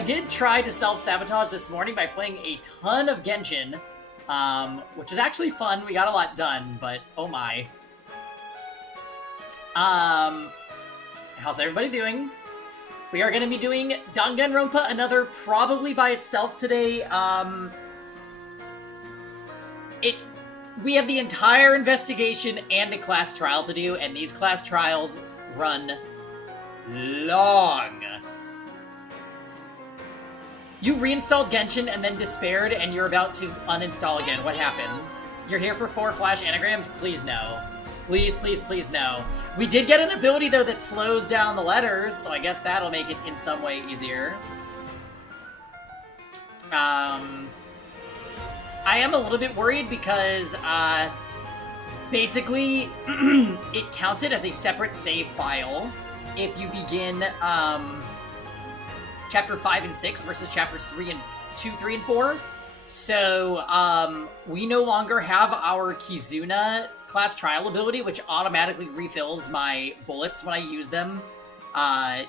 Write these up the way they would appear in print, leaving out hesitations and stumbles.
I did try to self-sabotage this morning by playing a ton of Genshin, which was actually fun. We got a lot done, but oh my. How's everybody doing? We are going to be doing Danganronpa, another probably by itself today. We have the entire investigation and a class trial to do, and these class trials run long. You reinstalled Genshin and then despaired, and you're about to uninstall again. What happened? You're here for 4 flash anagrams? Please no. Please, please, please no. We did get an ability, though, that slows down the letters, so I guess that'll make it in some way easier. I am a little bit worried because, basically, it counts it as a separate save file if you begin, Chapter 5 and 6 versus Chapters 2, 3, and 4. So, we no longer have our Kizuna class trial ability, which automatically refills my bullets when I use them,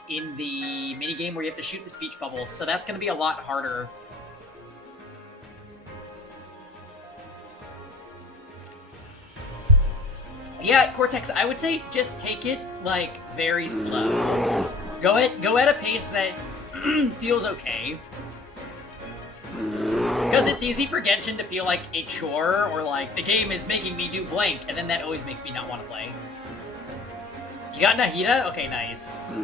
in the minigame where you have to shoot the speech bubbles. So that's going to be a lot harder. Yeah, Cortex, I would say just take it, like, very slow. Go at a pace that feels okay. Because it's easy for Genshin to feel like a chore, or like, the game is making me do blank, and then that always makes me not want to play. You got Nahida? Okay, nice.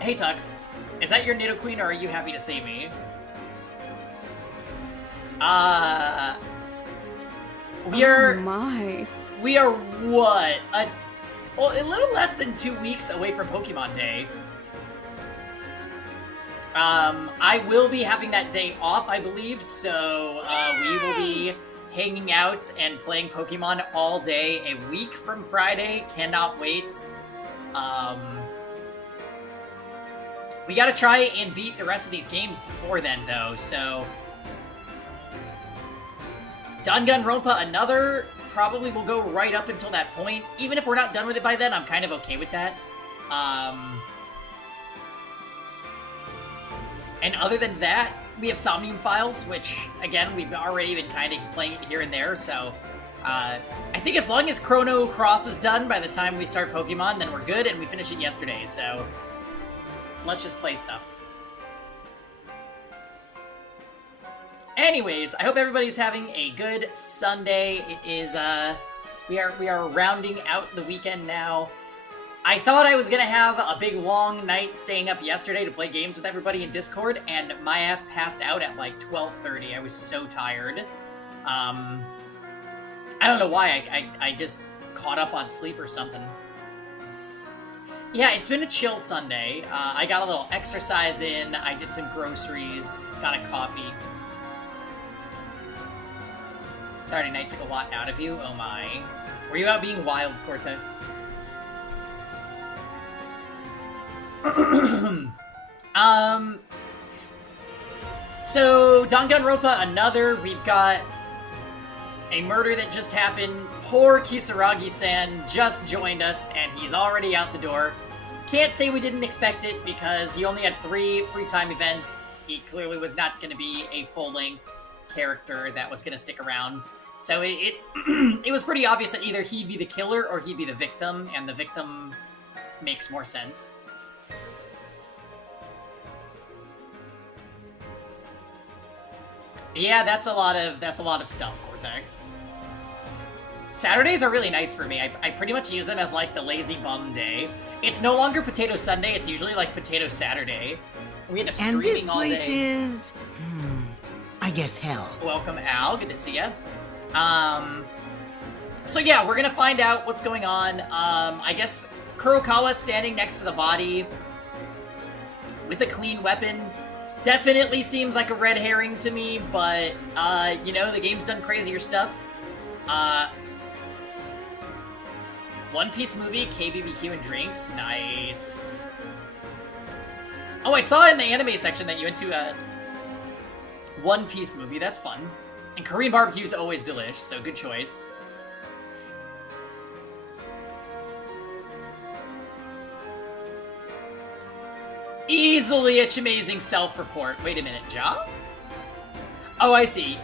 Hey, Tux. Is that your Nidoqueen, or are you happy to save me? We are... Oh my. We are, what? A little less than 2 weeks away from Pokemon Day. I will be having that day off, I believe, so, we will be hanging out and playing Pokemon all day a week from Friday. Cannot wait. We gotta try and beat the rest of these games before then, though, so... Danganronpa, another, probably will go right up until that point. Even if we're not done with it by then, I'm kind of okay with that. And other than that, we have Somnium Files, which, again, we've already been kind of playing it here and there, so... I think as long as Chrono Cross is done by the time we start Pokemon, then we're good, and we finished it yesterday, so... Let's just play stuff. Anyways, I hope everybody's having a good Sunday. It is, we are rounding out the weekend now. I thought I was gonna have a big long night staying up yesterday to play games with everybody in Discord, and my ass passed out at like 12:30. I was so tired. I don't know why, I just caught up on sleep or something. Yeah, it's been a chill Sunday. I got a little exercise in, I did some groceries, got a coffee. Saturday night took a lot out of you, oh my. Were you out being wild, Cortex? So, Danganronpa, we've got a murder that just happened. Poor Kisaragi-san just joined us, and he's already out the door. Can't say we didn't expect it, because he only had 3 free time events. He clearly was not going to be a full-length character that was going to stick around. So it was pretty obvious that either he'd be the killer or he'd be the victim, and the victim makes more sense. Yeah, that's a lot of stuff, Cortex. Saturdays are really nice for me. I pretty much use them as like the lazy bum day. It's no longer Potato Sunday, it's usually like Potato Saturday. We end up streaming all day. And this place is... I guess hell. Welcome, Al. Good to see ya. So yeah, we're gonna find out what's going on. I guess Kurokawa standing next to the body with a clean weapon definitely seems like a red herring to me, but, you know, the game's done crazier stuff. One Piece movie, KBBQ and drinks. Nice. Oh, I saw in the anime section that you went to a One Piece movie. That's fun. And Korean barbecue is always delish, so good choice. Easily a amazing self-report. Wait a minute, Ja? Oh, I see.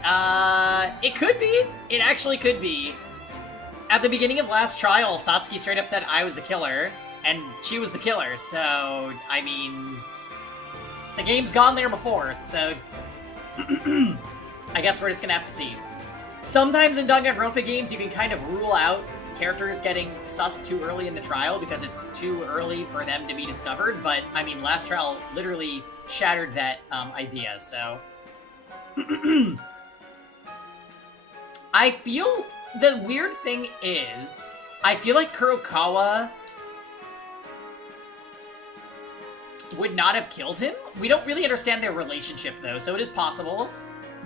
It could be. It actually could be. At the beginning of last trial, Satsuki straight up said I was the killer, and she was the killer, so, I mean... The game's gone there before, so... I guess we're just gonna have to see. Sometimes in Danganronpa games, you can kind of rule out characters getting sussed too early in the trial because it's too early for them to be discovered, but, I mean, last trial literally shattered that idea, so... I feel... The weird thing is, I feel like Kurokawa would not have killed him. We don't really understand their relationship, though, so it is possible.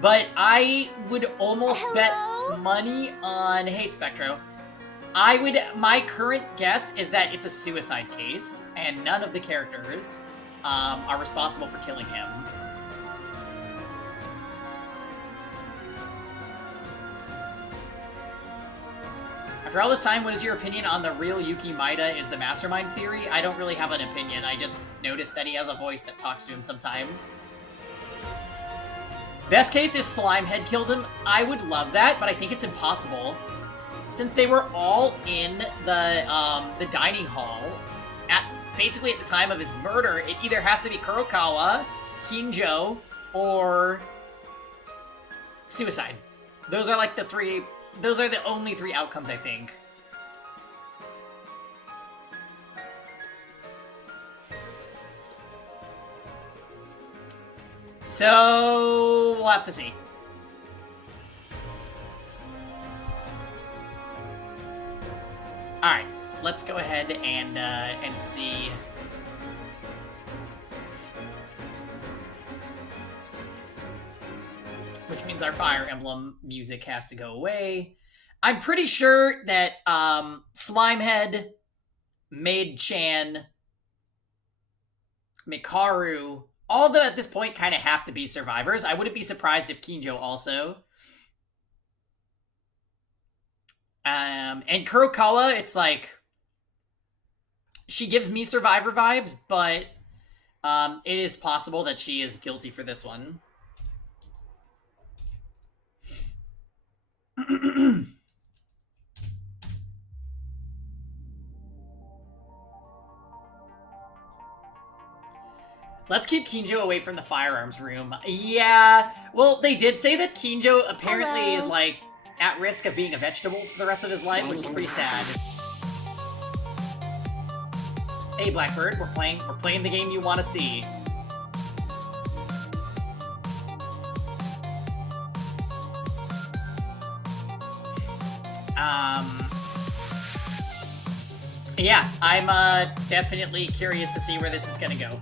But I would almost bet money on... Hey, Spectro. My current guess is that it's a suicide case, and none of the characters are responsible for killing him. After all this time, what is your opinion on the real Yuki Maeda is the mastermind theory? I don't really have an opinion. I just noticed that he has a voice that talks to him sometimes. Best case is Slimehead killed him. I would love that, but I think it's impossible. Since they were all in the dining hall, basically at the time of his murder, it either has to be Kurokawa, Kinjo, or suicide. Those are like the three... Those are the only three outcomes, I think. So, we'll have to see. Alright, let's go ahead and see. Which means our Fire Emblem music has to go away. I'm pretty sure that Slimehead, Maid-chan, Mikaru, all of them at this point kind of have to be survivors. I wouldn't be surprised if Kinjo also. And Kurokawa, it's like... She gives me survivor vibes, but it is possible that she is guilty for this one. Let's keep Kinjo away from the firearms room. Yeah, well, they did say that Kinjo apparently is, like, at risk of being a vegetable for the rest of his life, which is pretty sad. Hey, Blackbird, we're playing the game you want to see. Yeah, I'm definitely curious to see where this is gonna go.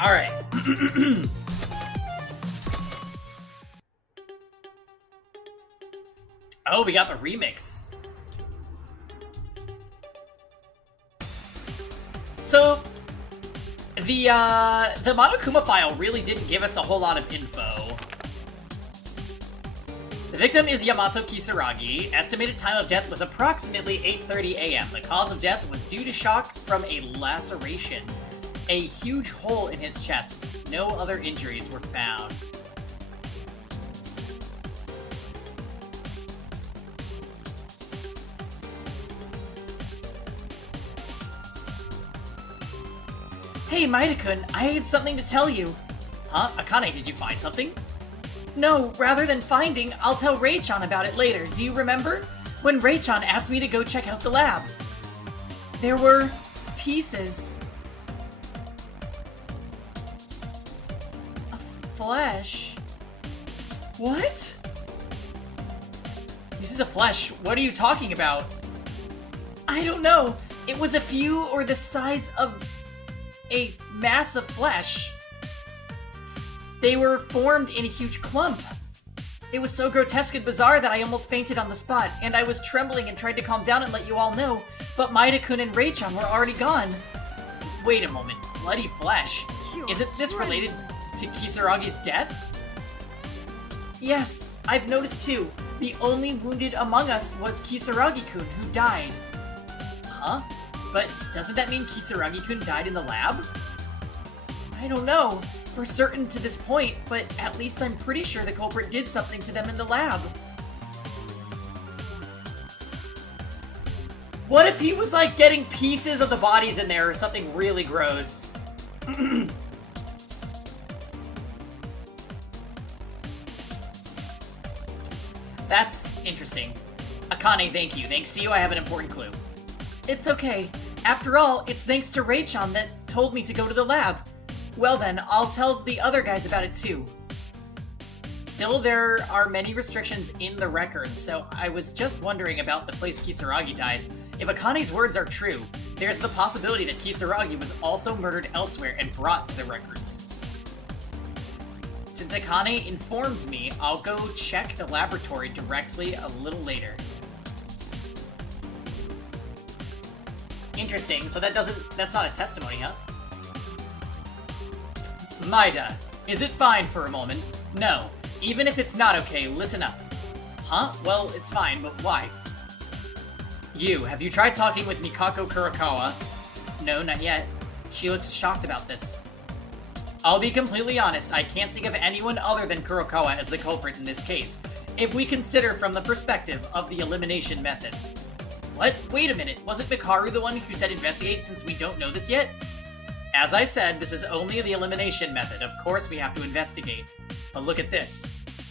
Alright. Oh, we got the remix. So, the Monokuma file really didn't give us a whole lot of info. The victim is Yamato Kisaragi. Estimated time of death was approximately 8:30 a.m. The cause of death was due to shock from a laceration. A huge hole in his chest. No other injuries were found. Hey, Maida-kun, I have something to tell you. Huh? Akane, did you find something? No, rather than finding, I'll tell Rei-chan about it later. Do you remember? When Rei-chan asked me to go check out the lab. There were pieces of flesh. What? Pieces of flesh? What are you talking about? I don't know. It was a few or the size of a mass of flesh. They were formed in a huge clump. It was so grotesque and bizarre that I almost fainted on the spot, and I was trembling and tried to calm down and let you all know, but Maida-kun and Rei-chan were already gone. Wait a moment, bloody flesh. Isn't this related to Kisaragi's death? Yes, I've noticed too. The only wounded among us was Kisaragi-kun, who died. Huh? But doesn't that mean Kisaragi-kun died in the lab? I don't know for certain to this point, but at least I'm pretty sure the culprit did something to them in the lab. What if he was, like, getting pieces of the bodies in there or something really gross? That's interesting. Akane, thank you. Thanks to you, I have an important clue. It's okay. After all, it's thanks to Ray-chan that told me to go to the lab. Well then, I'll tell the other guys about it too. Still, there are many restrictions in the records, so I was just wondering about the place Kisaragi died. If Akane's words are true, there's the possibility that Kisaragi was also murdered elsewhere and brought to the records. Since Akane informed me, I'll go check the laboratory directly a little later. Interesting, so that's not a testimony, huh? Maida, is it fine for a moment? No. Even if it's not okay, listen up. Huh? Well, it's fine, but why? Have you tried talking with Mikako Kurokawa? No, not yet. She looks shocked about this. I'll be completely honest, I can't think of anyone other than Kurokawa as the culprit in this case, if we consider from the perspective of the elimination method. What? Wait a minute, wasn't Mikaru the one who said investigate since we don't know this yet? As I said, this is only the elimination method. Of course we have to investigate. But look at this.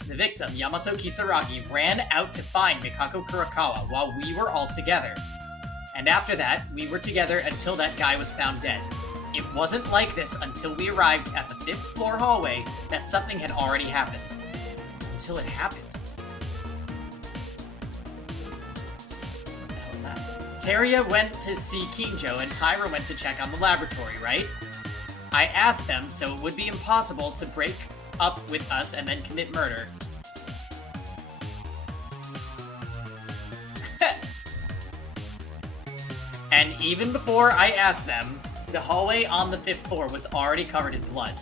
The victim, Yamato Kisaragi, ran out to find Mikako Kurokawa while we were all together. And after that, we were together until that guy was found dead. It wasn't like this until we arrived at the 5th floor hallway that something had already happened. Until it happened. What the hell is that? Teria went to see Kinjo and Tyra went to check on the laboratory, right? I asked them, so it would be impossible to break up with us and then commit murder. And even before I asked them, the hallway on the 5th floor was already covered in blood.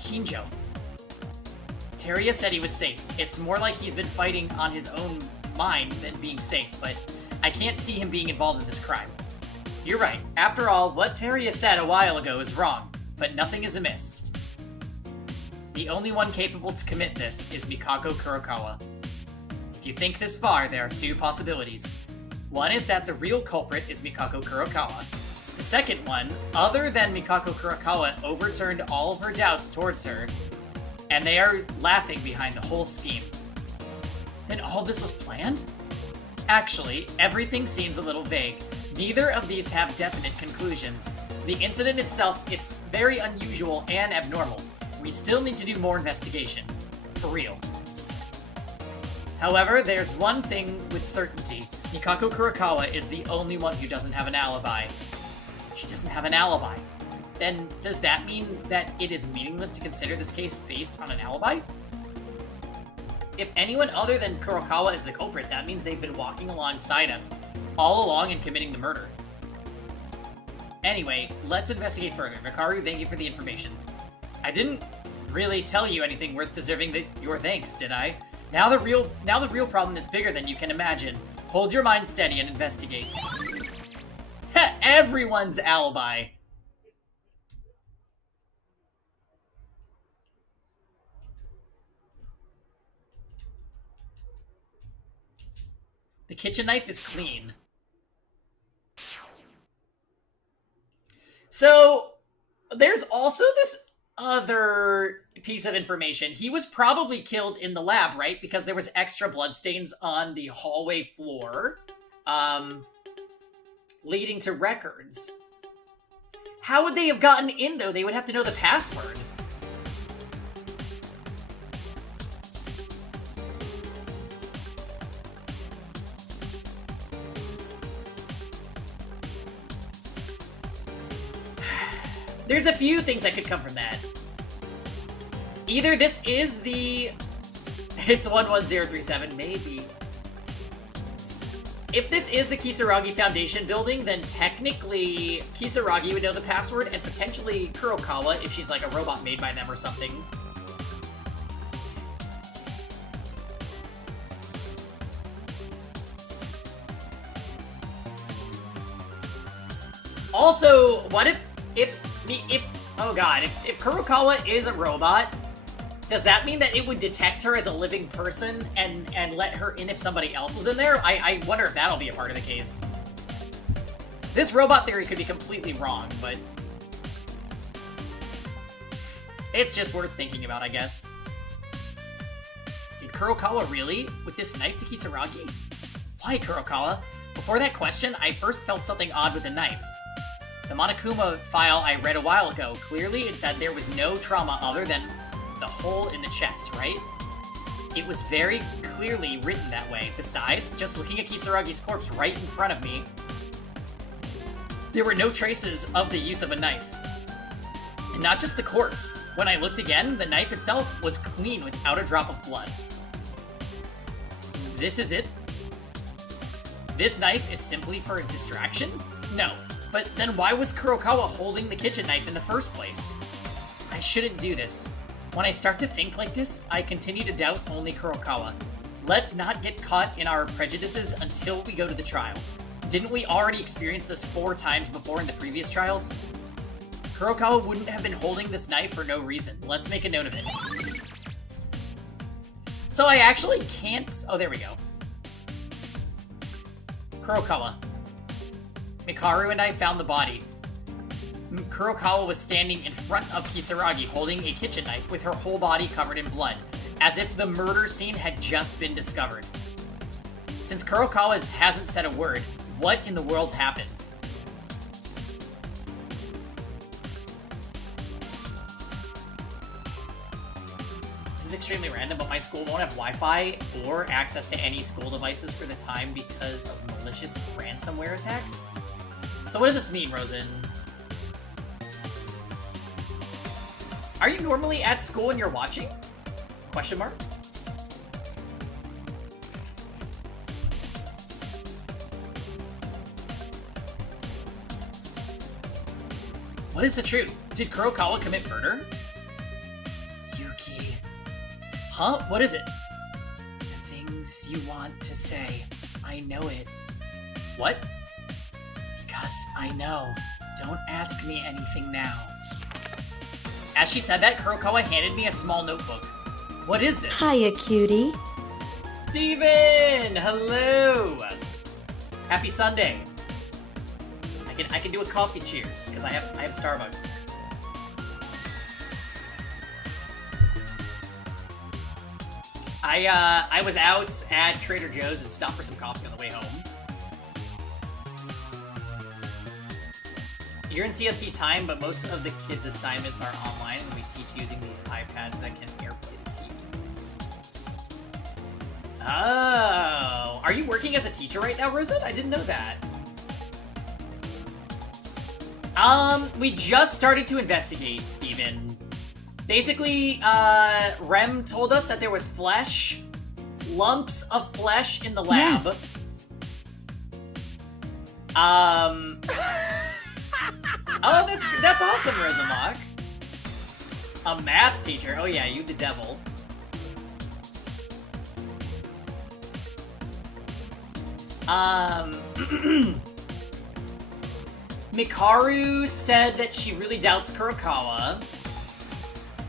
Kinjo. Teria said he was safe. It's more like he's been fighting on his own mind than being safe, but I can't see him being involved in this crime. You're right. After all, what Teria said a while ago is wrong, but nothing is amiss. The only one capable to commit this is Mikako Kurokawa. If you think this far, there are two possibilities. One is that the real culprit is Mikako Kurokawa. The second one, other than Mikako Kurokawa, overturned all of her doubts towards her, and they are laughing behind the whole scheme. Then all this was planned? Actually, everything seems a little vague. Neither of these have definite conclusions. The incident itself, it's very unusual and abnormal. We still need to do more investigation. For real. However, there's one thing with certainty. Mikako Kurokawa is the only one who doesn't have an alibi. She doesn't have an alibi. Then, does that mean that it is meaningless to consider this case based on an alibi? If anyone other than Kurokawa is the culprit, that means they've been walking alongside us all along and committing the murder. Anyway, let's investigate further. Mikaru, thank you for the information. I didn't really tell you anything worth deserving your thanks, did I? Now the real problem is bigger than you can imagine. Hold your mind steady and investigate. Everyone's alibi. The kitchen knife is clean. So, there's also this other piece of information. He was probably killed in the lab, right? Because there was extra bloodstains on the hallway floor, leading to records. How would they have gotten in, though? They would have to know the password. There's a few things that could come from that. Either this is the... It's 11037, maybe. If this is the Kisaragi Foundation building, then technically Kisaragi would know the password, and potentially Kurokawa, if she's like a robot made by them or something. Also, what if oh god, if Kurokawa is a robot, does that mean that it would detect her as a living person and let her in if somebody else was in there? I wonder if that'll be a part of the case. This robot theory could be completely wrong, but it's just worth thinking about, I guess. Did Kurokawa really? With this knife to Kisaragi? Why, Kurokawa? Before that question, I first felt something odd with the knife. The Monokuma file I read a while ago, clearly it said there was no trauma other than the hole in the chest, right? It was very clearly written that way. Besides, just looking at Kisaragi's corpse right in front of me, there were no traces of the use of a knife. And not just the corpse. When I looked again, the knife itself was clean without a drop of blood. This is it? This knife is simply for a distraction? No. But then why was Kurokawa holding the kitchen knife in the first place? I shouldn't do this. When I start to think like this, I continue to doubt only Kurokawa. Let's not get caught in our prejudices until we go to the trial. Didn't we already experience this 4 times before in the previous trials? Kurokawa wouldn't have been holding this knife for no reason. Let's make a note of it. So I actually can't... Oh, there we go. Kurokawa. Mikaru and I found the body. Kurokawa was standing in front of Kisaragi holding a kitchen knife with her whole body covered in blood, as if the murder scene had just been discovered. Since Kurokawa hasn't said a word, what in the world happened? This is extremely random, but my school won't have Wi-Fi or access to any school devices for the time because of malicious ransomware attack. So what does this mean, Rosen? Are you normally at school and you're watching? Question mark? What is the truth? Did Kurokawa commit murder? Yuki. Huh? What is it? The things you want to say. I know it. What? Because I know. Don't ask me anything now. As she said that, Kurokawa handed me a small notebook. What is this? Hiya, cutie. Steven! Hello! Happy Sunday. I can do a coffee cheers, because I have Starbucks. I was out at Trader Joe's and stopped for some coffee on the way home. You're in CST time, but most of the kids' assignments are online, and we teach using these iPads that can AirPlay the TVs. Oh, are you working as a teacher right now, Rosa? I didn't know that. We just started to investigate, Steven. Basically, Rem told us that there was flesh, lumps of flesh in the lab. Yes. Oh, that's awesome, Rosamok. A math teacher. Oh yeah, you the devil. Mikaru said that she really doubts Kurokawa.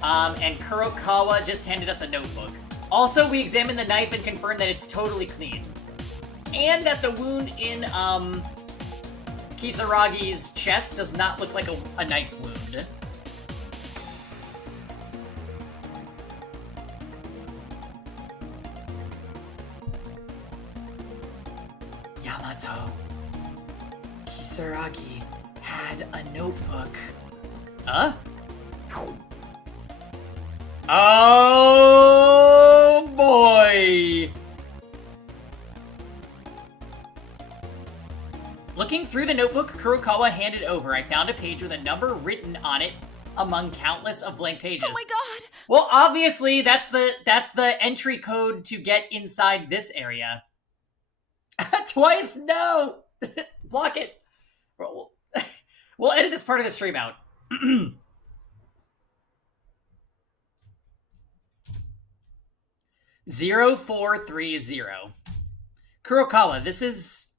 And Kurokawa just handed us a notebook. Also, we examined the knife and confirmed that it's totally clean. And that the wound in, Kisaragi's chest does not look like a knife wound. Yamato. Kisaragi had a notebook. Huh? Oh boy! Looking through the notebook Kurokawa handed over, I found a page with a number written on it among countless of blank pages. Oh my god! Well, obviously, that's the entry code to get inside this area. Twice? No! Block it! We'll edit this part of the stream out. 0430. Kurokawa, this is...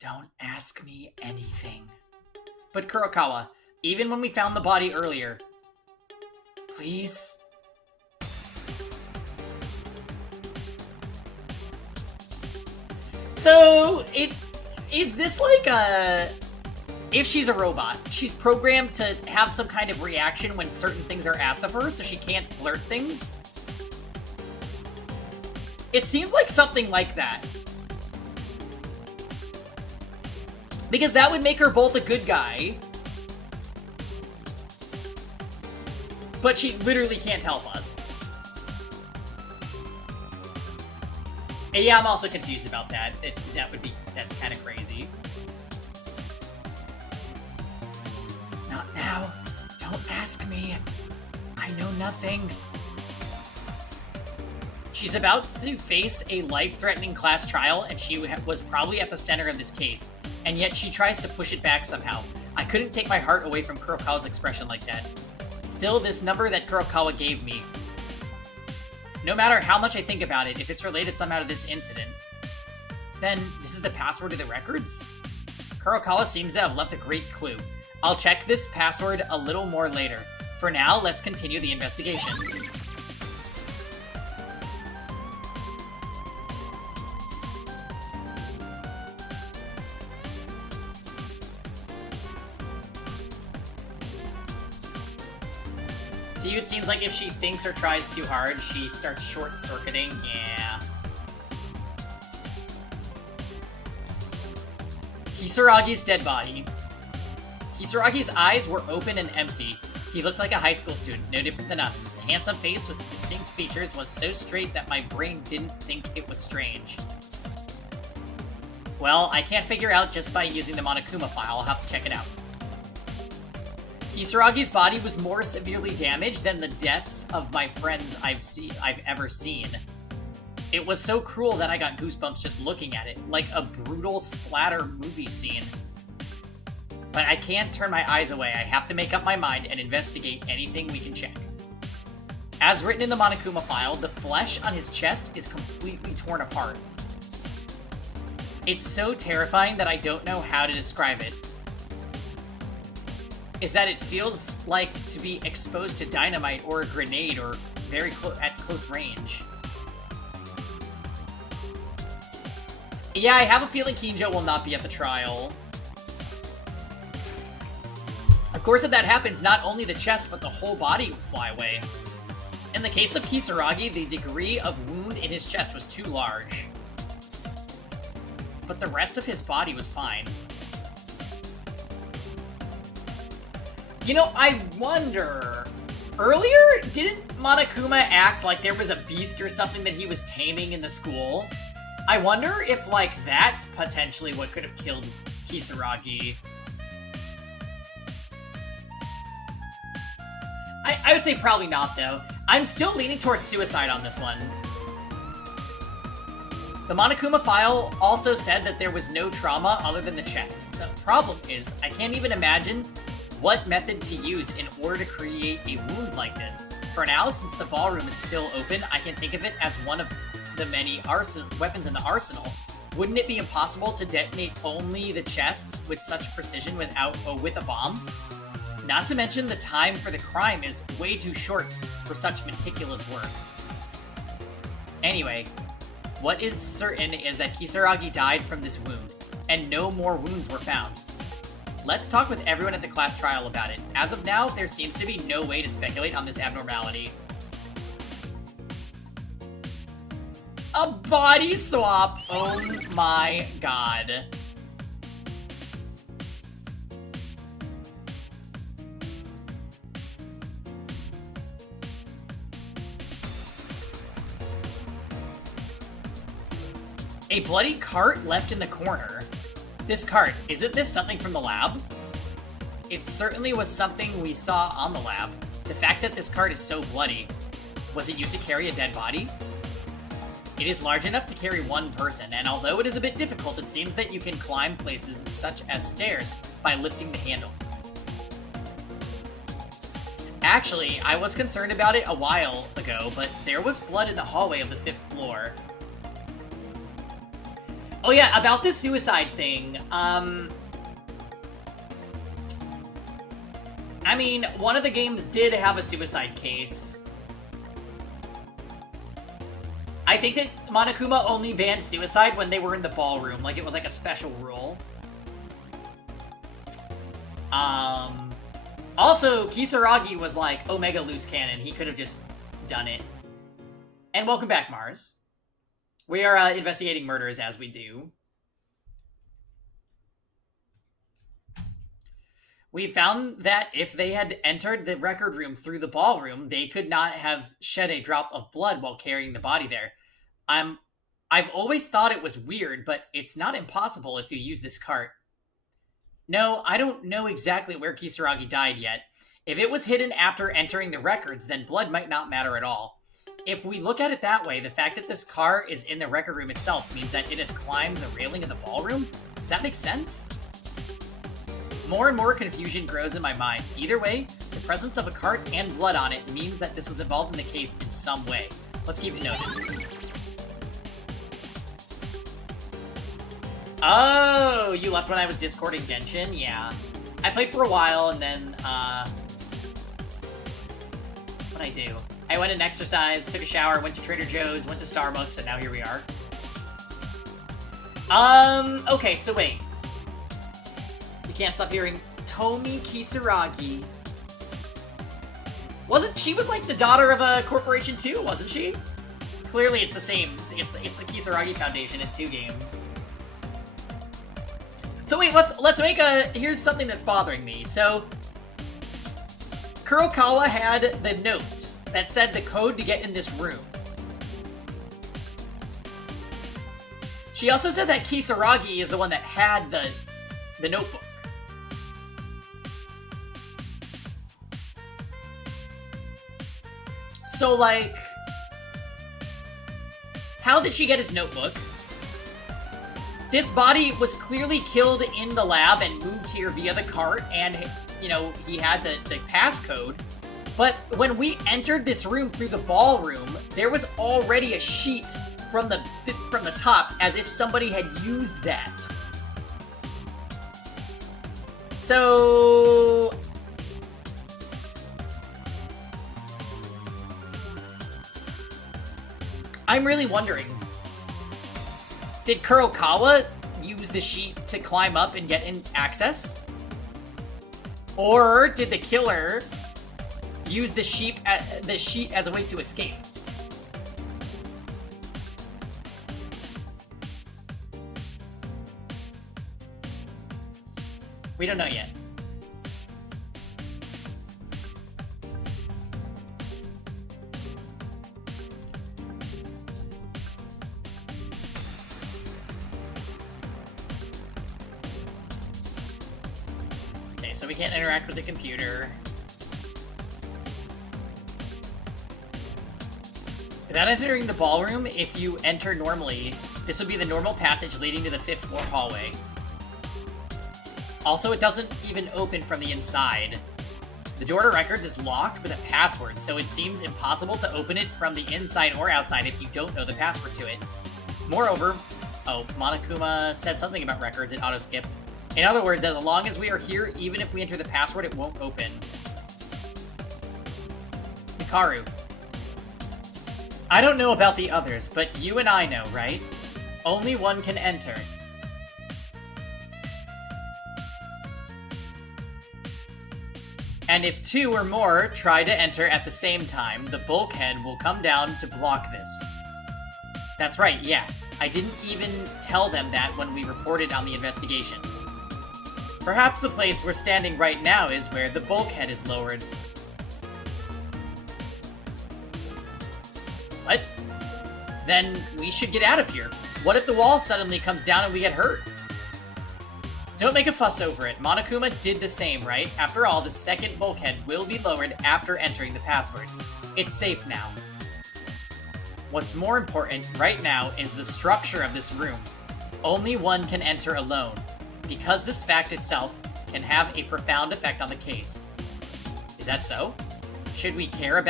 Don't ask me anything. But Kurokawa, even when we found the body earlier, please? So, is this like a... If she's a robot, she's programmed to have some kind of reaction when certain things are asked of her, so she can't blurt things? It seems like something like that. Because that would make her both a good guy, but she literally can't help us. And yeah, I'm also confused about that. That's kind of crazy. Not now. Don't ask me. I know nothing. She's about to face a life-threatening class trial, and she was probably at the center of this case. And yet she tries to push it back somehow. I couldn't take my heart away from Kurokawa's expression like that. Still, this number that Kurokawa gave me, no matter how much I think about it, if it's related somehow to this incident, then this is the password to the records? Kurokawa seems to have left a great clue. I'll check this password a little more later. For now, let's continue the investigation. To you, it seems like if she thinks or tries too hard, she starts short-circuiting. Yeah. Kisaragi's dead body. Kisaragi's eyes were open and empty. He looked like a high school student, no different than us. The handsome face with distinct features was so straight that my brain didn't think it was strange. Well, I can't figure out just by using the Monokuma file. I'll have to check it out. Kisaragi's body was more severely damaged than the deaths of my friends I've ever seen. It was so cruel that I got goosebumps just looking at it, like a brutal splatter movie scene. But I can't turn my eyes away. I have to make up my mind and investigate anything we can check. As written in the Monokuma file, the flesh on his chest is completely torn apart. It's so terrifying that I don't know how to describe it. Is that it feels like to be exposed to dynamite or a grenade or very at close range. Yeah, I have a feeling Kinjo will not be at the trial. Of course, if that happens, not only the chest, but the whole body will fly away. In the case of Kisaragi, the degree of wound in his chest was too large. But the rest of his body was fine. You know, I wonder... Earlier, didn't Monokuma act like there was a beast or something that he was taming in the school? I wonder if, like, that's potentially what could have killed Kisaragi. I would say probably not, though. I'm still leaning towards suicide on this one. The Monokuma file also said that there was no trauma other than the chest. The problem is, I can't even imagine what method to use in order to create a wound like this. For now, since the ballroom is still open, I can think of it as one of the many weapons in the arsenal. Wouldn't it be impossible to detonate only the chest with such precision with a bomb? Not to mention the time for the crime is way too short for such meticulous work. Anyway, what is certain is that Kisaragi died from this wound, and no more wounds were found. Let's talk with everyone at the class trial about it. As of now, there seems to be no way to speculate on this abnormality. A body swap! Oh my god. A bloody cart left in the corner. This cart, isn't this something from the lab? It certainly was something we saw on the lab. The fact that this cart is so bloody. Was it used to carry a dead body? It is large enough to carry one person, and although it is a bit difficult, it seems that you can climb places such as stairs by lifting the handle. Actually, I was concerned about it a while ago, but there was blood in the hallway of the 5th floor. Oh yeah, about this suicide thing, I mean, one of the games did have a suicide case. I think that Monokuma only banned suicide when they were in the ballroom, like it was like a special rule. Also, Kisaragi was like Omega loose cannon. He could have just done it. And welcome back, Mars. We are investigating murders as we do. We found that if they had entered the record room through the ballroom, they could not have shed a drop of blood while carrying the body there. I've always thought it was weird, but it's not impossible if you use this cart. No, I don't know exactly where Kisaragi died yet. If it was hidden after entering the records, then blood might not matter at all. If we look at it that way, the fact that this car is in the record room itself means that it has climbed the railing of the ballroom? Does that make sense? More and more confusion grows in my mind. Either way, the presence of a cart and blood on it means that this was involved in the case in some way. Let's keep it noted. Oh, you left when I was Discording Genshin? Yeah. I played for a while, and then, what'd I do? I went and exercised, took a shower, went to Trader Joe's, went to Starbucks, and now here we are. Okay, so wait. You can't stop hearing Tomi Kisaragi. She was like the daughter of a corporation too, wasn't she? Clearly it's the same. It's the Kisaragi Foundation in 2 games. So wait, let's make here's something that's bothering me. So, Kurokawa had the note that said the code to get in this room. She also said that Kisaragi is the one that had the notebook. So, like, how did she get his notebook? This body was clearly killed in the lab and moved here via the cart, and, you know, he had the passcode. But when we entered this room through the ballroom, there was already a sheet from the top, as if somebody had used that. So... I'm really wondering, did Kurokawa use the sheet to climb up and get in access? Or did the killer use the sheet as a way to escape? We don't know yet. So we can't interact with the computer. Without entering the ballroom, if you enter normally, this would be the normal passage leading to the 5th floor hallway. Also, it doesn't even open from the inside. The door to records is locked with a password, so it seems impossible to open it from the inside or outside if you don't know the password to it. Moreover, Monokuma said something about records, it auto-skipped. In other words, as long as we are here, even if we enter the password, it won't open. Hikaru. I don't know about the others, but you and I know, right? Only one can enter. And if 2 or more try to enter at the same time, the bulkhead will come down to block this. That's right, yeah. I didn't even tell them that when we reported on the investigation. Perhaps the place we're standing right now is where the bulkhead is lowered. What? Then we should get out of here. What if the wall suddenly comes down and we get hurt? Don't make a fuss over it. Monokuma did the same, right? After all, the second bulkhead will be lowered after entering the password. It's safe now. What's more important right now is the structure of this room. Only one can enter alone, because this fact itself can have a profound effect on the case. Is that so? Should we care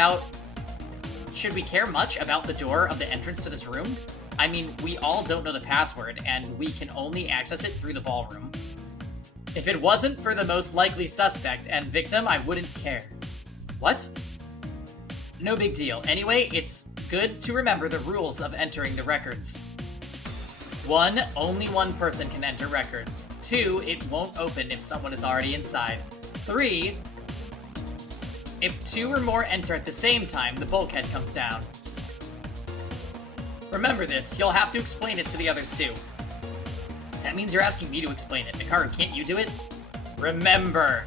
much about the door of the entrance to this room? I mean, we all don't know the password, and we can only access it through the ballroom. If it wasn't for the most likely suspect and victim, I wouldn't care. What? No big deal. Anyway, it's good to remember the rules of entering the records. 1, only one person can enter records. 2, it won't open if someone is already inside. 3, if 2 or more enter at the same time, the bulkhead comes down. Remember this, you'll have to explain it to the others too. That means you're asking me to explain it. Mikaru, can't you do it? Remember.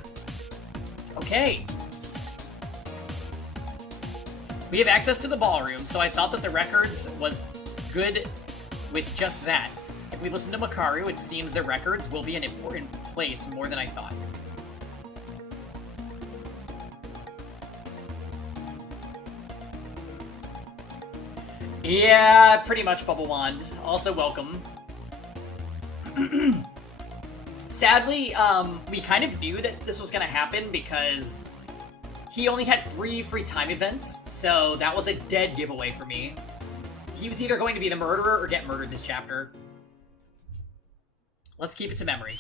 Okay. We have access to the ballroom, so I thought that the records was good with just that. If we listen to Mikaru, it seems the records will be an important place more than I thought. Yeah, pretty much, Bubble Wand. Also welcome. Sadly, we kind of knew that this was gonna happen because he only had 3 free time events, so that was a dead giveaway for me. He was either going to be the murderer or get murdered this chapter. Let's keep it to memory.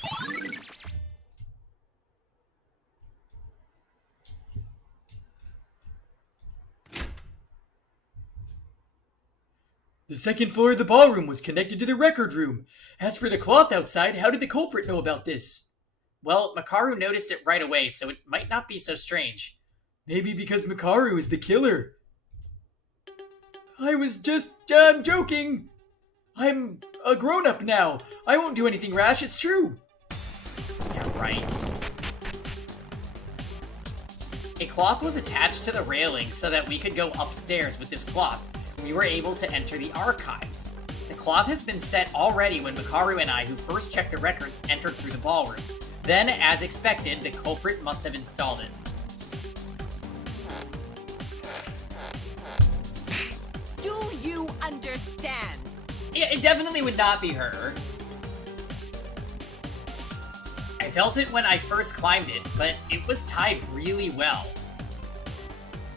The second floor of the ballroom was connected to the record room. As for the cloth outside, how did the culprit know about this? Well, Mikaru noticed it right away, so it might not be so strange. Maybe because Mikaru is the killer. I was just, joking. I'm a grown-up now. I won't do anything rash, it's true. Yeah, right. A cloth was attached to the railing so that we could go upstairs with this cloth. We were able to enter the archives. The cloth has been set already when Mikaru and I, who first checked the records, entered through the ballroom. Then, as expected, the culprit must have installed it. Do you understand? Yeah, it definitely would not be her. I felt it when I first climbed it, but it was tied really well.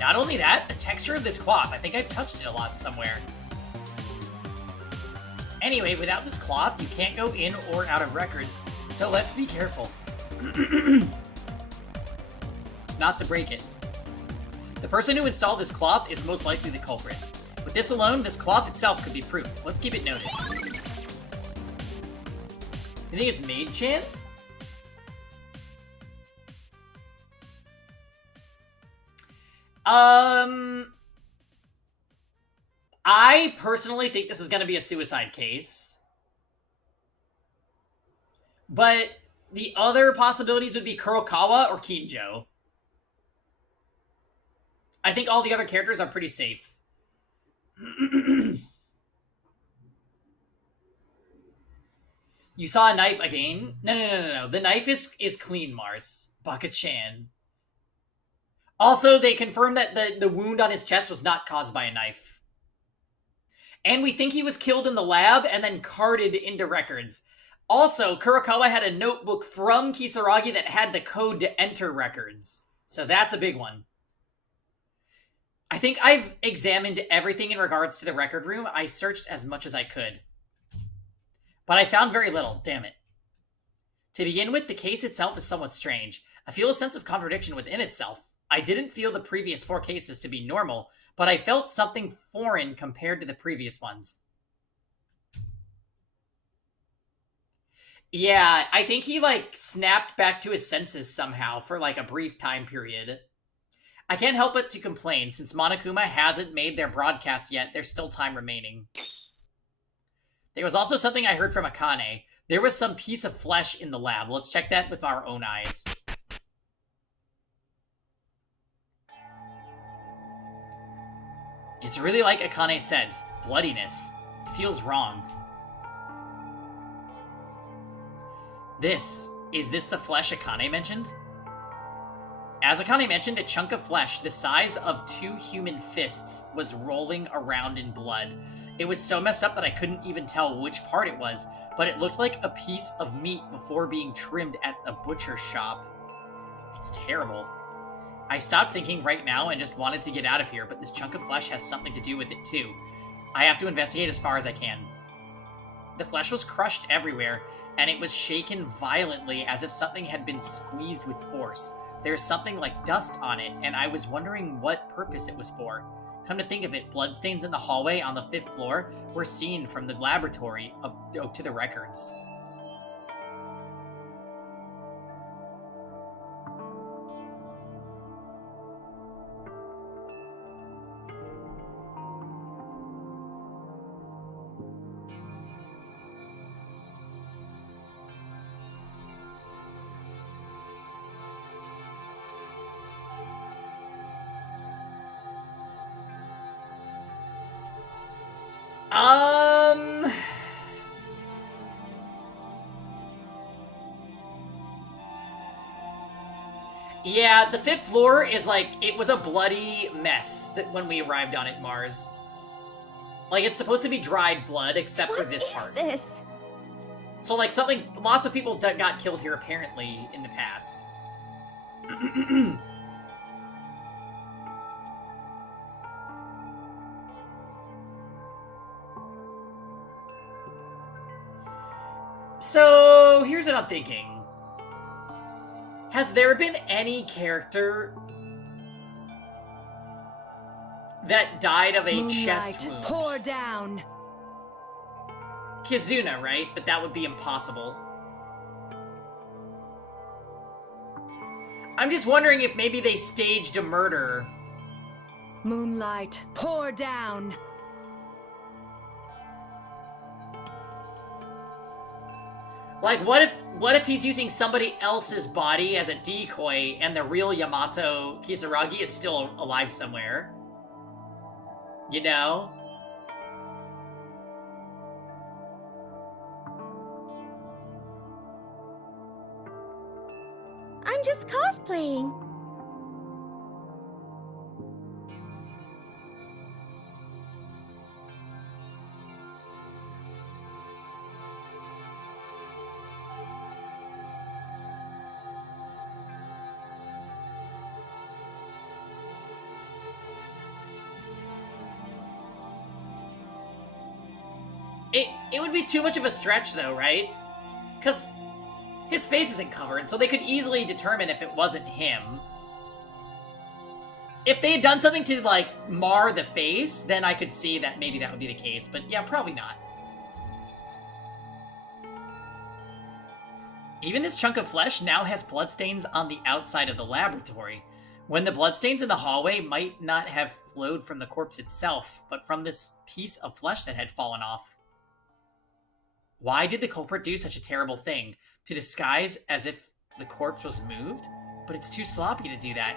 Not only that, the texture of this cloth, I think I've touched it a lot somewhere. Anyway, without this cloth, you can't go in or out of records, so let's be careful. Not to break it. The person who installed this cloth is most likely the culprit. With this alone, this cloth itself could be proof. Let's keep it noted. You think it's Maid-chan? I personally think this is going to be a suicide case. But the other possibilities would be Kurokawa or Kinjo. I think all the other characters are pretty safe. You saw a knife again? No. The knife is clean, Mars. Baka-chan. Also, they confirmed that the wound on his chest was not caused by a knife. And we think he was killed in the lab and then carted into records. Also, Kurokawa had a notebook from Kisaragi that had the code to enter records. So that's a big one. I think I've examined everything in regards to the record room. I searched as much as I could. But I found very little, damn it. To begin with, the case itself is somewhat strange. I feel a sense of contradiction within itself. I didn't feel the previous 4 cases to be normal, but I felt something foreign compared to the previous ones. Yeah, I think he, snapped back to his senses somehow for, a brief time period. I can't help but to complain, since Monokuma hasn't made their broadcast yet, there's still time remaining. There was also something I heard from Akane. There was some piece of flesh in the lab. Let's check that with our own eyes. It's really like Akane said, bloodiness. It feels wrong. Is this the flesh Akane mentioned? As Akane mentioned, a chunk of flesh the size of 2 human fists was rolling around in blood. It was so messed up that I couldn't even tell which part it was, but it looked like a piece of meat before being trimmed at a butcher shop. It's terrible. I stopped thinking right now and just wanted to get out of here, but this chunk of flesh has something to do with it too. I have to investigate as far as I can. The flesh was crushed everywhere, and it was shaken violently as if something had been squeezed with force. There's something like dust on it, and I was wondering what purpose it was for. Come to think of it, bloodstains in the hallway on the 5th floor were seen from the laboratory to the records. Yeah, the 5th floor is like, it was a bloody mess that when we arrived on it, Mars. Like, it's supposed to be dried blood, except for this part. What is this? So, like, lots of people got killed here, apparently, in the past. So, here's what I'm thinking. Has there been any character that died of a chest wound? Pour down. Kizuna, right? But that would be impossible. I'm just wondering if maybe they staged a murder. Moonlight, pour down. Like, what if he's using somebody else's body as a decoy and the real Yamato Kisaragi is still alive somewhere? You know? I'm just cosplaying. It would be too much of a stretch, though, right? Because his face isn't covered, so they could easily determine if it wasn't him. If they had done something to, like, mar the face, then I could see that maybe that would be the case. But yeah, probably not. Even this chunk of flesh now has bloodstains on the outside of the laboratory. When the bloodstains in the hallway might not have flowed from the corpse itself, but from this piece of flesh that had fallen off. Why did the culprit do such a terrible thing? To disguise as if the corpse was moved? But it's too sloppy to do that.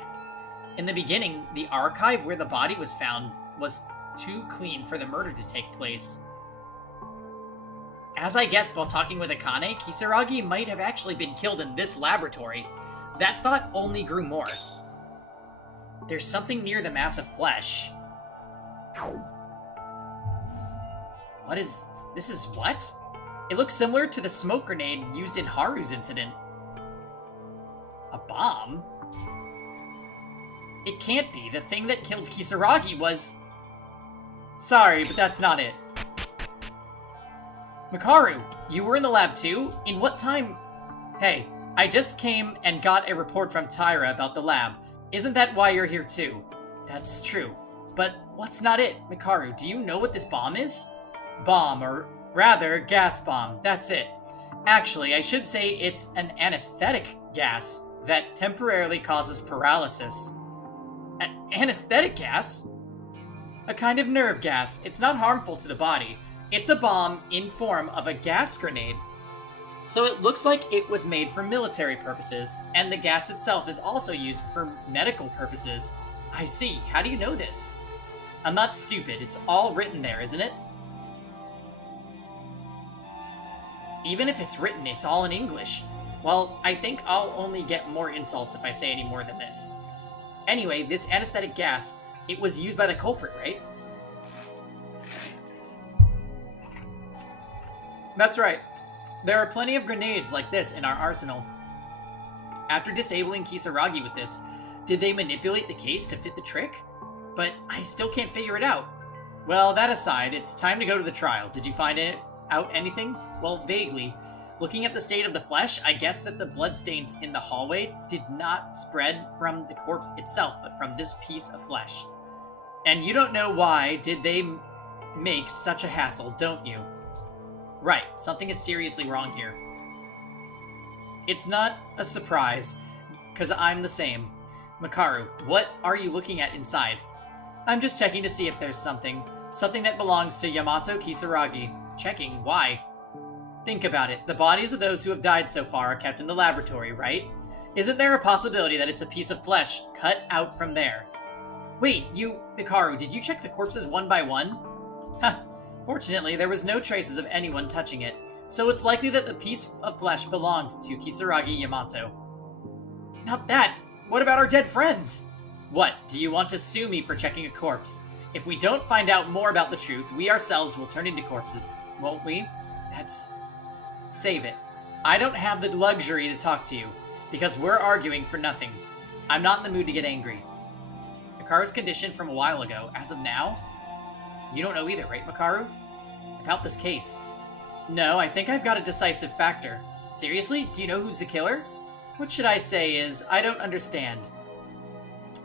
In the beginning, the archive where the body was found was too clean for the murder to take place. As I guessed while talking with Akane, Kisaragi might have actually been killed in this laboratory. That thought only grew more. There's something near the mass of flesh. What is... this is what? It looks similar to the smoke grenade used in Haru's incident. A bomb? It can't be. The thing that killed Kisaragi was... Sorry, but that's not it. Makaru, you were in the lab too? In what time? Hey, I just came and got a report from Tyra about the lab. Isn't that why you're here too? That's true. But what's not it? Makaru, do you know what this bomb is? Bomb, or rather, gas bomb. That's it. Actually, I should say it's an anesthetic gas that temporarily causes paralysis. An anesthetic gas? A kind of nerve gas. It's not harmful to the body. It's a bomb in form of a gas grenade. So it looks like it was made for military purposes, and the gas itself is also used for medical purposes. I see. How do you know this? I'm not stupid. It's all written there, isn't it? Even if it's written, it's all in English. Well, I think I'll only get more insults if I say any more than this. Anyway, this anesthetic gas, it was used by the culprit, right? That's right. There are plenty of grenades like this in our arsenal. After disabling Kisaragi with this, did they manipulate the case to fit the trick? But I still can't figure it out. Well, that aside, it's time to go to the trial. Did you find out anything? Well, vaguely. Looking at the state of the flesh, I guess that the bloodstains in the hallway did not spread from the corpse itself, but from this piece of flesh. And you don't know why did they make such a hassle, don't you? Right, something is seriously wrong here. It's not a surprise, because I'm the same. Makaru, what are you looking at inside? I'm just checking to see if there's something that belongs to Yamato Kisaragi. Checking, why? Think about it. The bodies of those who have died so far are kept in the laboratory, right? Isn't there a possibility that it's a piece of flesh cut out from there? Wait, Mikaru, did you check the corpses one by one? Ha! Fortunately, there was no traces of anyone touching it, so it's likely that the piece of flesh belonged to Kisaragi Yamato. Not that! What about our dead friends? What, do you want to sue me for checking a corpse? If we don't find out more about the truth, we ourselves will turn into corpses, won't we? Save it. I don't have the luxury to talk to you, because we're arguing for nothing. I'm not in the mood to get angry. Makaru's condition from a while ago, as of now? You don't know either, right, Makaru? About this case. No, I think I've got a decisive factor. Seriously? Do you know who's the killer? What should I say is, I don't understand.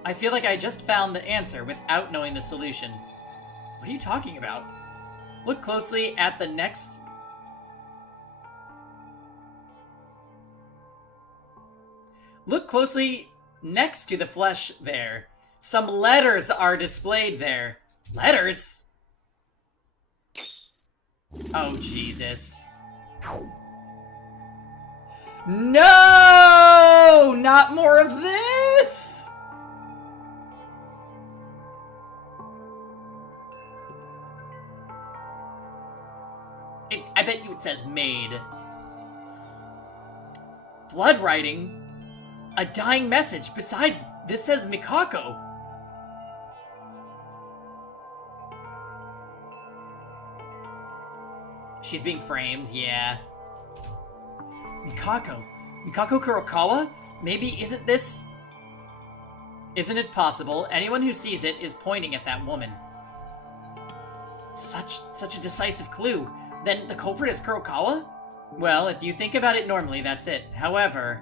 I feel like I just found the answer without knowing the solution. What are you talking about? Look closely at the next... Look closely next to the flesh there. Some letters are displayed there. Letters? Oh, Jesus. No! Not more of this! I bet you it says made. Blood writing? A dying message. Besides, this says Mikako. She's being framed, yeah. Mikako? Mikako Kurokawa? Maybe isn't it possible? Anyone who sees it is pointing at that woman. Such a decisive clue. Then the culprit is Kurokawa? Well, if you think about it normally, that's it. However,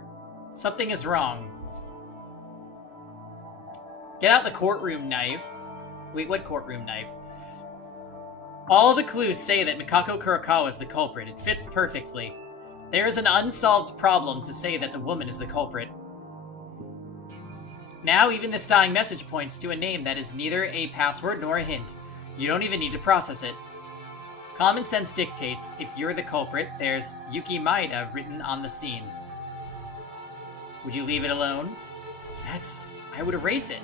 something is wrong. Get out the courtroom knife. Wait, what courtroom knife? All the clues say that Mikako Kurokawa is the culprit. It fits perfectly. There is an unsolved problem to say that the woman is the culprit. Now, even this dying message points to a name that is neither a password nor a hint. You don't even need to process it. Common sense dictates if you're the culprit, there's Yuki Maeda written on the scene. Would you leave it alone? I would erase it.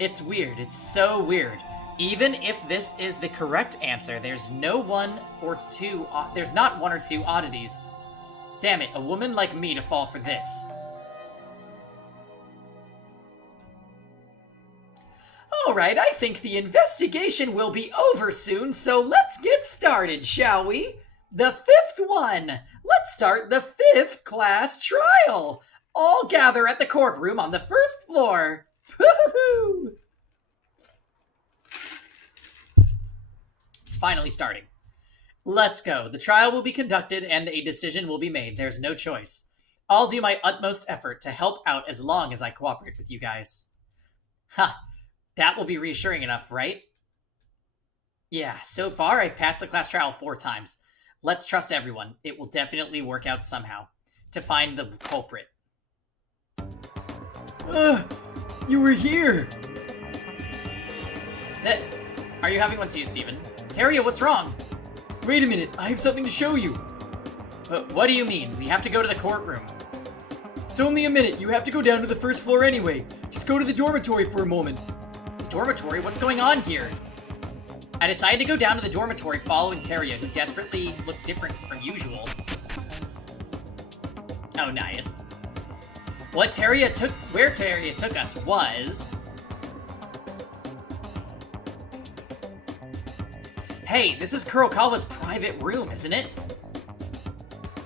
It's weird. It's so weird. Even if this is the correct answer, there's not one or two oddities. Damn it, a woman like me to fall for this. Alright, I think the investigation will be over soon, so let's get started, shall we? The fifth one! Let's start the fifth class trial! All gather at the courtroom on the first floor! Woohoo! It's finally starting. Let's go. The trial will be conducted and a decision will be made. There's no choice. I'll do my utmost effort to help out as long as I cooperate with you guys. Ha! That will be reassuring enough, right? Yeah, so far I've passed the class trial 4 times. Let's trust everyone. It will definitely work out somehow. To find the culprit. You were here! Are you having one too, Steven? Teria, what's wrong? Wait a minute, I have something to show you. What do you mean? We have to go to the courtroom. It's only a minute. You have to go down to the first floor anyway. Just go to the dormitory for a moment. Dormitory? What's going on here? I decided to go down to the dormitory following Teria, who desperately looked different from usual. Oh, nice. Where Teria took us was... Hey, this is Kurokawa's private room, isn't it?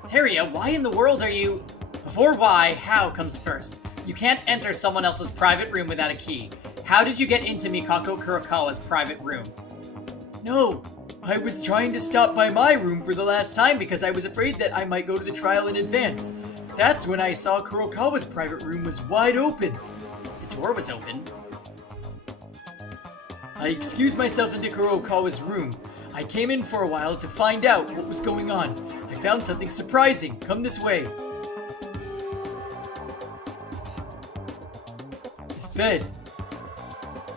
Teria, why in the world are you... Before why, how comes first. You can't enter someone else's private room without a key. How did you get into Mikako Kurokawa's private room? No, I was trying to stop by my room for the last time because I was afraid that I might go to the trial in advance. That's when I saw Kurokawa's private room was wide open. The door was open. I excused myself into Kurokawa's room. I came in for a while to find out what was going on. I found something surprising. Come this way. This bed.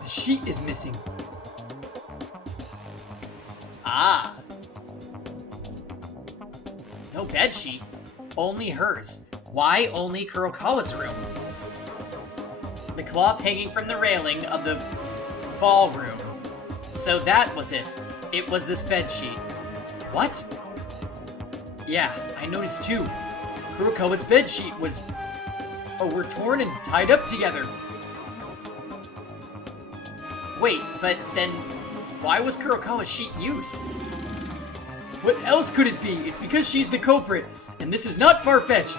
The sheet is missing. Ah. No bed sheet. Only hers. Why only Kurokawa's room? The cloth hanging from the railing of the ballroom. So that was it. It was this bed sheet. What? Yeah, I noticed too. Kurokawa's bed sheet was... Oh, were torn and tied up together. Wait, but then why was Kurokawa's sheet used? What else could it be? It's because she's the culprit, and this is not far-fetched.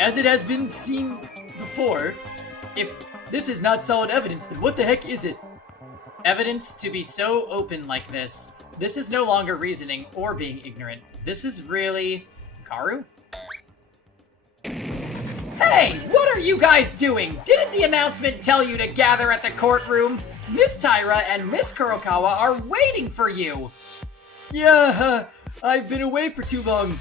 As it has been seen before, if this is not solid evidence, then what the heck is it? Evidence to be so open like this. This is no longer reasoning or being ignorant. This is really... Karu? Hey! What are you guys doing? Didn't the announcement tell you to gather at the courtroom? Miss Tyra and Miss Kurokawa are waiting for you! Yeah, I've been away for too long.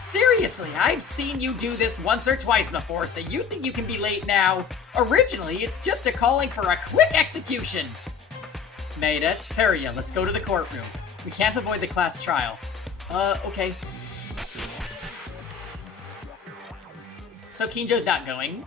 Seriously, I've seen you do this once or twice before, so you think you can be late now? Originally, it's just a calling for a quick execution. Maida, Teria, let's go to the courtroom. We can't avoid the class trial. Okay. So Kinjo's not going.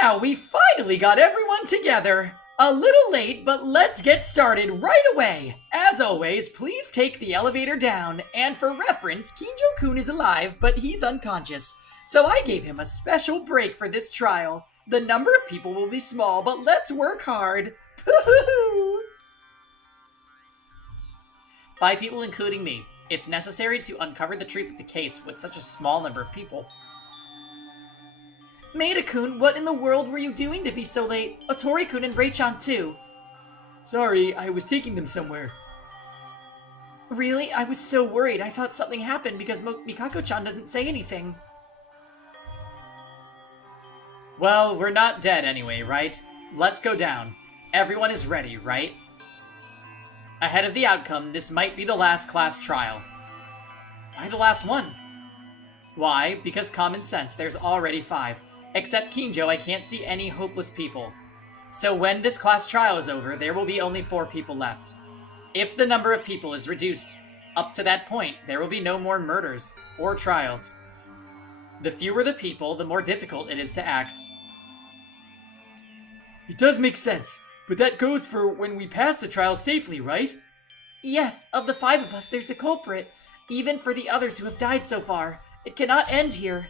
Now we finally got everyone together. A little late, but let's get started right away. As always, please take the elevator down. And for reference, Kinjo-kun is alive, but he's unconscious. So I gave him a special break for this trial. The number of people will be small, but let's work hard. 5 people, including me. It's necessary to uncover the truth of the case with such a small number of people. Maida-kun, what in the world were you doing to be so late? Otori-kun and Rei-chan too. Sorry, I was taking them somewhere. Really? I was so worried. I thought something happened because Mikako-chan doesn't say anything. Well, we're not dead anyway, right? Let's go down. Everyone is ready, right? Ahead of the outcome, this might be the last class trial. Why the last one? Why? Because common sense, there's already 5. Except Kinjo, I can't see any hopeless people. So when this class trial is over, there will be only 4 people left. If the number of people is reduced up to that point, there will be no more murders or trials. The fewer the people, the more difficult it is to act. It does make sense, but that goes for when we pass the trial safely, right? Yes, of the 5 of us, there's a culprit. Even for the others who have died so far. It cannot end here.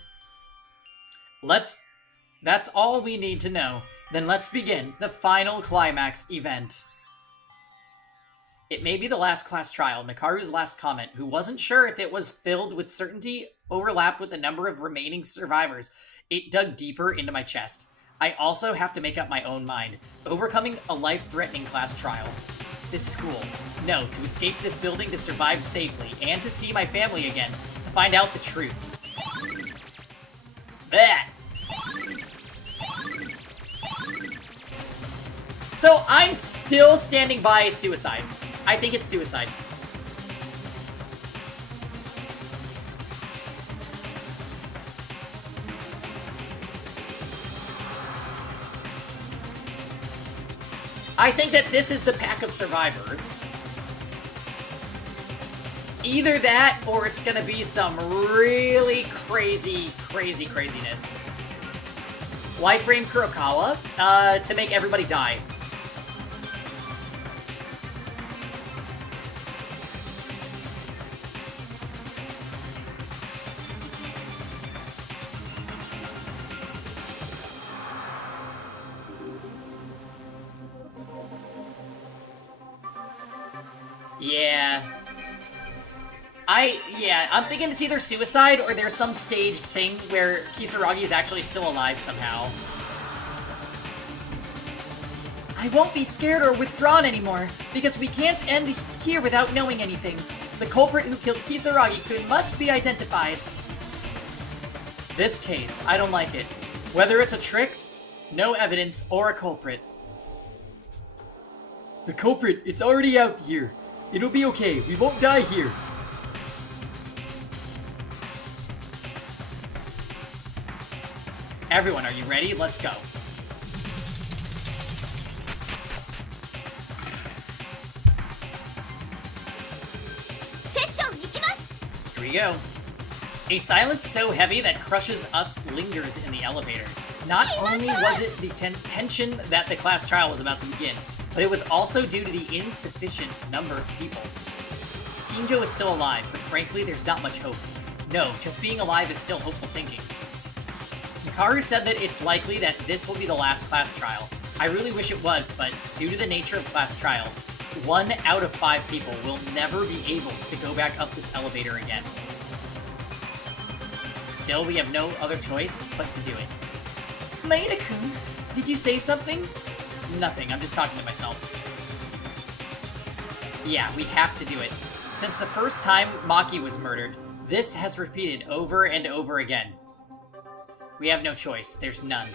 That's all we need to know. Then let's begin the final climax event. It may be the last class trial. Mikaru's last comment, who wasn't sure if it was filled with certainty, overlapped with the number of remaining survivors. It dug deeper into my chest. I also have to make up my own mind. Overcoming a life-threatening class trial. This school. No, to escape this building, to survive safely, and to see my family again, to find out the truth. Blech. So I'm still standing by suicide. I think it's suicide. I think that this is the pack of survivors. Either that, or it's gonna be some really craziness. Why frame Kurokawa? To make everybody die. Yeah. I'm thinking it's either suicide or there's some staged thing where Kisaragi is actually still alive somehow. I won't be scared or withdrawn anymore, because we can't end here without knowing anything. The culprit who killed Kisaragi-kun must be identified. This case, I don't like it. Whether it's a trick, no evidence, or a culprit. The culprit, it's already out here. It'll be okay, we won't die here. Everyone, are you ready? Let's go. Here we go. A silence so heavy that crushes us lingers in the elevator. Not only was it the tension that the class trial was about to begin, but it was also due to the insufficient number of people. Kinjo is still alive, but frankly, there's not much hope. No, just being alive is still hopeful thinking. Mikaru said that it's likely that this will be the last class trial. I really wish it was, but due to the nature of class trials, 1 out of 5 people will never be able to go back up this elevator again. Still, we have no other choice but to do it. Maeda-kun, did you say something? Nothing, I'm just talking to myself. Yeah, we have to do it. Since the first time Maki was murdered, this has repeated over and over again. We have no choice, there's none.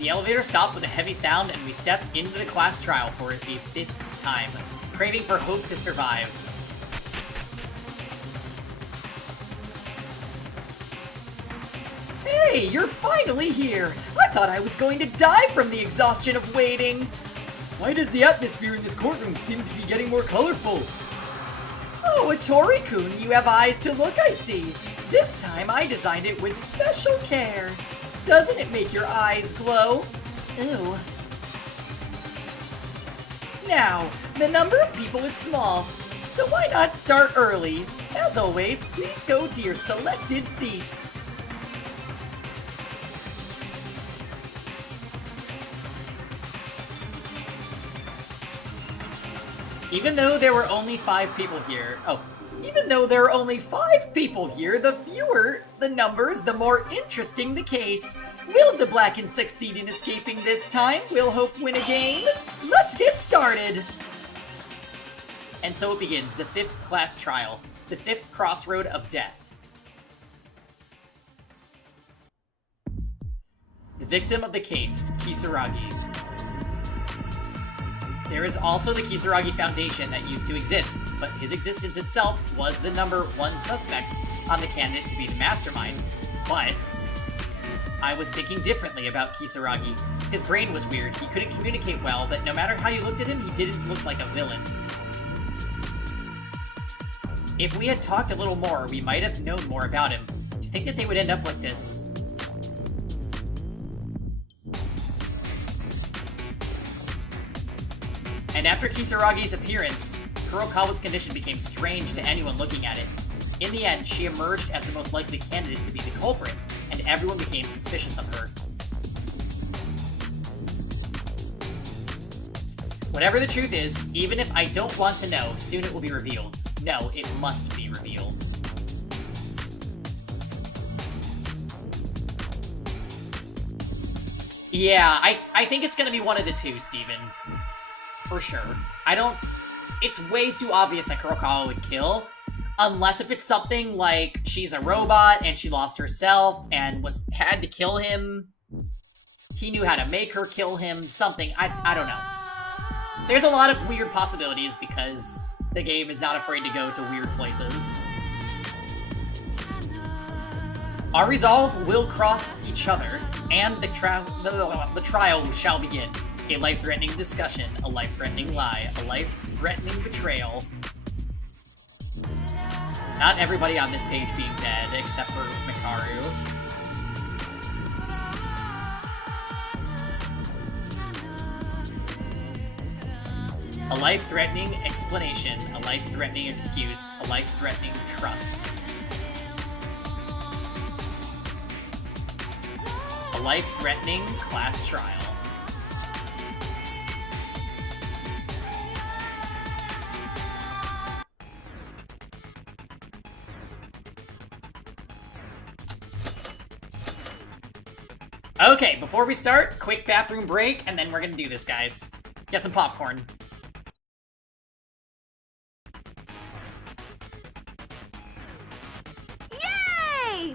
The elevator stopped with a heavy sound and we stepped into the class trial for a 5th time, craving for hope to survive. Hey, you're finally here! I thought I was going to die from the exhaustion of waiting! Why does the atmosphere in this courtroom seem to be getting more colorful? Oh, Atori-kun, you have eyes to look, I see. This time I designed it with special care. Doesn't it make your eyes glow? Ew. Now, the number of people is small, so why not start early? As always, please go to your selected seats. Even though there were only 5 people here, the fewer the numbers, the more interesting the case. Will the Blackens succeed in escaping this time? Will Hope win a game? Let's get started! And so it begins, the 5th class trial, the 5th crossroad of death. The victim of the case, Kisaragi. There is also the Kisaragi Foundation that used to exist, but his existence itself was the number 1 suspect on the candidate to be the mastermind. But I was thinking differently about Kisaragi. His brain was weird, he couldn't communicate well, but no matter how you looked at him, he didn't look like a villain. If we had talked a little more, we might have known more about him. To think that they would end up like this. And after Kisaragi's appearance, Kurokawa's condition became strange to anyone looking at it. In the end, she emerged as the most likely candidate to be the culprit, and everyone became suspicious of her. Whatever the truth is, even if I don't want to know, soon it will be revealed. No, it must be revealed. Yeah, I think it's gonna be one of the two, Steven. For sure. It's way too obvious that Kurokawa would kill, unless if it's something like she's a robot and she lost herself and had to kill him. He knew how to make her kill him, something, I don't know. There's a lot of weird possibilities because the game is not afraid to go to weird places. Our resolve will cross each other, and the trial shall begin. A life-threatening discussion, a life-threatening lie, a life-threatening betrayal. Not everybody on this page being dead, except for Mikaru. A life-threatening explanation, a life-threatening excuse, a life-threatening trust. A A life-threatening class trial. Okay, before we start, quick bathroom break, and then we're gonna do this, guys. Get some popcorn. Yay!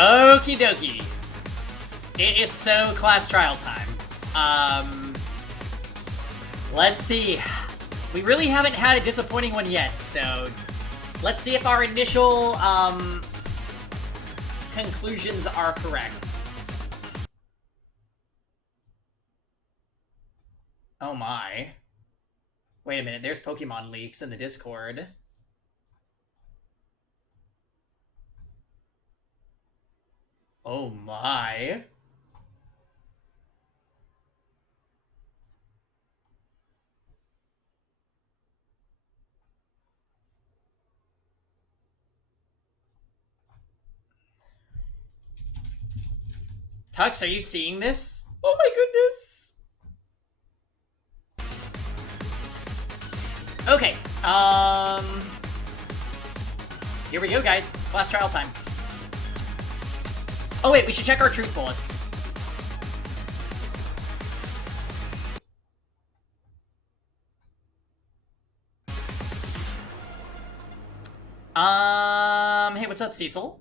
Okie dokie. It is so class trial time. Let's see. We really haven't had a disappointing one yet, so let's see if our initial, conclusions are correct. Oh my. Wait a minute, there's Pokemon leaks in the Discord. Oh my. Tux, are you seeing this? Oh my goodness. Okay, here we go, guys. Class trial time. Oh wait, we should check our truth bullets. Hey, what's up, Cecil?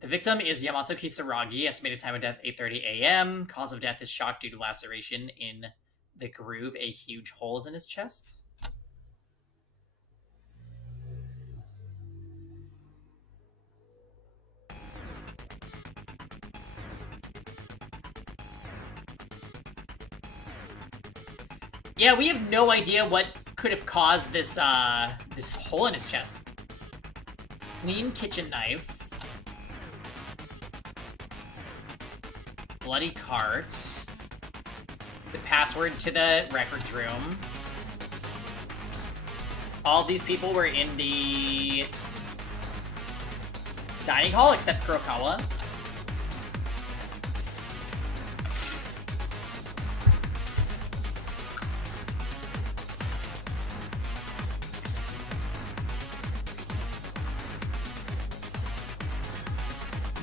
The victim is Yamato Kisaragi, estimated time of death 8:30 a.m. Cause of death is shock due to laceration in the groove. A huge hole is in his chest. Yeah, we have no idea what could have caused this, this hole in his chest. Clean kitchen knife. Bloody cart. The password to the records room. All these people were in the dining hall except Kurokawa.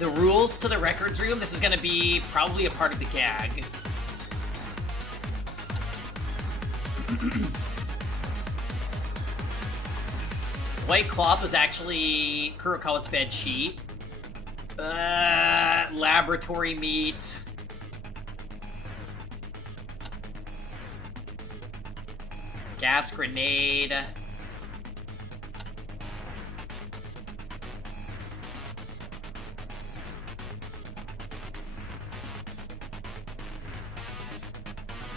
the rules to the records room. This is gonna be probably a part of the gag. White cloth was actually Kurokawa's bed sheet. Laboratory meat. Gas grenade.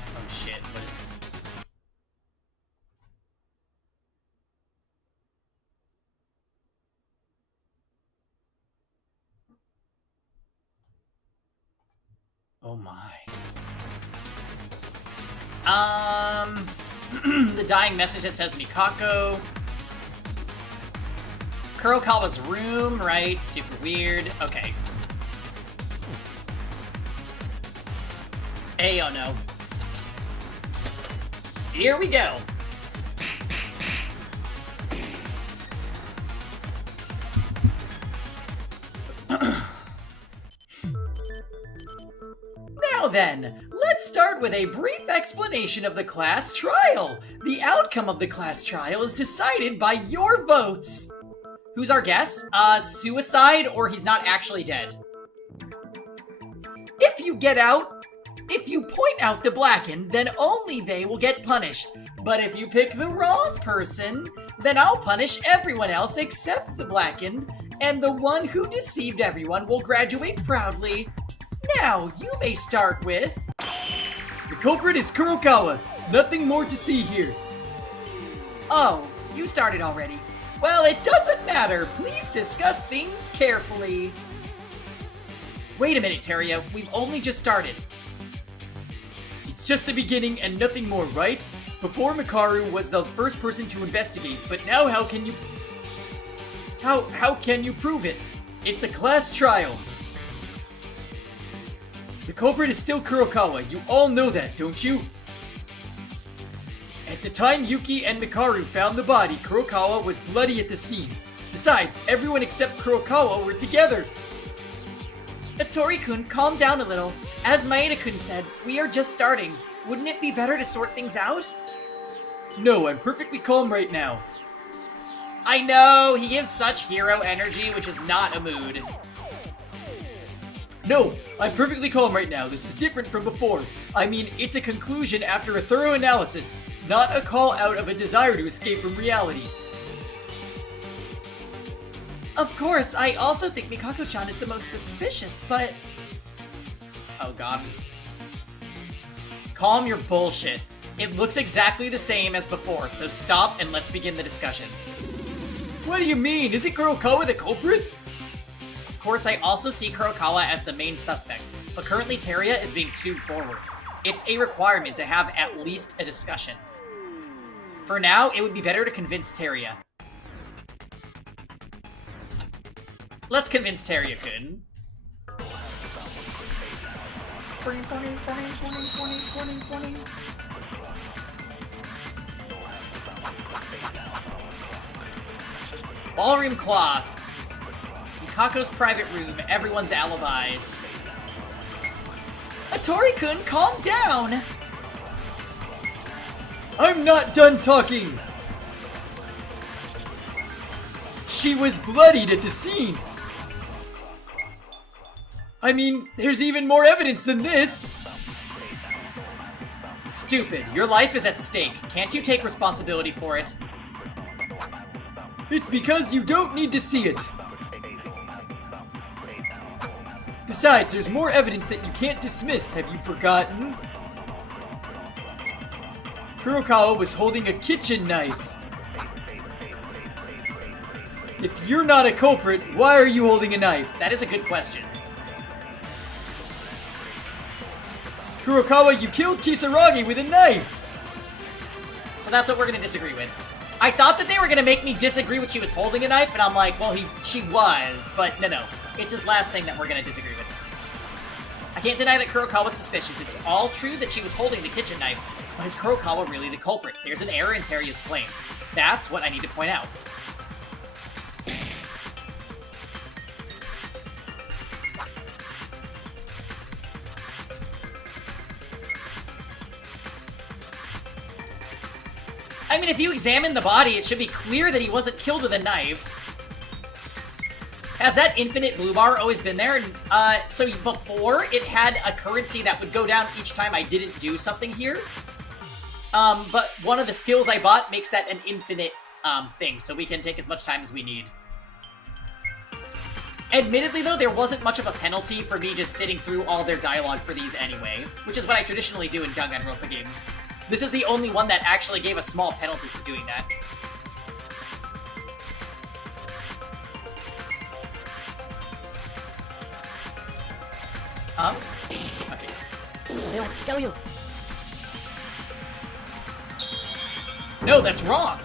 Oh shit, what is... Oh my. The dying message that says Mikako. Kurokawa's room, right? Super weird. Okay. Hey, oh no. Here we go. Now then, let's start with a brief explanation of the class trial. The outcome of the class trial is decided by your votes. Who's our guess? Suicide or he's not actually dead. If you point out the blackened, then only they will get punished. But if you pick the wrong person, then I'll punish everyone else except the blackened, and the one who deceived everyone will graduate proudly. Now, you may start with... The culprit is Kurokawa. Nothing more to see here. Oh, you started already. Well, it doesn't matter. Please discuss things carefully. Wait a minute, Teria. We've only just started. It's just the beginning and nothing more, right? Before, Makaru was the first person to investigate, but now how can you... How can you prove it? It's a class trial. The culprit is still Kurokawa. You all know that, don't you? At the time Yuki and Mikaru found the body, Kurokawa was bloody at the scene. Besides, everyone except Kurokawa were together. Tori-kun, calm down a little. As Maeda-kun said, we are just starting. Wouldn't it be better to sort things out? No, I'm perfectly calm right now. I know, he gives such hero energy, which is not a mood. No, I'm perfectly calm right now. This is different from before. I mean, it's a conclusion after a thorough analysis, not a call out of a desire to escape from reality. Of course, I also think Mikako-chan is the most suspicious, but... Oh god. Calm your bullshit. It looks exactly the same as before, so stop and let's begin the discussion. What do you mean? Isn't Kurokawa the culprit? Of course, I also see Kurokawa as the main suspect, but currently Teria is being too forward. It's a requirement to have at least a discussion. For now, it would be better to convince Teria. Let's convince Teria-kun. Ballroom cloth. Mikako's private room, everyone's alibis. Tori-kun, calm down! I'm not done talking! She was bloodied at the scene! I mean, there's even more evidence than this! Stupid, your life is at stake. Can't you take responsibility for it? It's because you don't need to see it! Besides, there's more evidence that you can't dismiss, have you forgotten? Kurokawa was holding a kitchen knife. If you're not a culprit, why are you holding a knife? That is a good question. Kurokawa, you killed Kisaragi with a knife! So that's what we're gonna disagree with. I thought that they were gonna make me disagree with she was holding a knife, and I'm like, well, she was, but no. It's his last thing that we're gonna disagree with. I can't deny that Kurokawa's suspicious. It's all true that she was holding the kitchen knife, but is Kurokawa really the culprit? There's an error in Teria's claim. That's what I need to point out. I mean, if you examine the body, it should be clear that he wasn't killed with a knife. Has that infinite blue bar always been there? So before, it had a currency that would go down each time I didn't do something here. But one of the skills I bought makes that an infinite thing, so we can take as much time as we need. Admittedly, though, there wasn't much of a penalty for me just sitting through all their dialogue for these anyway, which is what I traditionally do in Danganronpa games. This is the only one that actually gave a small penalty for doing that. Okay. No, that's wrong!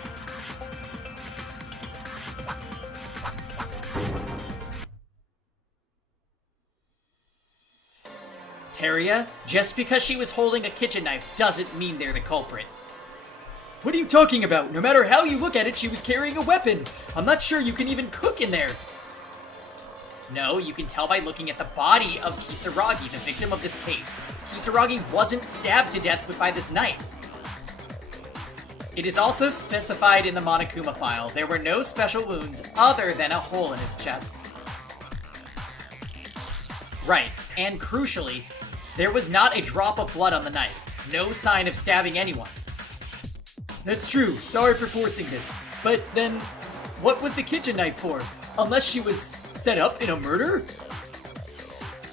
Teria, just because she was holding a kitchen knife doesn't mean they're the culprit. What are you talking about? No matter how you look at it, she was carrying a weapon. I'm not sure you can even cook in there. No, you can tell by looking at the body of Kisaragi, the victim of this case. Kisaragi wasn't stabbed to death by this knife. It is also specified in the Monokuma file. There were no special wounds other than a hole in his chest. Right, and crucially, there was not a drop of blood on the knife. No sign of stabbing anyone. That's true. Sorry for forcing this. But then, what was the kitchen knife for? Unless she was set up in a murder?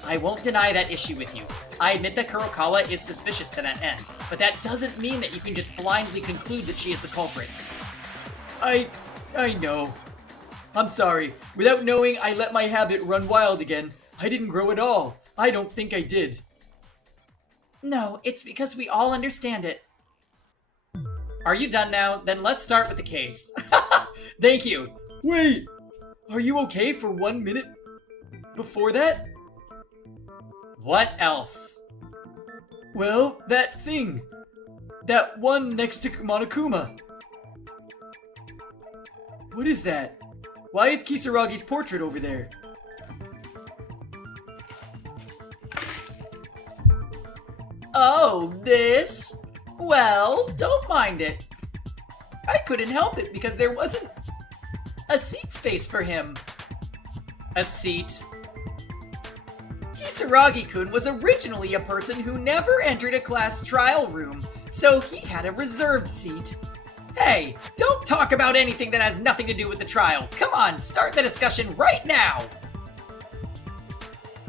I won't deny that issue with you. I admit that Kurokawa is suspicious to that end, but that doesn't mean that you can just blindly conclude that she is the culprit. I know. I'm sorry. Without knowing, I let my habit run wild again. I didn't grow at all. I don't think I did. No, it's because we all understand it. Are you done now? Then let's start with the case. Thank you. Wait, are you okay for 1 minute before that? What else? Well, that thing. That one next to Monokuma. What is that? Why is Kisaragi's portrait over there? Oh, this? Well, don't mind it. I couldn't help it because there wasn't a seat space for him. A seat? Kisaragi-kun was originally a person who never entered a class trial room, so he had a reserved seat. Hey, don't talk about anything that has nothing to do with the trial. Come on, start the discussion right now.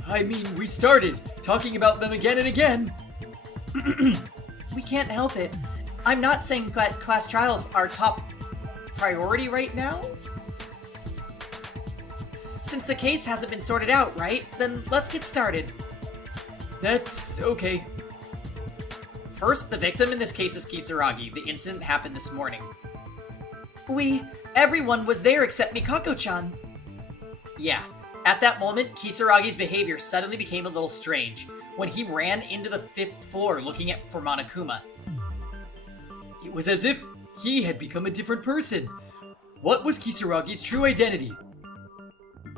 I mean, we started talking about them again and again. We can't help it. I'm not saying that class trials are top priority right now. Since the case hasn't been sorted out, right? Then let's get started. That's okay. First, the victim in this case is Kisaragi. The incident happened this morning. Everyone was there except Mikako-chan. Yeah, at that moment, Kisaragi's behavior suddenly became a little strange when he ran into the 5th floor looking for Monokuma. It was as if he had become a different person. What was Kisaragi's true identity?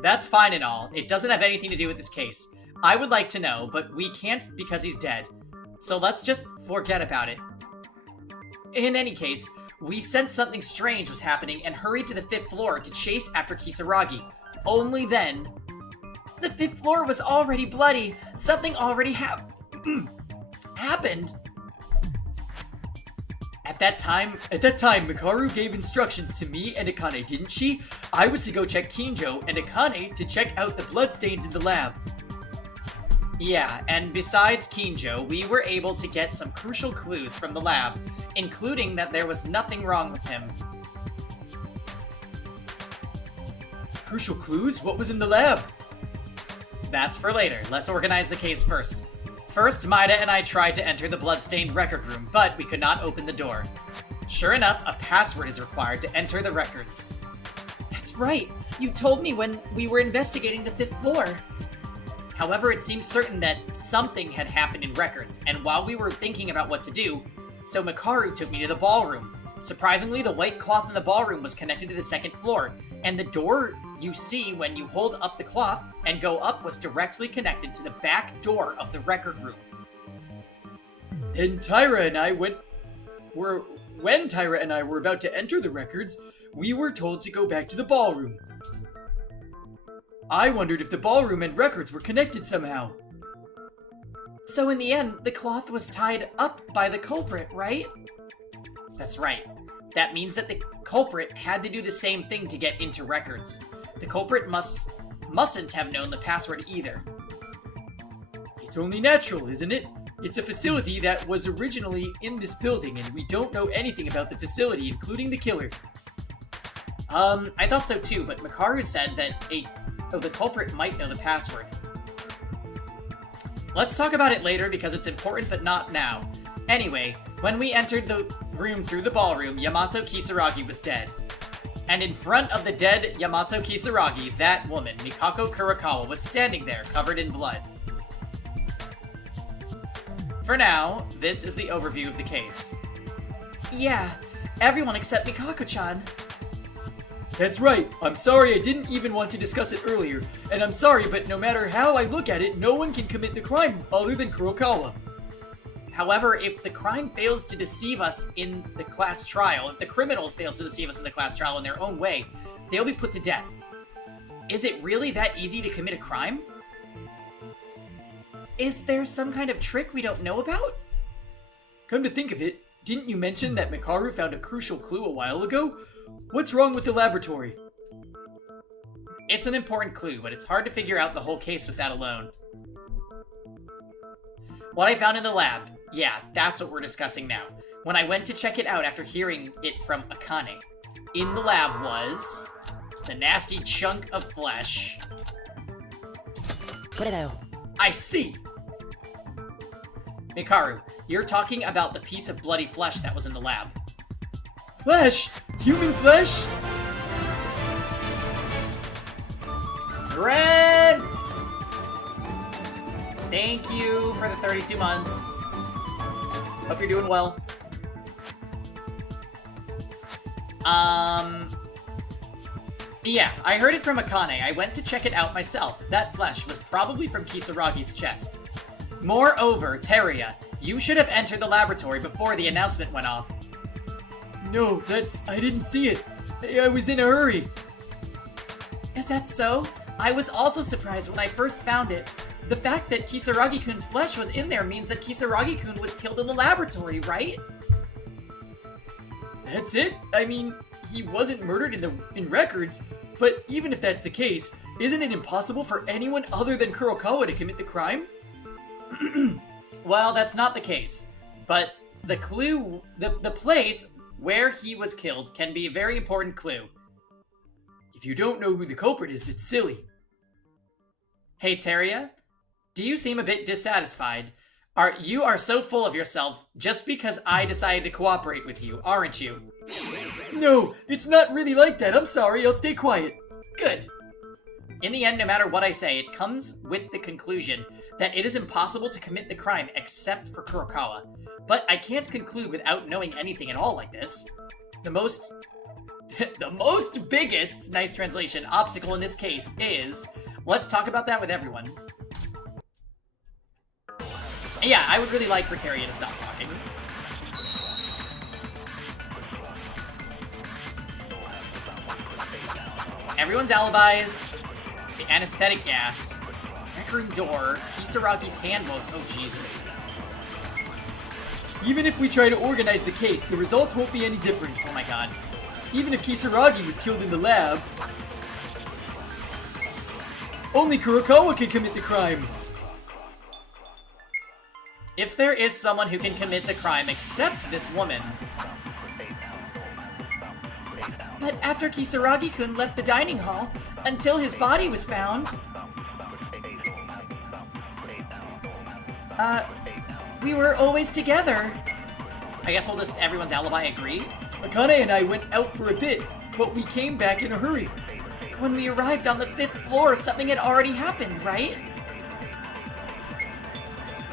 That's fine and all. It doesn't have anything to do with this case. I would like to know, but we can't because he's dead. So let's just forget about it. In any case, we sensed something strange was happening and hurried to the 5th floor to chase after Kisaragi. Only then... The 5th floor was already bloody. Something already happened. At that time, Mikaru gave instructions to me and Akane, didn't she? I was to go check Kinjo, and Akane to check out the bloodstains in the lab. Yeah, and besides Kinjo, we were able to get some crucial clues from the lab, including that there was nothing wrong with him. Crucial clues? What was in the lab? That's for later. Let's organize the case first. First, Maida and I tried to enter the bloodstained record room, but we could not open the door. Sure enough, a password is required to enter the records. That's right. You told me when we were investigating the 5th floor. However, it seems certain that something had happened in records, and while we were thinking about what to do, so Mikaru took me to the ballroom. Surprisingly, the white cloth in the ballroom was connected to the 2nd floor, and the door you see when you hold up the cloth and go up was directly connected to the back door of the record room. Then Tyra and I were when Tyra and I were about to enter the records, we were told to go back to the ballroom. I wondered if the ballroom and records were connected somehow. So in the end, the cloth was tied up by the culprit, right? That's right. That means that the culprit had to do the same thing to get into records. The culprit mustn't have known the password either. It's only natural, isn't it? It's a facility that was originally in this building, and we don't know anything about the facility, including the killer. I thought so too, but Makaru said that the culprit might know the password. Let's talk about it later because it's important, but not now. Anyway, when we entered the room through the ballroom, Yamato Kisaragi was dead. And in front of the dead Yamato Kisaragi, that woman, Mikako Kurokawa, was standing there, covered in blood. For now, this is the overview of the case. Yeah, everyone except Mikako-chan. That's right. I'm sorry I didn't even want to discuss it earlier, and I'm sorry, but no matter how I look at it, no one can commit the crime other than Kurokawa. However, if the crime fails to deceive us in the class trial, if the criminal fails to deceive us in the class trial in their own way, they'll be put to death. Is it really that easy to commit a crime? Is there some kind of trick we don't know about? Come to think of it, didn't you mention that Makaru found a crucial clue a while ago? What's wrong with the laboratory? It's an important clue, but it's hard to figure out the whole case with that alone. What I found in the lab. Yeah, that's what we're discussing now. When I went to check it out after hearing it from Akane, in the lab was the nasty chunk of flesh. I see! Mikaru, you're talking about the piece of bloody flesh that was in the lab. Flesh? Human flesh? Brent! Thank you for the 32 months. Hope you're doing well. Yeah, I heard it from Akane. I went to check it out myself. That flesh was probably from Kisaragi's chest. Moreover, Teria, you should have entered the laboratory before the announcement went off. No, I didn't see it. I was in a hurry. Is that so? I was also surprised when I first found it. The fact that Kisaragi-kun's flesh was in there means that Kisaragi-kun was killed in the laboratory, right? That's it? I mean, he wasn't murdered in records, but even if that's the case, isn't it impossible for anyone other than Kurokawa to commit the crime? Well, that's not the case, but the clue, the place where he was killed can be a very important clue. If you don't know who the culprit is, it's silly. Hey, Teria, do you seem a bit dissatisfied? You are so full of yourself just because I decided to cooperate with you, aren't you? No, it's not really like that. I'm sorry, I'll stay quiet. Good. In the end, no matter what I say, it comes with the conclusion that it is impossible to commit the crime except for Kurokawa. But I can't conclude without knowing anything at all like this. The most biggest, nice translation, obstacle in this case is, let's talk about that with everyone. Yeah, I would really like for Teria to stop talking. Everyone's alibis, the anesthetic gas, recurring door, Kisaragi's handbook, oh Jesus. Even if we try to organize the case, the results won't be any different. Oh my god. Even if Kisaragi was killed in the lab, only Kurokawa can commit the crime. If there is someone who can commit the crime except this woman... But after Kisaragi-kun left the dining hall, until his body was found... we were always together. I guess we'll just everyone's alibi agree. Akane and I went out for a bit, but we came back in a hurry. When we arrived on the 5th floor, something had already happened, right?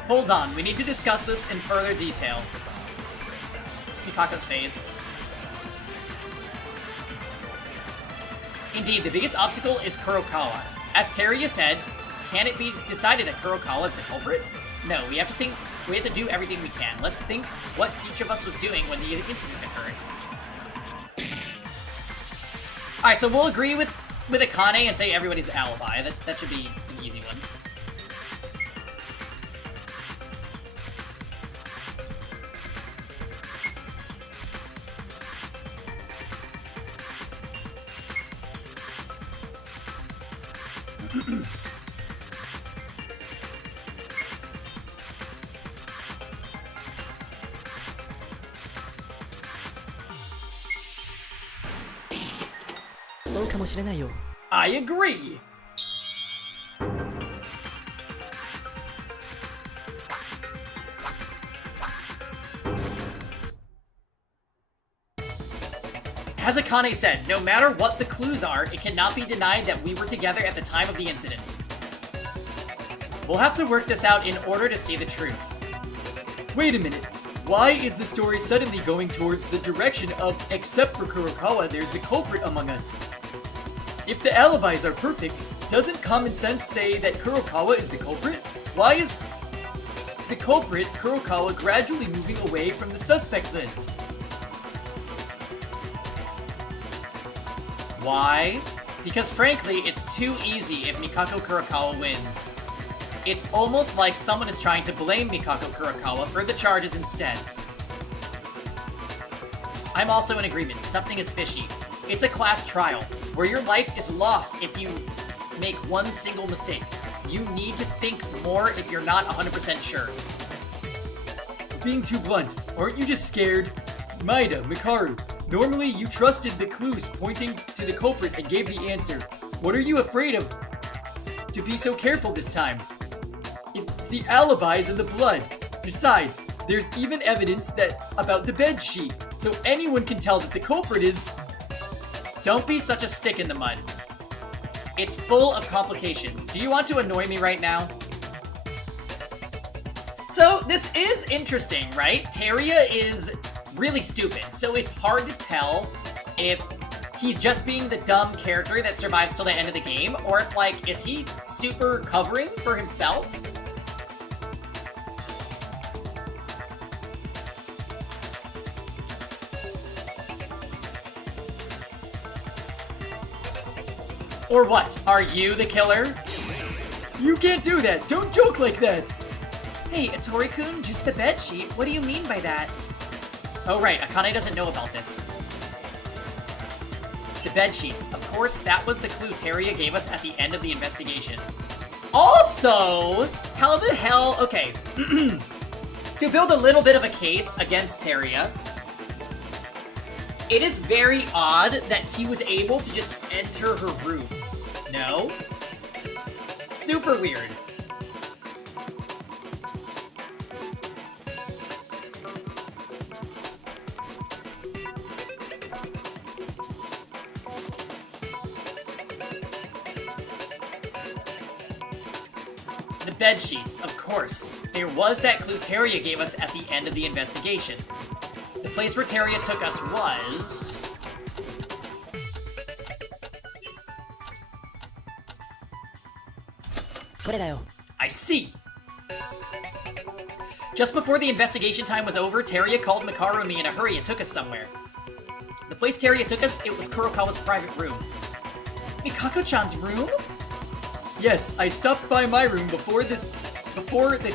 Hold on, we need to discuss this in further detail. Mikako's face. Indeed, the biggest obstacle is Kurokawa. As Teria said, can it be decided that Kurokawa is the culprit? No, we have to think We have to do everything we can. Let's think what each of us was doing when the incident occurred. Alright, so we'll agree with Akane and say everybody's alibi. That should be an easy one. I agree! As Akane said, no matter what the clues are, it cannot be denied that we were together at the time of the incident. We'll have to work this out in order to see the truth. Wait a minute. Why is the story suddenly going towards the direction of, except for Kurokawa, there's the culprit among us? If the alibis are perfect, doesn't common sense say that Kurokawa is the culprit? Why is the culprit, Kurokawa, gradually moving away from the suspect list? Why? Because frankly, it's too easy if Mikako Kurokawa wins. It's almost like someone is trying to blame Mikako Kurokawa for the charges instead. I'm also in agreement. Something is fishy. It's a class trial, where your life is lost if you make one single mistake. You need to think more if you're not 100% sure. Being too blunt. Aren't you just scared? Maeda, Mikaru, normally you trusted the clues pointing to the culprit and gave the answer. What are you afraid of to be so careful this time? It's the alibis and the blood. Besides, there's even evidence about the bed sheet, so anyone can tell that the culprit is... Don't be such a stick in the mud. It's full of complications. Do you want to annoy me right now? So, this is interesting, right? Teria is really stupid, so it's hard to tell if he's just being the dumb character that survives till the end of the game, or if, like, is he super covering for himself? Or what? Are you the killer? You can't do that! Don't joke like that! Hey, Atori-kun, just the bedsheet? What do you mean by that? Oh right, Akane doesn't know about this. The bedsheets. Of course, that was the clue Teria gave us at the end of the investigation. Also, how the hell... Okay. To build a little bit of a case against Teria, it is very odd that he was able to just enter her room. No? Super weird. The bedsheets, of course. There was that clue Teria gave us at the end of the investigation. The place where Teria took us was... I see. Just before the investigation time was over, Teria called Mikaru and me in a hurry and took us somewhere. The place Teria took us, it was Kurokawa's private room. Mikako-chan's room? Yes, I stopped by my room before the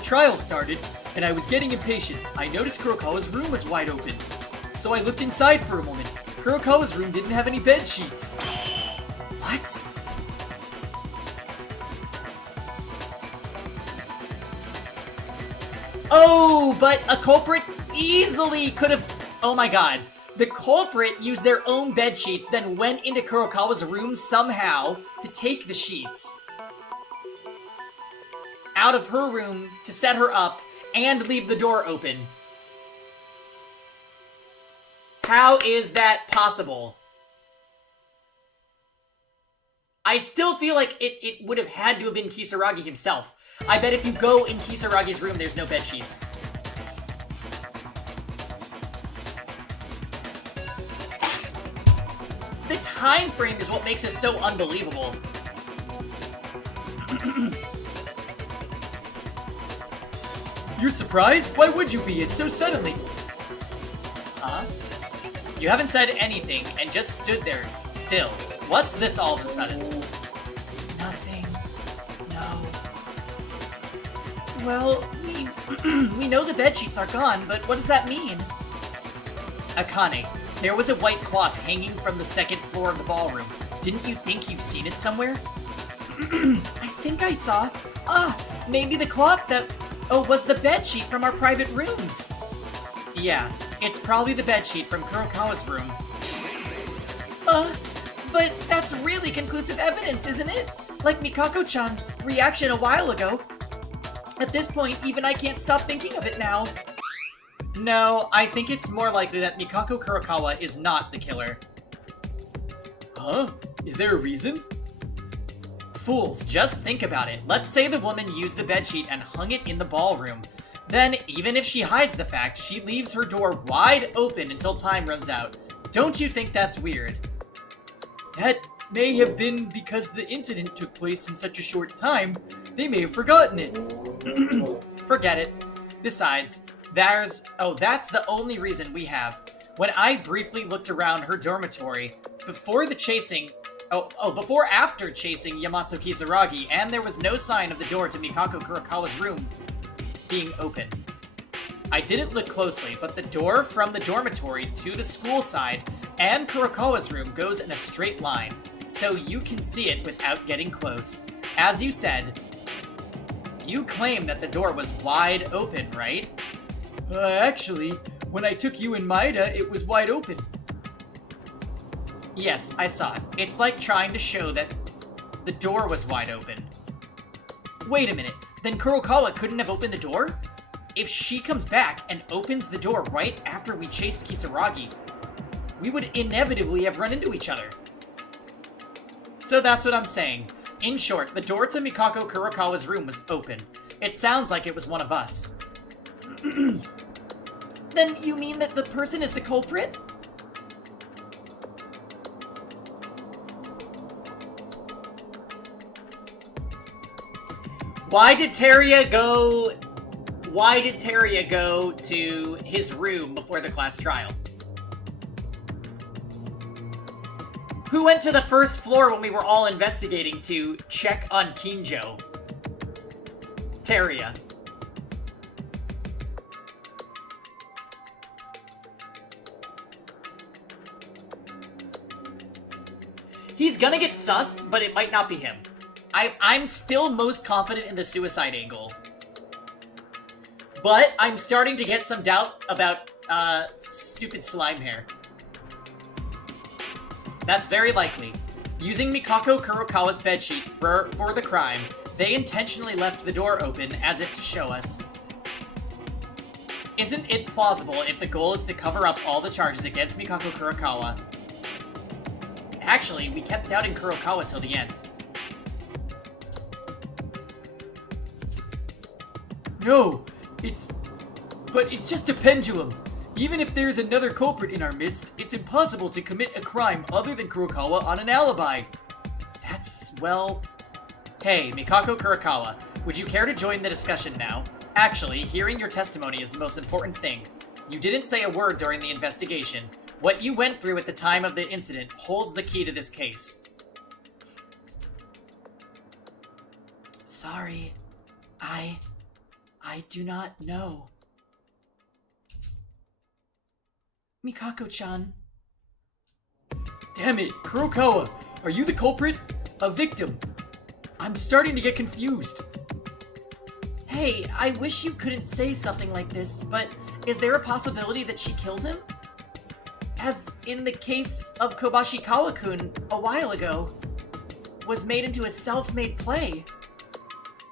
trial started, and I was getting impatient. I noticed Kurokawa's room was wide open. So I looked inside for a moment. Kurokawa's room didn't have any bed sheets. What? Oh, but a culprit easily could have... Oh my god. The culprit used their own bed sheets, then went into Kurokawa's room somehow to take the sheets out of her room to set her up and leave the door open. How is that possible? I still feel like it would have had to have been Kisaragi himself. I bet if you go in Kisaragi's room, there's no bed sheets. The time frame is what makes this so unbelievable. You're surprised? Why would you be? It's so suddenly. Huh? You haven't said anything and just stood there still. What's this all of a sudden? Nothing. No. Well, we know the bedsheets are gone, but what does that mean? Akane, there was a white cloth hanging from the second floor of the ballroom. Didn't you think you've seen it somewhere? I think I saw. Maybe the cloth that... Oh, was the bedsheet from our private rooms. Yeah, it's probably the bedsheet from Kurokawa's room. But that's really conclusive evidence, isn't it? Like Mikako-chan's reaction a while ago. At this point, even I can't stop thinking of it now. No, I think it's more likely that Mikako Kurokawa is not the killer. Huh? Is there a reason? Fools, just think about it. Let's say the woman used the bedsheet and hung it in the ballroom. Then, even if she hides the fact, she leaves her door wide open until time runs out. Don't you think that's weird? That may have been because the incident took place in such a short time. They may have forgotten it. Forget it. Besides, that's the only reason we have. When I briefly looked around her dormitory, before after chasing Yamato Kisaragi, and there was no sign of the door to Mikako Kurokawa's room being open. I didn't look closely, but the door from the dormitory to the school side and Kurokawa's room goes in a straight line, so you can see it without getting close. As you said, you claim that the door was wide open, right? Actually, when I took you and Maeda, it was wide open. Yes, I saw it. It's like trying to show that the door was wide open. Wait a minute, then Kurokawa couldn't have opened the door? If she comes back and opens the door right after we chased Kisaragi, we would inevitably have run into each other. So that's what I'm saying. In short, the door to Mikako Kurokawa's room was open. It sounds like it was one of us. Then you mean that the person is the culprit? Why did Teria go to his room before the class trial? Who went to the first floor when we were all investigating to check on Kinjo? Teria. He's gonna get sussed, but it might not be him. I'm still most confident in the suicide angle. But I'm starting to get some doubt about, stupid slime hair. That's very likely. Using Mikako Kurokawa's bedsheet for the crime, they intentionally left the door open as if to show us. Isn't it plausible if the goal is to cover up all the charges against Mikako Kurokawa? Actually, we kept doubting Kurokawa till the end. No, it's just a pendulum. Even if there's another culprit in our midst, it's impossible to commit a crime other than Kurokawa on an alibi. Well... Hey, Mikako Kurokawa, would you care to join the discussion now? Actually, hearing your testimony is the most important thing. You didn't say a word during the investigation. What you went through at the time of the incident holds the key to this case. Sorry, I do not know. Mikako-chan. Damn it, Kurokawa, are you the culprit? A victim? I'm starting to get confused. Hey, I wish you couldn't say something like this, but is there a possibility that she killed him? As in the case of Kobashikawa-kun a while ago, was made into a self-made play.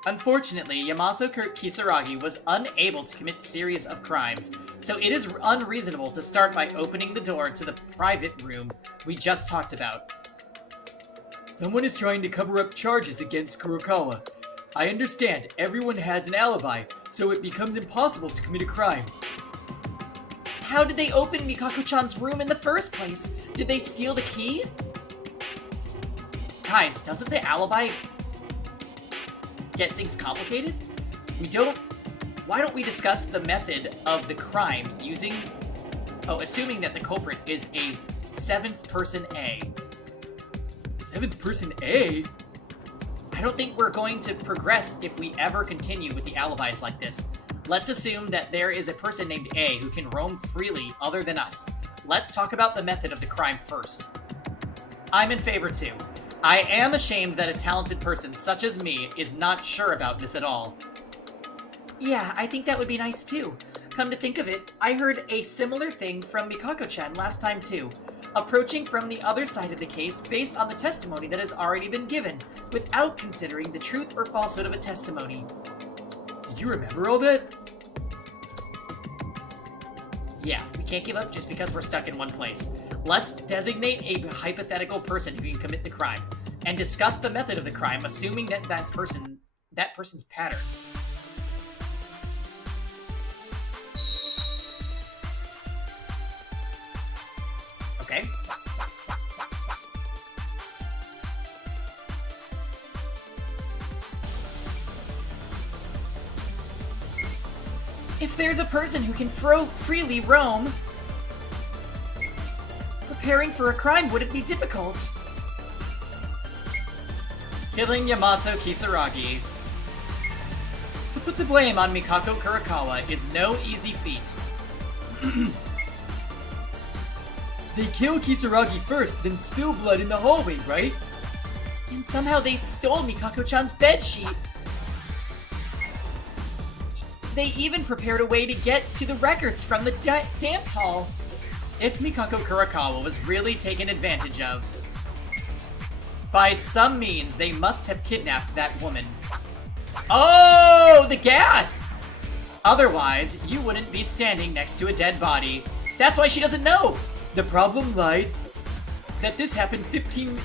Unfortunately, Yamato Kisaragi was unable to commit series of crimes, so it is unreasonable to start by opening the door to the private room we just talked about. Someone is trying to cover up charges against Kurokawa. I understand everyone has an alibi, so it becomes impossible to commit a crime. How did they open Mikako-chan's room in the first place? Did they steal the key? Guys, doesn't the alibi get things complicated? We don't why don't we discuss the method of the crime using... Oh, assuming that the culprit is a 7th person A. 7th person A? I don't think we're going to progress if we ever continue with the alibis like this. Let's assume that there is a person named A who can roam freely other than us. Let's talk about the method of the crime first. I'm in favor too. I am ashamed that a talented person such as me is not sure about this at all. Yeah, I think that would be nice too. Come to think of it, I heard a similar thing from Mikako-chan last time too, approaching from the other side of the case based on the testimony that has already been given, without considering the truth or falsehood of a testimony. Did you remember all that? Yeah, we can't give up just because we're stuck in one place. Let's designate a hypothetical person who can commit the crime, and discuss the method of the crime, assuming that that person's pattern. Okay. If there's a person who can freely roam, preparing for a crime wouldn't be difficult. Killing Yamato Kisaragi. To put the blame on Mikako Kurakawa is no easy feat. They kill Kisaragi first, then spill blood in the hallway, right? And somehow they stole Mikako-chan's bedsheet. They even prepared a way to get to the records from the dance hall. If Mikako Kurakawa was really taken advantage of, by some means they must have kidnapped that woman. Oh, the gas! Otherwise, you wouldn't be standing next to a dead body. That's why she doesn't know! The problem lies that this happened in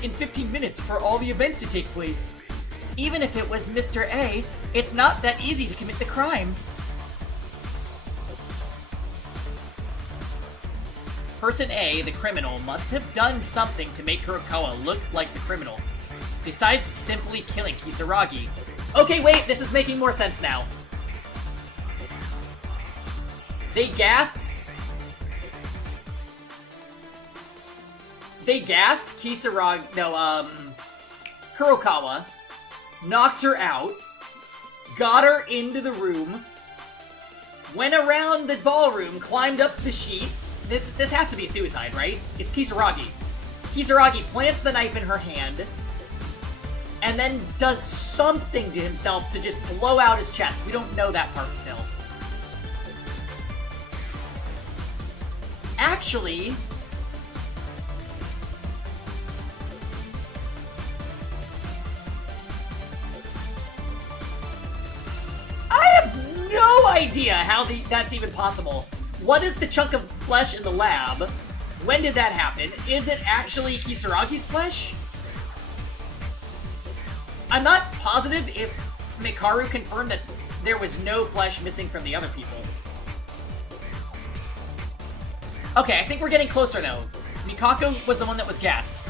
15 minutes for all the events to take place. Even if it was Mr. A, it's not that easy to commit the crime. Person A, the criminal, must have done something to make Kurakawa look like the criminal, besides simply killing Kisaragi. Okay, wait, this is making more sense now. They gassed Kisaragi, Kurokawa, knocked her out, got her into the room, went around the ballroom, climbed up the sheet. This has to be suicide, right? It's Kisaragi. Kisaragi plants the knife in her hand, and then does something to himself to just blow out his chest. We don't know that part still. Actually, I have no idea how that's even possible. What is the chunk of flesh in the lab? When did that happen? Is it actually Kisaragi's flesh? I'm not positive if Mikaru confirmed that there was no flesh missing from the other people. Okay, I think we're getting closer though. Mikako was the one that was gassed.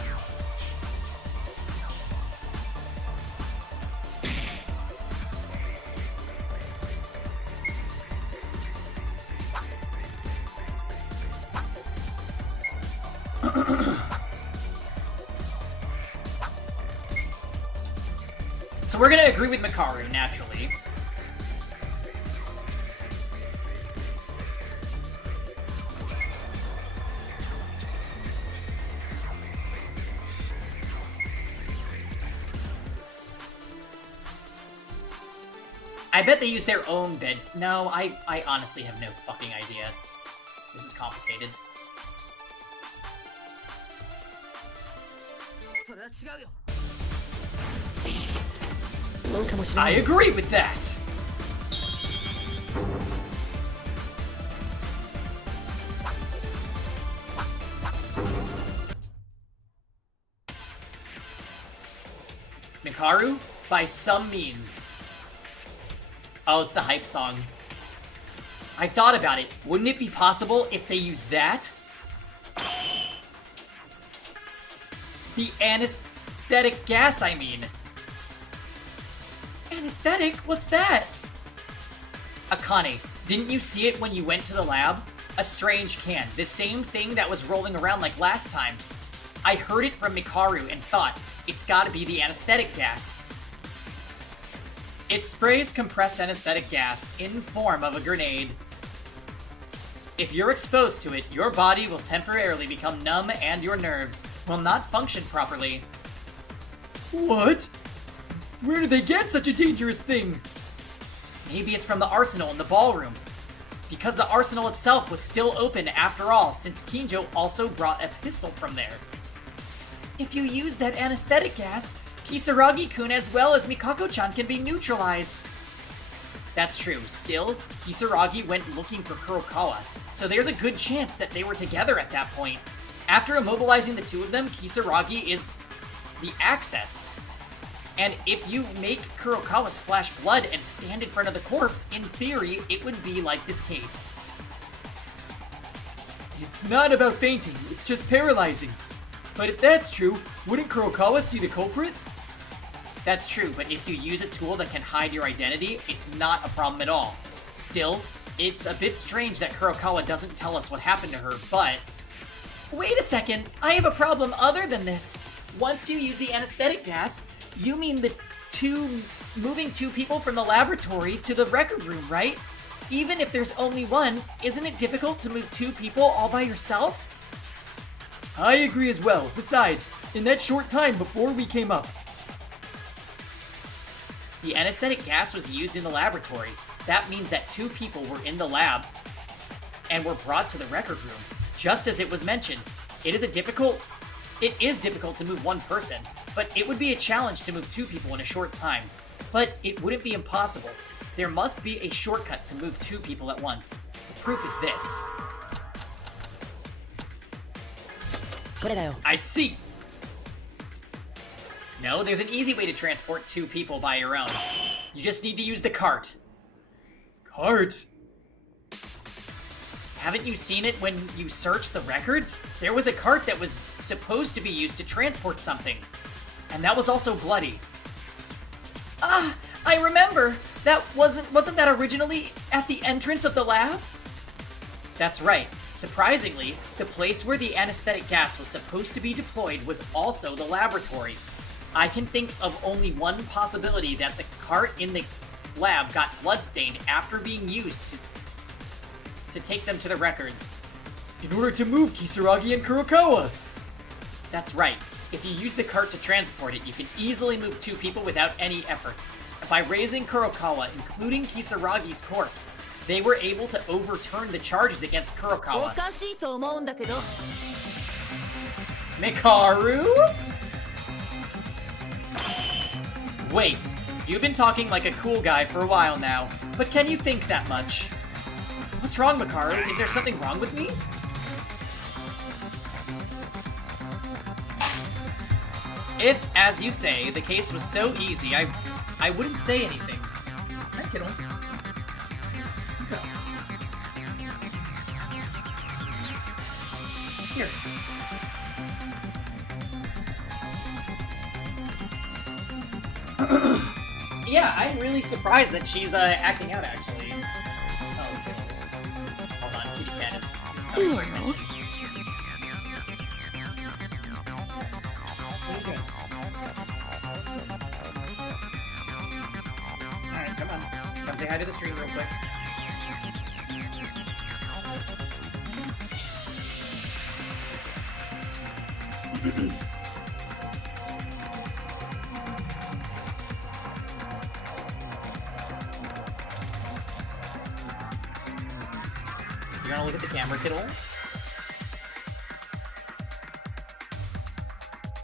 So we're gonna agree with Mikaru, naturally. I bet they use their own bed. No, I honestly have no fucking idea. This is complicated. I agree with that! Mikaru, by some means. Oh, it's the hype song. I thought about it. Wouldn't it be possible if they use that? The anesthetic gas, I mean. Anesthetic? What's that? Akane, didn't you see it when you went to the lab? A strange can, the same thing that was rolling around like last time. I heard it from Mikaru and thought, it's gotta be the anesthetic gas. It sprays compressed anesthetic gas in form of a grenade. If you're exposed to it, your body will temporarily become numb and your nerves will not function properly. What? Where did they get such a dangerous thing? Maybe it's from the arsenal in the ballroom. Because the arsenal itself was still open after all, since Kinjo also brought a pistol from there. If you use that anesthetic gas, Kisaragi-kun as well as Mikako-chan can be neutralized. That's true. Still, Kisaragi went looking for Kurokawa, so there's a good chance that they were together at that point. After immobilizing the two of them, Kisaragi is the access. And if you make Kurokawa splash blood and stand in front of the corpse, in theory, it would be like this case. It's not about fainting, it's just paralyzing. But if that's true, wouldn't Kurokawa see the culprit? That's true, but if you use a tool that can hide your identity, it's not a problem at all. Still, it's a bit strange that Kurokawa doesn't tell us what happened to her, but... Wait a second, I have a problem other than this. Once you use the anesthetic gas, you mean moving two people from the laboratory to the record room, right? Even if there's only one, isn't it difficult to move two people all by yourself? I agree as well. Besides, in that short time before we came up, the anesthetic gas was used in the laboratory. That means that two people were in the lab and were brought to the record room. Just as it was mentioned, it is difficult to move one person, but it would be a challenge to move two people in a short time. But it wouldn't be impossible. There must be a shortcut to move two people at once. The proof is this. I see! No, there's an easy way to transport two people by your own. You just need to use the cart. Cart? Haven't you seen it when you search the records? There was a cart that was supposed to be used to transport something. And that was also bloody. Ah, I remember! That wasn't that originally at the entrance of the lab? That's right. Surprisingly, the place where the anesthetic gas was supposed to be deployed was also the laboratory. I can think of only one possibility that the cart in the lab got bloodstained after being used to take them to the records. In order to move Kisaragi and Kurokawa! That's right. If you use the cart to transport it, you can easily move two people without any effort. By raising Kurokawa, including Kisaragi's corpse, they were able to overturn the charges against Kurokawa. Mikaru? Wait, you've been talking like a cool guy for a while now, but can you think that much? What's wrong, Mikaru? Is there something wrong with me? If, as you say, the case was so easy, I wouldn't say anything. Hi, kiddo. What's up? Here. Yeah, I'm really surprised that she's acting out, actually. Oh, okay. Hold on, Kitty Cat is coming for attention. What are you doing? Alright, come on. Come say hi to the stream real quick. You wanna look at the camera, kiddo?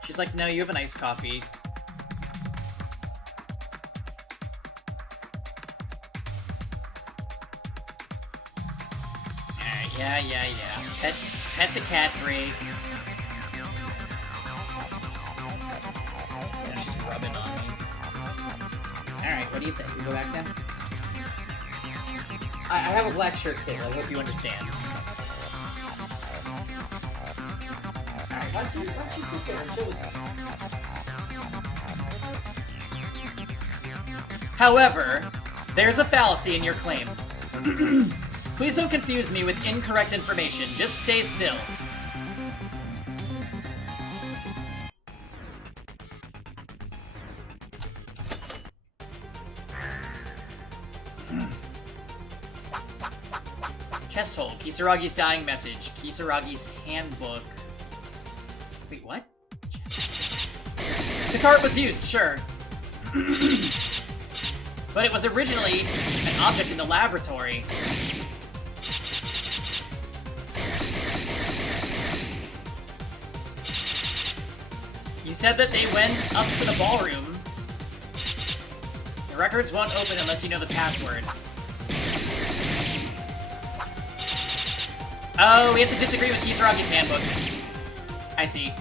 She's like, no, you have an iced coffee. Alright, yeah. Pet the cat, Drake. Yeah, she's rubbing on me. Alright, what do you say? We go back then? I have a black shirt, kid. I hope you understand. Alright, why don't you sit there and chill with me? However, there's a fallacy in your claim. Please don't confuse me with incorrect information. Just stay still. Chest hold. Kisaragi's dying message. Kisaragi's handbook. Wait, what? The cart was used, sure. But it was originally an object in the laboratory. You said that they went up to the ballroom. The records won't open unless you know the password. Oh, we have to disagree with Kisaragi's handbook. I see.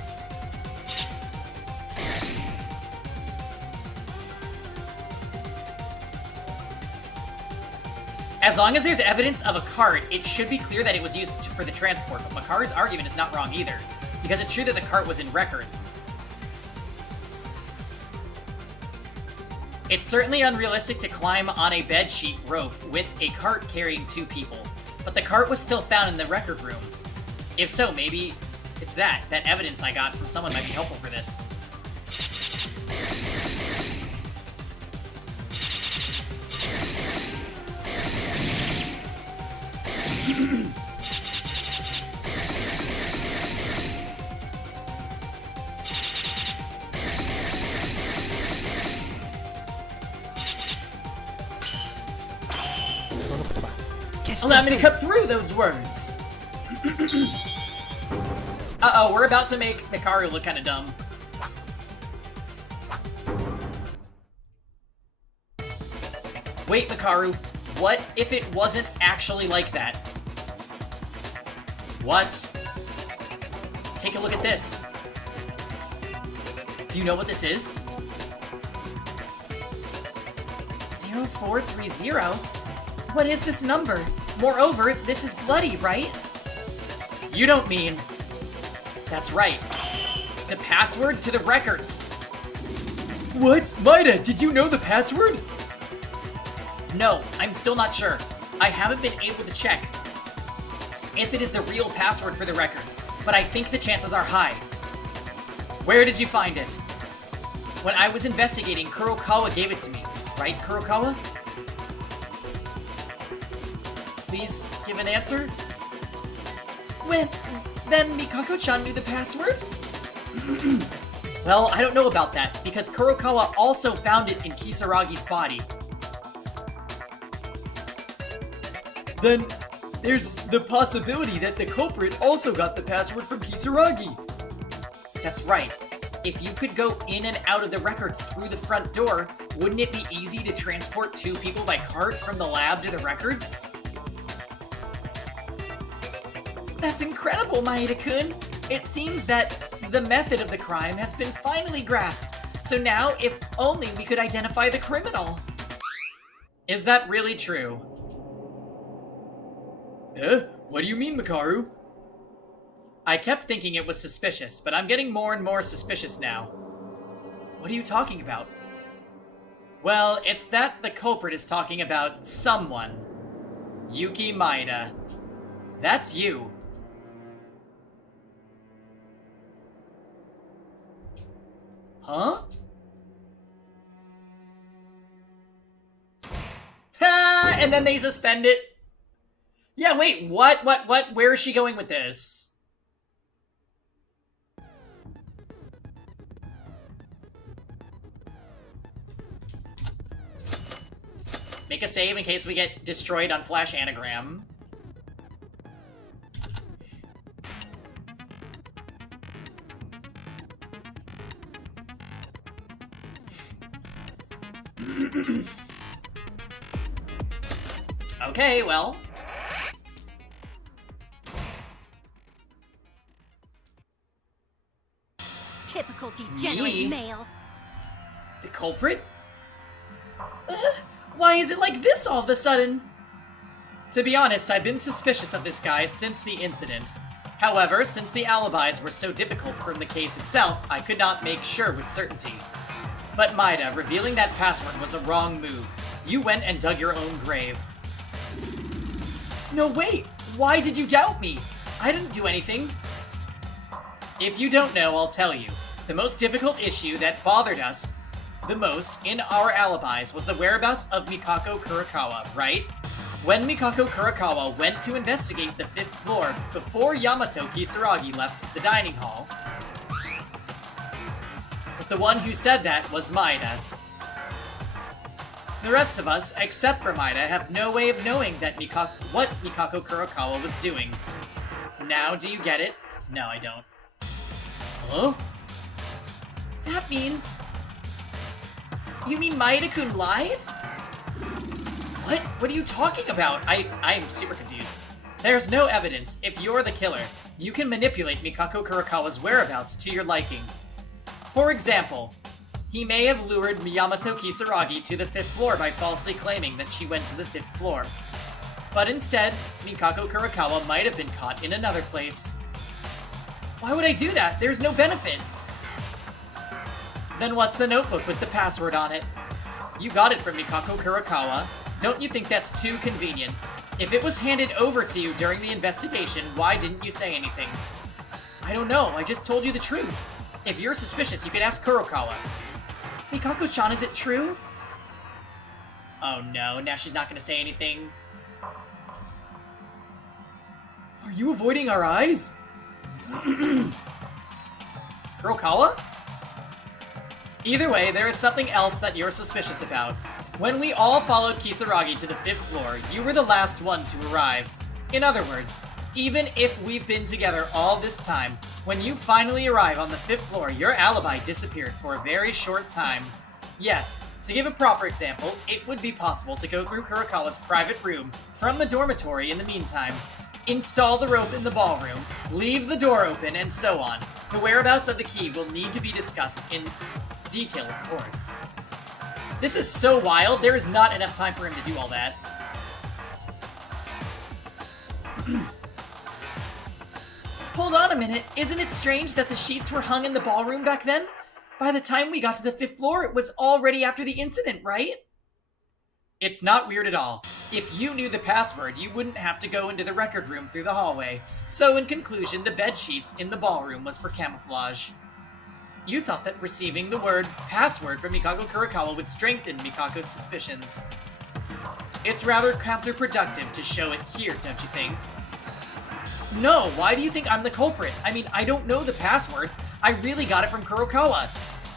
As long as there's evidence of a cart, it should be clear that it was used for the transport, but Makaru's argument is not wrong either, because it's true that the cart was in records. It's certainly unrealistic to climb on a bedsheet rope with a cart carrying 2 people, but the cart was still found in the record room. If so, maybe it's that evidence I got from someone might be helpful for this. Allow me to cut through those words. Uh-oh, we're about to make Makaru look kind of dumb. Wait, Makaru, what if it wasn't actually like that? What? Take a look at this. Do you know what this is? 0430? What is this number? Moreover, this is bloody, right? You don't mean... That's right. The password to the records. What? Maida, did you know the password? No, I'm still not sure. I haven't been able to check if it is the real password for the records, but I think the chances are high. Where did you find it? When I was investigating, Kurokawa gave it to me. Right, Kurokawa? Please give an answer? Then Mikako-chan knew the password? Well, I don't know about that, because Kurokawa also found it in Kisaragi's body. Then, there's the possibility that the culprit also got the password from Kisaragi. That's right. If you could go in and out of the records through the front door, wouldn't it be easy to transport 2 people by cart from the lab to the records? That's incredible, Maeda-kun! It seems that the method of the crime has been finally grasped, so now if only we could identify the criminal. Is that really true? What do you mean, Makaru? I kept thinking it was suspicious, but I'm getting more and more suspicious now. What are you talking about? Well, it's that the culprit is talking about someone. Yuki Maeda. That's you. Huh? Ha! And then they suspend it. Yeah, wait, what? Where is she going with this? Make a save in case we get destroyed on Flash Anagram. Okay, well. Typical degenerate male. The culprit? Why is it like this all of a sudden? To be honest, I've been suspicious of this guy since the incident. However, since the alibis were so difficult from the case itself, I could not make sure with certainty. But Maeda, revealing that password was a wrong move. You went and dug your own grave. No, wait! Why did you doubt me? I didn't do anything. If you don't know, I'll tell you. The most difficult issue that bothered us the most in our alibis was the whereabouts of Mikako Kurokawa, right? When Mikako Kurokawa went to investigate the 5th floor before Yamato Kisaragi left the dining hall. But the one who said that was Maeda. The rest of us, except for Maeda, have no way of knowing that what Mikako Kurokawa was doing. Now, do you get it? No, I don't. Huh? That means... You mean Maeda-kun lied? What? What are you talking about? I'm super confused. There's no evidence. If you're the killer, you can manipulate Mikako Kurokawa's whereabouts to your liking. For example, he may have lured Yamato Kisaragi to the 5th floor by falsely claiming that she went to the 5th floor. But instead, Mikako Kurokawa might have been caught in another place. Why would I do that? There's no benefit. Then what's the notebook with the password on it? You got it from Mikako Kurokawa. Don't you think that's too convenient? If it was handed over to you during the investigation, why didn't you say anything? I don't know, I just told you the truth. If you're suspicious, you can ask Kurokawa. Mikako-chan, is it true? Oh no, now she's not gonna say anything. Are you avoiding our eyes? Kurokawa? Either way, there is something else that you're suspicious about. When we all followed Kisaragi to the 5th floor, you were the last one to arrive. In other words, even if we've been together all this time, when you finally arrive on the 5th floor, your alibi disappeared for a very short time. Yes, to give a proper example, it would be possible to go through Kurokawa's private room from the dormitory in the meantime, install the rope in the ballroom, leave the door open, and so on. The whereabouts of the key will need to be discussed in detail, of course. This is so wild, there is not enough time for him to do all that. Hold on a minute, isn't it strange that the sheets were hung in the ballroom back then? By the time we got to the 5th floor, it was already after the incident, right? It's not weird at all. If you knew the password, you wouldn't have to go into the record room through the hallway. So in conclusion, the bed sheets in the ballroom was for camouflage. You thought that receiving the word password from Mikako Kurokawa would strengthen Mikako's suspicions. It's rather counterproductive to show it here, don't you think? No, why do you think I'm the culprit? I mean, I don't know the password. I really got it from Kurokawa.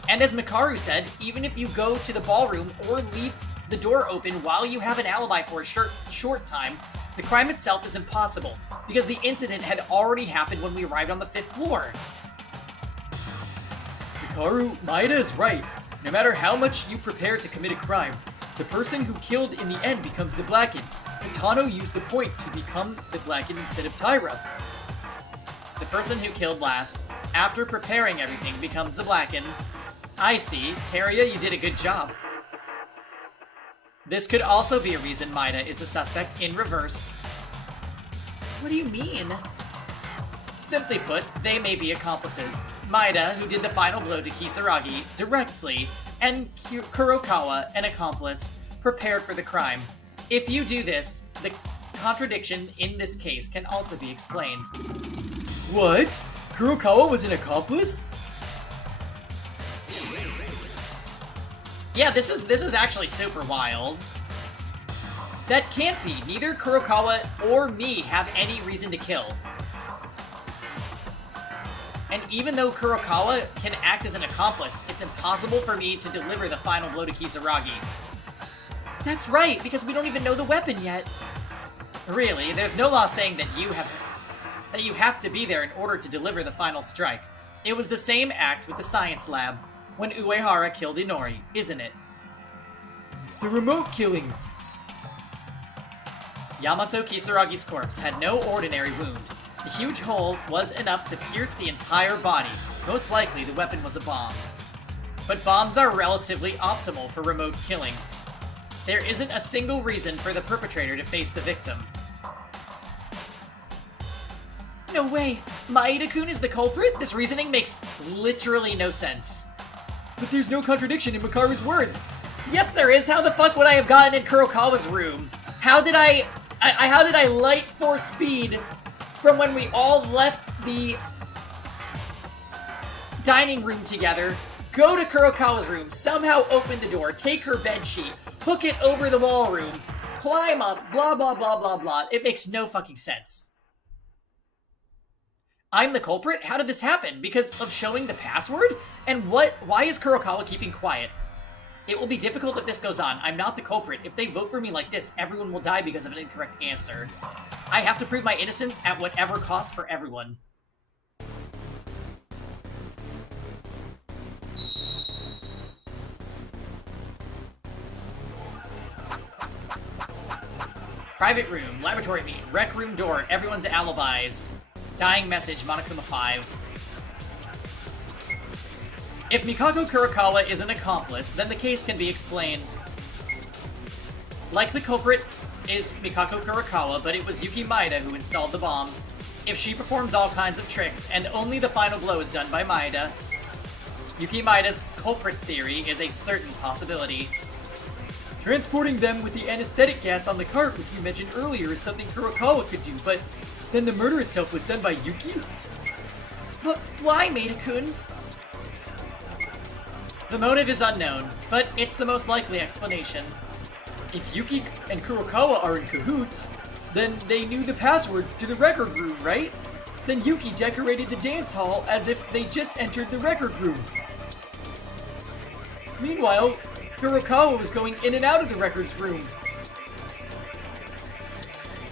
And as Mikaru said, even if you go to the ballroom or leave the door open while you have an alibi for a short time, the crime itself is impossible, because the incident had already happened when we arrived on the 5th floor. Mikaru, Maeda is right. No matter how much you prepare to commit a crime, the person who killed in the end becomes the Blackened. Hitano used the point to become the Blackened instead of Taira. The person who killed last, after preparing everything, becomes the Blackened. I see. Teria, you did a good job. This could also be a reason Maeda is a suspect in reverse. What do you mean? Simply put, they may be accomplices. Maeda, who did the final blow to Kisaragi, directly, and Kurokawa, an accomplice, prepared for the crime. If you do this, the contradiction in this case can also be explained. What? Kurokawa was an accomplice? Yeah, this is actually super wild. That can't be. Neither Kurokawa or me have any reason to kill. And even though Kurokawa can act as an accomplice, it's impossible for me to deliver the final blow to Kisaragi. That's right, because we don't even know the weapon yet. Really, there's no law saying that you have to be there in order to deliver the final strike. It was the same act with the science lab, when Uehara killed Inori, isn't it? The remote killing! Yamato Kisaragi's corpse had no ordinary wound. The huge hole was enough to pierce the entire body. Most likely the weapon was a bomb. But bombs are relatively optimal for remote killing. There isn't a single reason for the perpetrator to face the victim. No way! Maeda-kun is the culprit? This reasoning makes literally no sense. But there's no contradiction in Mikaru's words. Yes, there is. How the fuck would I have gotten in Kurokawa's room? How did I How did I light force speed from when we all left the dining room together, go to Kurokawa's room, somehow open the door, take her bedsheet, hook it over the wall room, climb up, blah blah blah blah blah. It makes no fucking sense. I'm the culprit? How did this happen? Because of showing the password? And why is Kurokawa keeping quiet? It will be difficult if this goes on. I'm not the culprit. If they vote for me like this, everyone will die because of an incorrect answer. I have to prove my innocence at whatever cost for everyone. Private room, laboratory meet, rec room door, everyone's alibis. Dying message, Monokuma 5. If Mikako Kurokawa is an accomplice, then the case can be explained. Like the culprit is Mikako Kurokawa, but it was Yuki Maeda who installed the bomb. If she performs all kinds of tricks, and only the final blow is done by Maeda, Yuki Maeda's culprit theory is a certain possibility. Transporting them with the anesthetic gas on the cart, which we mentioned earlier, is something Kurokawa could do, but then the murder itself was done by Yuki? But why, Maeda-kun? The motive is unknown, but it's the most likely explanation. If Yuki and Kurokawa are in cahoots, then they knew the password to the record room, right? Then Yuki decorated the dance hall as if they just entered the record room. Meanwhile, Kurokawa was going in and out of the records room.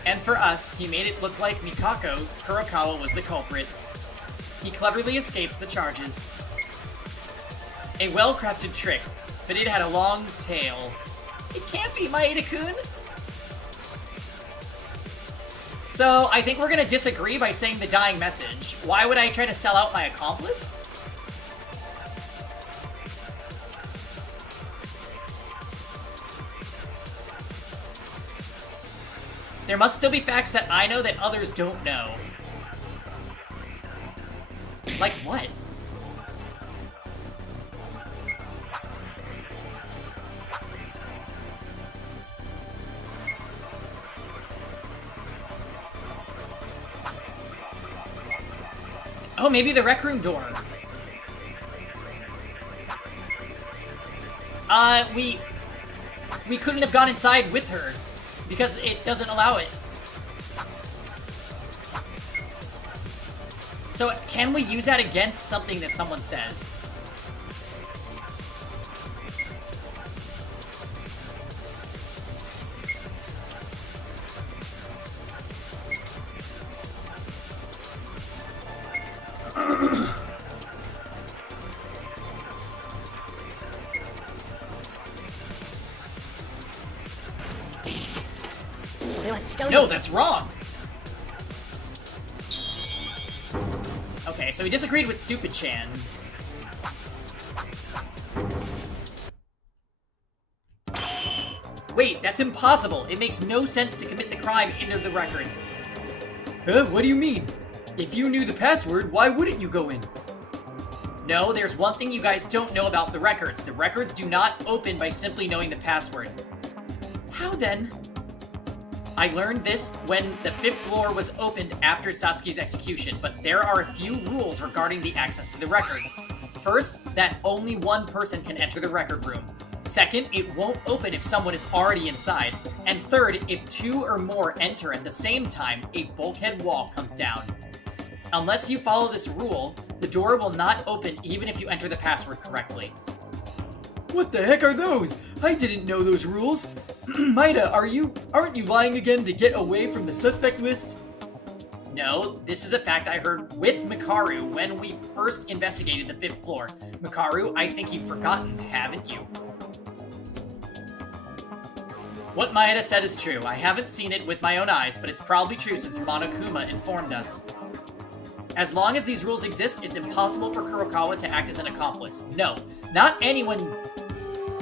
And for us, he made it look like Mikako Kurokawa was the culprit. He cleverly escapes the charges. A well-crafted trick, but it had a long tail. It can't be Maeda-kun! So, I think we're gonna disagree by saying the dying message. Why would I try to sell out my accomplice? There must still be facts that I know that others don't know. Like what? Oh, maybe the rec room door. We couldn't have gone inside with her because it doesn't allow it. So can we use that against something that someone says? No, that's wrong! Okay, so he disagreed with Stupid Chan. Wait, that's impossible! It makes no sense to commit the crime into the records. Huh? What do you mean? If you knew the password, why wouldn't you go in? No, there's one thing you guys don't know about the records. The records do not open by simply knowing the password. How then? I learned this when the 5th floor was opened after Satsuki's execution, but there are a few rules regarding the access to the records. First, that only one person can enter the record room. Second, it won't open if someone is already inside. And third, if 2 or more enter at the same time, a bulkhead wall comes down. Unless you follow this rule, the door will not open even if you enter the password correctly. What the heck are those? I didn't know those rules. Maeda, aren't you lying again to get away from the suspect list? No, this is a fact I heard with Mikaru when we first investigated the 5th floor. Mikaru, I think you've forgotten, haven't you? What Maeda said is true. I haven't seen it with my own eyes, but it's probably true since Monokuma informed us. As long as these rules exist, it's impossible for Kurokawa to act as an accomplice. No, not anyone...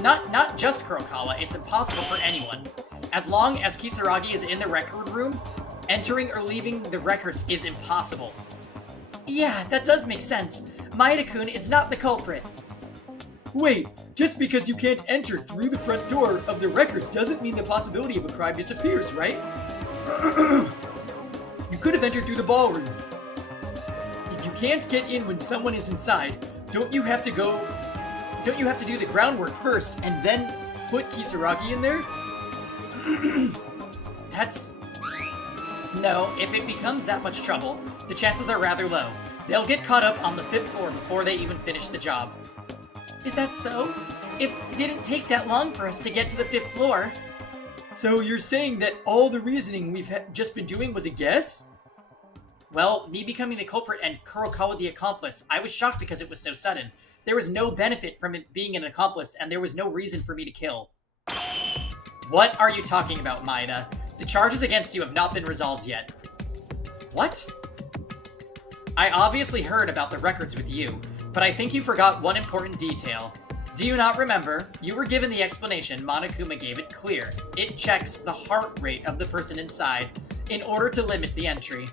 Not just Kurokawa, it's impossible for anyone. As long as Kisaragi is in the record room, entering or leaving the records is impossible. Yeah, that does make sense. Maeda-kun is not the culprit. Wait, just because you can't enter through the front door of the records doesn't mean the possibility of a crime disappears, right? You could have entered through the ballroom. If you can't get in when someone is inside, don't you have to do the groundwork first and then put Kisaragi in there? No, if it becomes that much trouble, the chances are rather low. They'll get caught up on the 5th floor before they even finish the job. Is that so? It didn't take that long for us to get to the 5th floor. So you're saying that all the reasoning we've just been doing was a guess? Well, me becoming the culprit and Kurokawa the accomplice, I was shocked because it was so sudden. There was no benefit from it being an accomplice, and there was no reason for me to kill. What are you talking about, Maeda? The charges against you have not been resolved yet. What? I obviously heard about the records with you, but I think you forgot one important detail. Do you not remember? You were given the explanation. Monokuma gave it clear. It checks the heart rate of the person inside in order to limit the entry.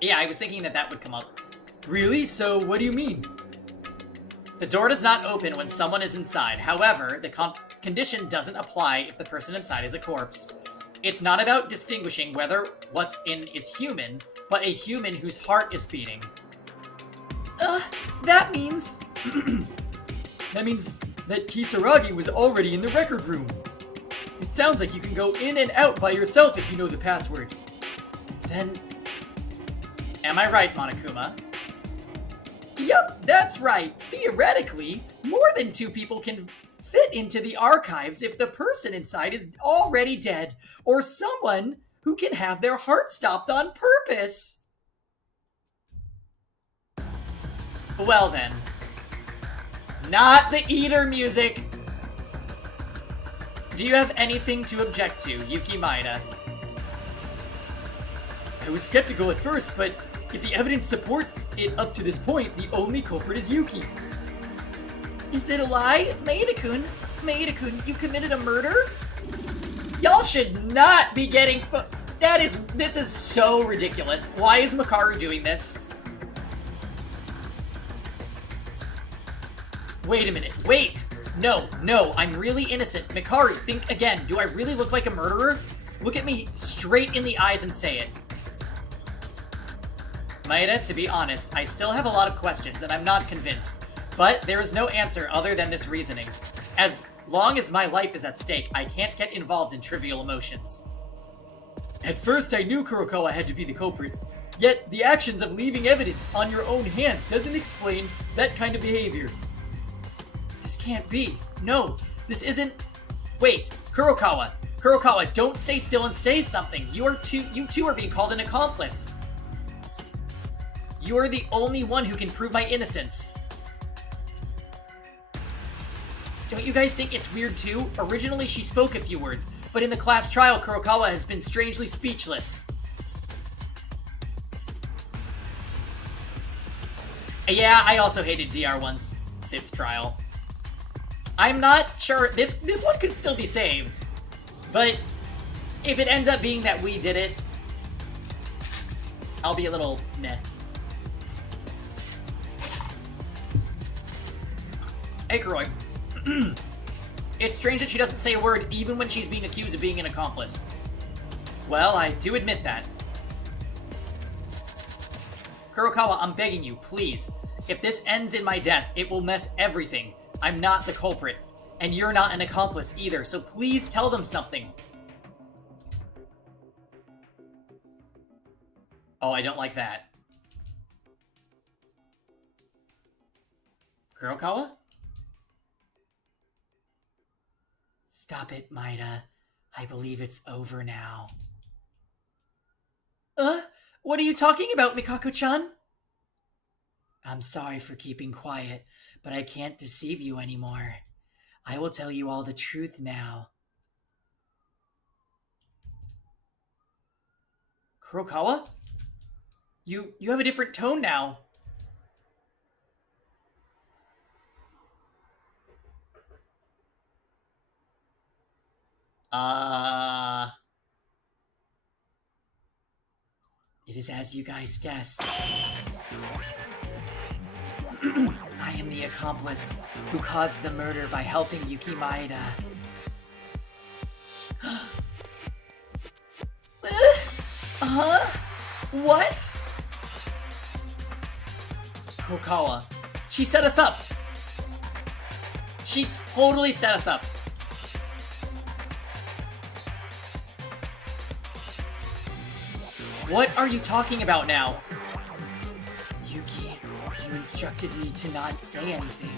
Yeah, I was thinking that would come up. Really? So what do you mean? The door does not open when someone is inside. However, the condition doesn't apply if the person inside is a corpse. It's not about distinguishing whether what's in is human, but a human whose heart is beating. That means... That means that Kisaragi was already in the record room. It sounds like you can go in and out by yourself if you know the password. Then... Am I right, Monokuma? Yup, that's right. Theoretically, more than 2 people can fit into the archives if the person inside is already dead, or someone who can have their heart stopped on purpose. Well then. Not the eater music! Do you have anything to object to, Yuki Maeda? I was skeptical at first, but if the evidence supports it up to this point, the only culprit is Yuki. Is it a lie? Maeda-kun, you committed a murder? Y'all should not be getting this is so ridiculous. Why is Makaru doing this? Wait a minute, wait! No, I'm really innocent. Makaru, think again. Do I really look like a murderer? Look at me straight in the eyes and say it. Maeda, to be honest, I still have a lot of questions and I'm not convinced. But there is no answer other than this reasoning. As long as my life is at stake, I can't get involved in trivial emotions. At first I knew Kurokawa had to be the culprit. Yet the actions of leaving evidence on your own hands doesn't explain that kind of behavior. This can't be. No, this isn't... Wait, Kurokawa, don't stay still and say something. You two are being called an accomplice. You are the only one who can prove my innocence. Don't you guys think it's weird too? Originally she spoke a few words, but in the class trial, Kurokawa has been strangely speechless. Yeah, I also hated DR1's 5th trial. I'm not sure, this one could still be saved. But if it ends up being that we did it, I'll be a little meh. Hey, Kuroi. It's strange that she doesn't say a word even when she's being accused of being an accomplice. Well, I do admit that. Kurokawa, I'm begging you, please. If this ends in my death, it will mess everything. I'm not the culprit, and you're not an accomplice either, so please tell them something. Oh, I don't like that. Kurokawa? Stop it, Maeda. I believe it's over now. What are you talking about, Mikako-chan? I'm sorry for keeping quiet, but I can't deceive you anymore. I will tell you all the truth now. Kurokawa? You have a different tone now. It is as you guys guessed. I am the accomplice who caused the murder by helping Yuki Maeda. Huh? What? Kurokawa. She set us up. She totally set us up. What are you talking about now? Yuki, you instructed me to not say anything.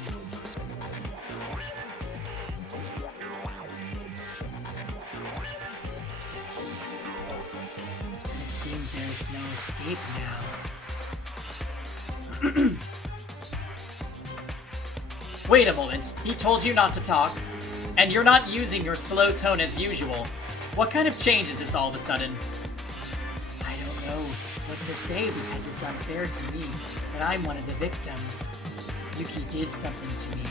It seems there is no escape now. Wait a moment, he told you not to talk, and you're not using your slow tone as usual. What kind of change is this all of a sudden? I don't know what to say because it's unfair to me, but I'm one of the victims. Yuki did something to me.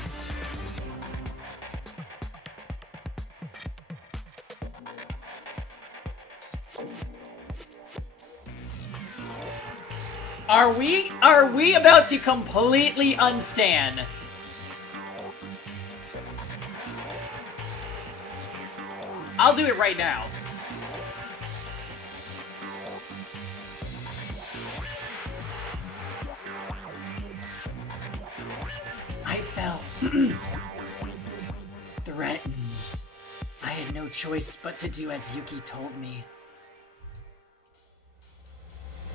Are we about to completely unstand? I'll do it right now. I felt threatened. I had no choice but to do as Yuki told me.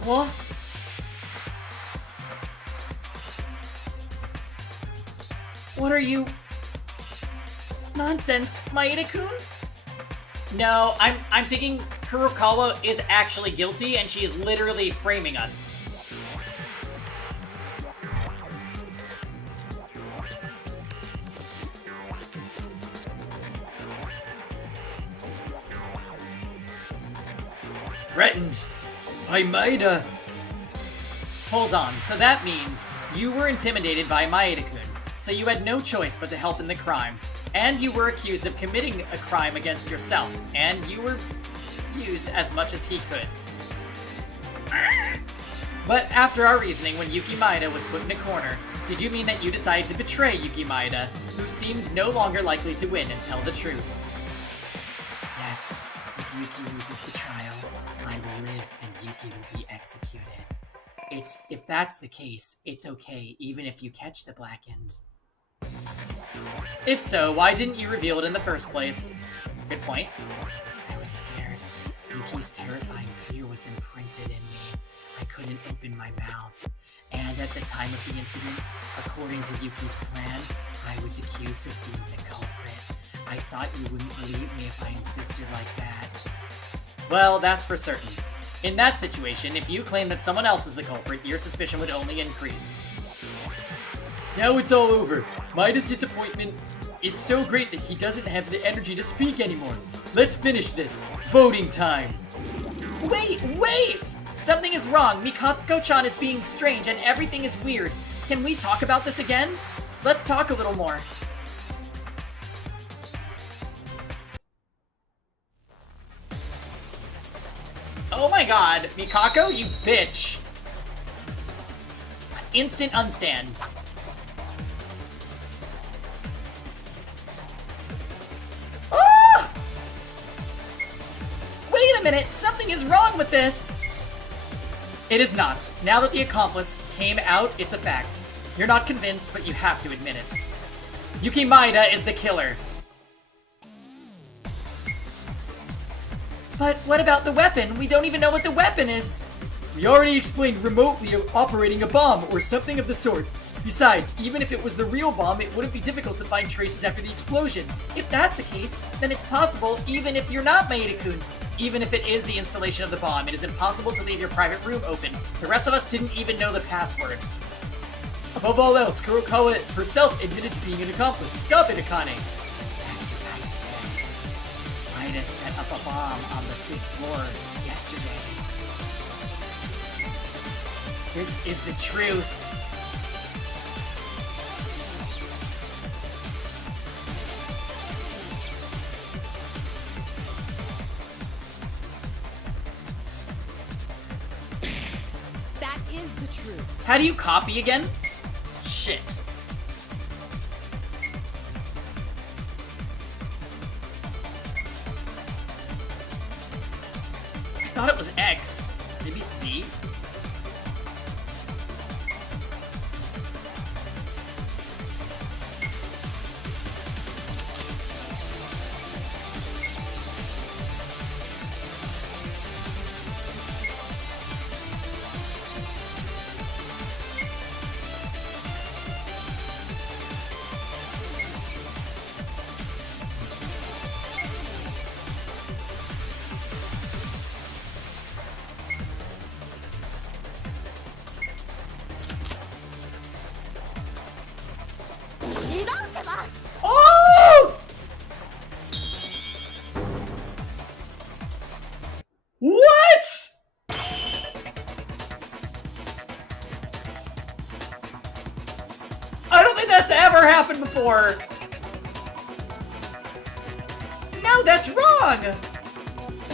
What? What are you... Nonsense, Maeda-kun? No, I'm thinking Kurokawa is actually guilty and she is literally framing us. Threatened by Maeda. Hold on, so that means you were intimidated by Maeda-kun, so you had no choice but to help in the crime. And you were accused of committing a crime against yourself, and you were used as much as he could. But after our reasoning, when Yuki Maeda was put in a corner, did you mean that you decided to betray Yuki Maeda, who seemed no longer likely to win and tell the truth? Yes, if Yuki loses the trial, I will live and Yuki will be executed. If that's the case, it's okay, even if you catch the Blackened. If so, why didn't you reveal it in the first place? Good point. I was scared. Yuki's terrifying fear was imprinted in me. I couldn't open my mouth. And at the time of the incident, according to Yuki's plan, I was accused of being the culprit. I thought you wouldn't believe me if I insisted like that. Well, that's for certain. In that situation, if you claim that someone else is the culprit, your suspicion would only increase. Now it's all over. Maeda's disappointment is so great that he doesn't have the energy to speak anymore. Let's finish this. Voting time. Wait! Something is wrong. Mikako-chan is being strange and everything is weird. Can we talk about this again? Let's talk a little more. Oh my god, Mikako, you bitch. Instant unstand. Wait a minute, something is wrong with this! It is not. Now that the accomplice came out, it's a fact. You're not convinced, but you have to admit it. Yuki Maeda is the killer. But what about the weapon? We don't even know what the weapon is! We already explained remotely operating a bomb, or something of the sort. Besides, even if it was the real bomb, it wouldn't be difficult to find traces after the explosion. If that's the case, then it's possible even if you're not Maeda-kun. Even if it is the installation of the bomb, it is impossible to leave your private room open. The rest of us didn't even know the password. Above all else, Kurokawa herself admitted to being an accomplice. Stop it, Akane! That's what I said. Maeda set up a bomb on the 5th floor yesterday. This is the truth. That is the truth. How do you copy again? Shit. I thought it was X. Maybe it's C? Oh! What? I don't think that's ever happened before. No, that's wrong.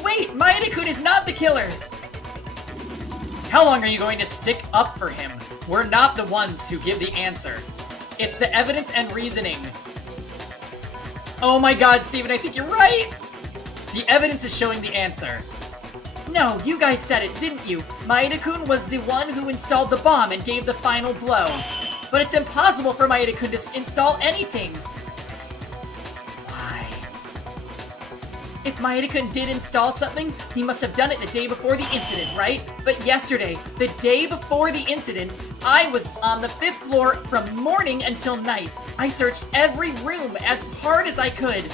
Wait, Maeda-kun is not the killer. How long are you going to stick up for him? We're not the ones who give the answer. It's the evidence and reasoning. Oh my god, Steven, I think you're right! The evidence is showing the answer. No, you guys said it, didn't you? Maeda-kun was the one who installed the bomb and gave the final blow. But it's impossible for Maeda-kun to install anything. Why? If Maeda-kun did install something, he must have done it the day before the incident, right? But yesterday, the day before the incident, I was on the 5th floor from morning until night. I searched every room as hard as I could.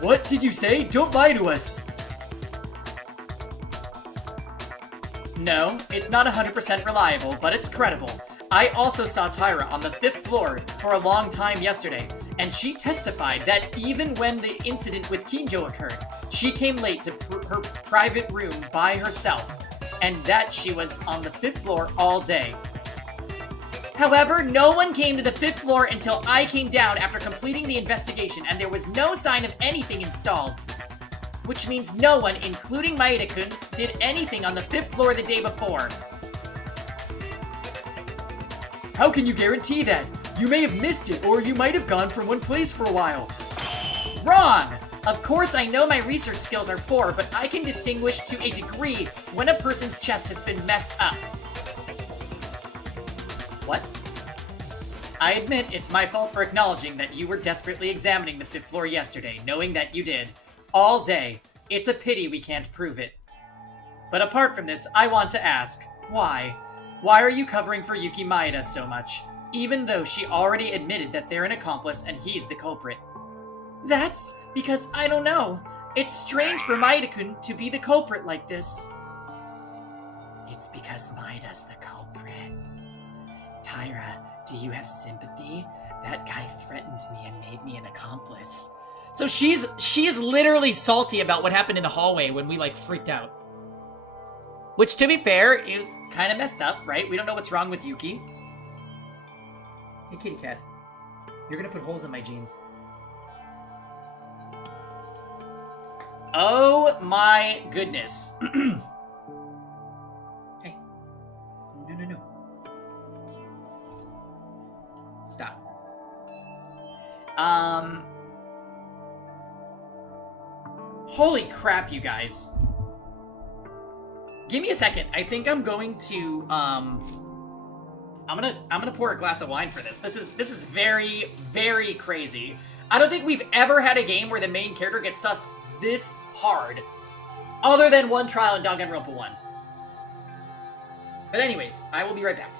What did you say? Don't lie to us. No, it's not 100% reliable, but it's credible. I also saw Tyra on the 5th floor for a long time yesterday, and she testified that even when the incident with Kinjo occurred, she came late to her private room by herself, and that she was on the 5th floor all day. However, no one came to the 5th floor until I came down after completing the investigation, and there was no sign of anything installed. Which means no one, including Maeda-kun, did anything on the 5th floor the day before. How can you guarantee that? You may have missed it, or you might have gone from one place for a while. Wrong! Of course I know my research skills are poor, but I can distinguish to a degree when a person's chest has been messed up. What? I admit it's my fault for acknowledging that you were desperately examining the 5th floor yesterday, knowing that you did. All day. It's a pity we can't prove it. But apart from this, I want to ask, why? Why are you covering for Yuki Maeda so much, even though she already admitted that they're an accomplice and he's the culprit? That's because I don't know. It's strange for Maeda-kun to be the culprit like this. It's because Maeda's the culprit. Tyra, do you have sympathy? That guy threatened me and made me an accomplice. So she is literally salty about what happened in the hallway when we, like, freaked out. Which, to be fair, is kind of messed up, right? We don't know what's wrong with Yuki. Hey, kitty cat. You're gonna put holes in my jeans. Oh my goodness. Hey. No. Stop. Holy crap, you guys. Give me a second. I think I'm going to, I'm gonna pour a glass of wine for this. This is very, very crazy. I don't think we've ever had a game where the main character gets sussed this hard. Other than one trial in Danganronpa 1. But anyways, I will be right back.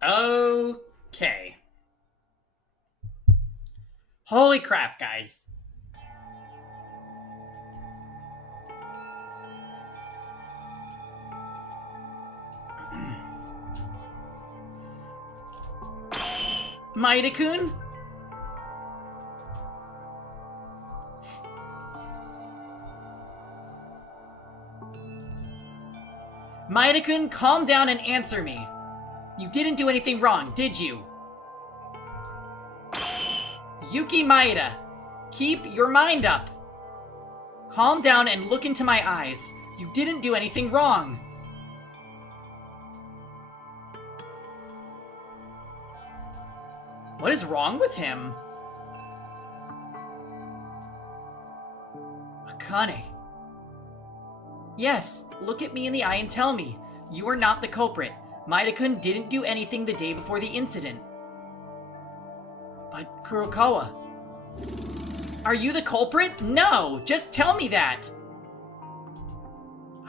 Okay. Holy crap, guys. Maida-kun? Maida-kun, calm down and answer me. You didn't do anything wrong, did you? Yuki Maeda, keep your mind up. Calm down and look into my eyes. You didn't do anything wrong. What is wrong with him? Akane. Yes, look at me in the eye and tell me. You are not the culprit. Maida-kun didn't do anything the day before the incident. But Kurokawa... Are you the culprit? No! Just tell me that!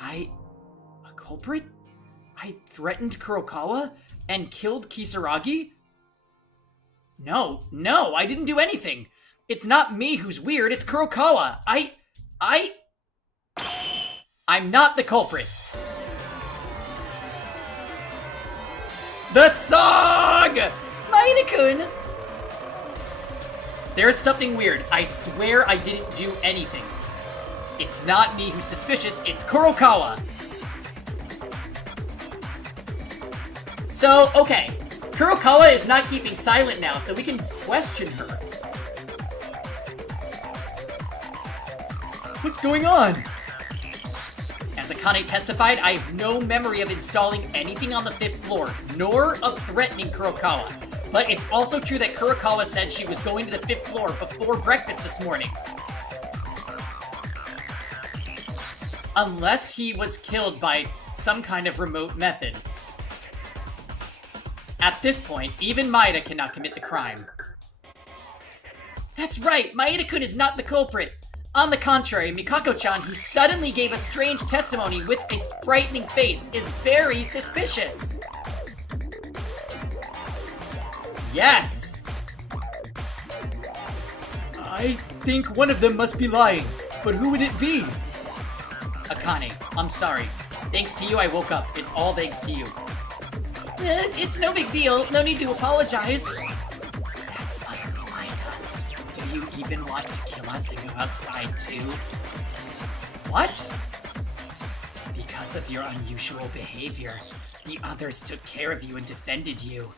A culprit? I threatened Kurokawa and killed Kisaragi? No, I didn't do anything. It's not me who's weird, it's Kurokawa. I'm not the culprit. The song! Maida-kun! There's something weird. I swear I didn't do anything. It's not me who's suspicious, it's Kurokawa. So, okay. Kurokawa is not keeping silent now, so we can question her. What's going on? As Akane testified, I have no memory of installing anything on the 5th floor, nor of threatening Kurokawa. But it's also true that Kurokawa said she was going to the 5th floor before breakfast this morning. Unless he was killed by some kind of remote method. At this point, even Maeda cannot commit the crime. That's right, Maeda-kun is not the culprit. On the contrary, Mikako-chan, who suddenly gave a strange testimony with a frightening face, is very suspicious. Yes! I think one of them must be lying, but who would it be? Akane, I'm sorry. Thanks to you, I woke up. It's all thanks to you. It's no big deal. No need to apologize. That's ugly, Maeda. Do you even want to kill us and go outside too? What? Because of your unusual behavior, the others took care of you and defended you.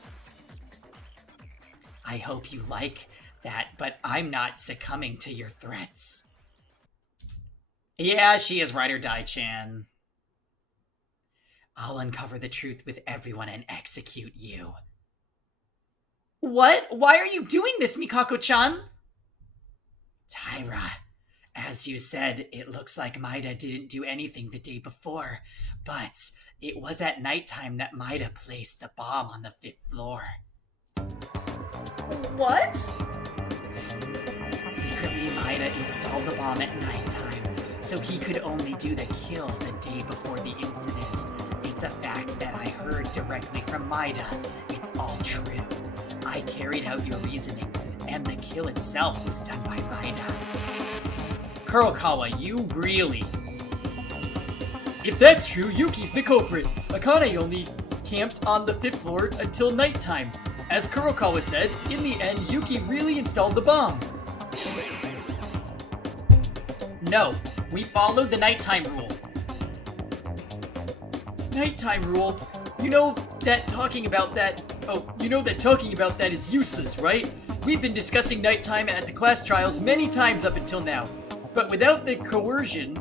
I hope you like that, but I'm not succumbing to your threats. Yeah, she is ride or die, Chan. I'll uncover the truth with everyone and execute you. What? Why are you doing this, Mikako-chan? Taira, as you said, it looks like Maeda didn't do anything the day before, but it was at nighttime that Maeda placed the bomb on the 5th floor. What? Secretly, Maeda installed the bomb at nighttime, so he could only do the kill the day before the incident. It's a fact that I heard directly from Maeda. It's all true. I I carried out your reasoning, and the kill itself was done by Maida. Kurokawa, you really... If that's true, Yuki's the culprit. Akane only camped on the 5th floor until nighttime. As Kurokawa said, in the end, Yuki really installed the bomb. No, we followed the nighttime rule. Nighttime rule? You know that talking about that is useless, right? We've been discussing nighttime at the class trials many times up until now. But without the coercion,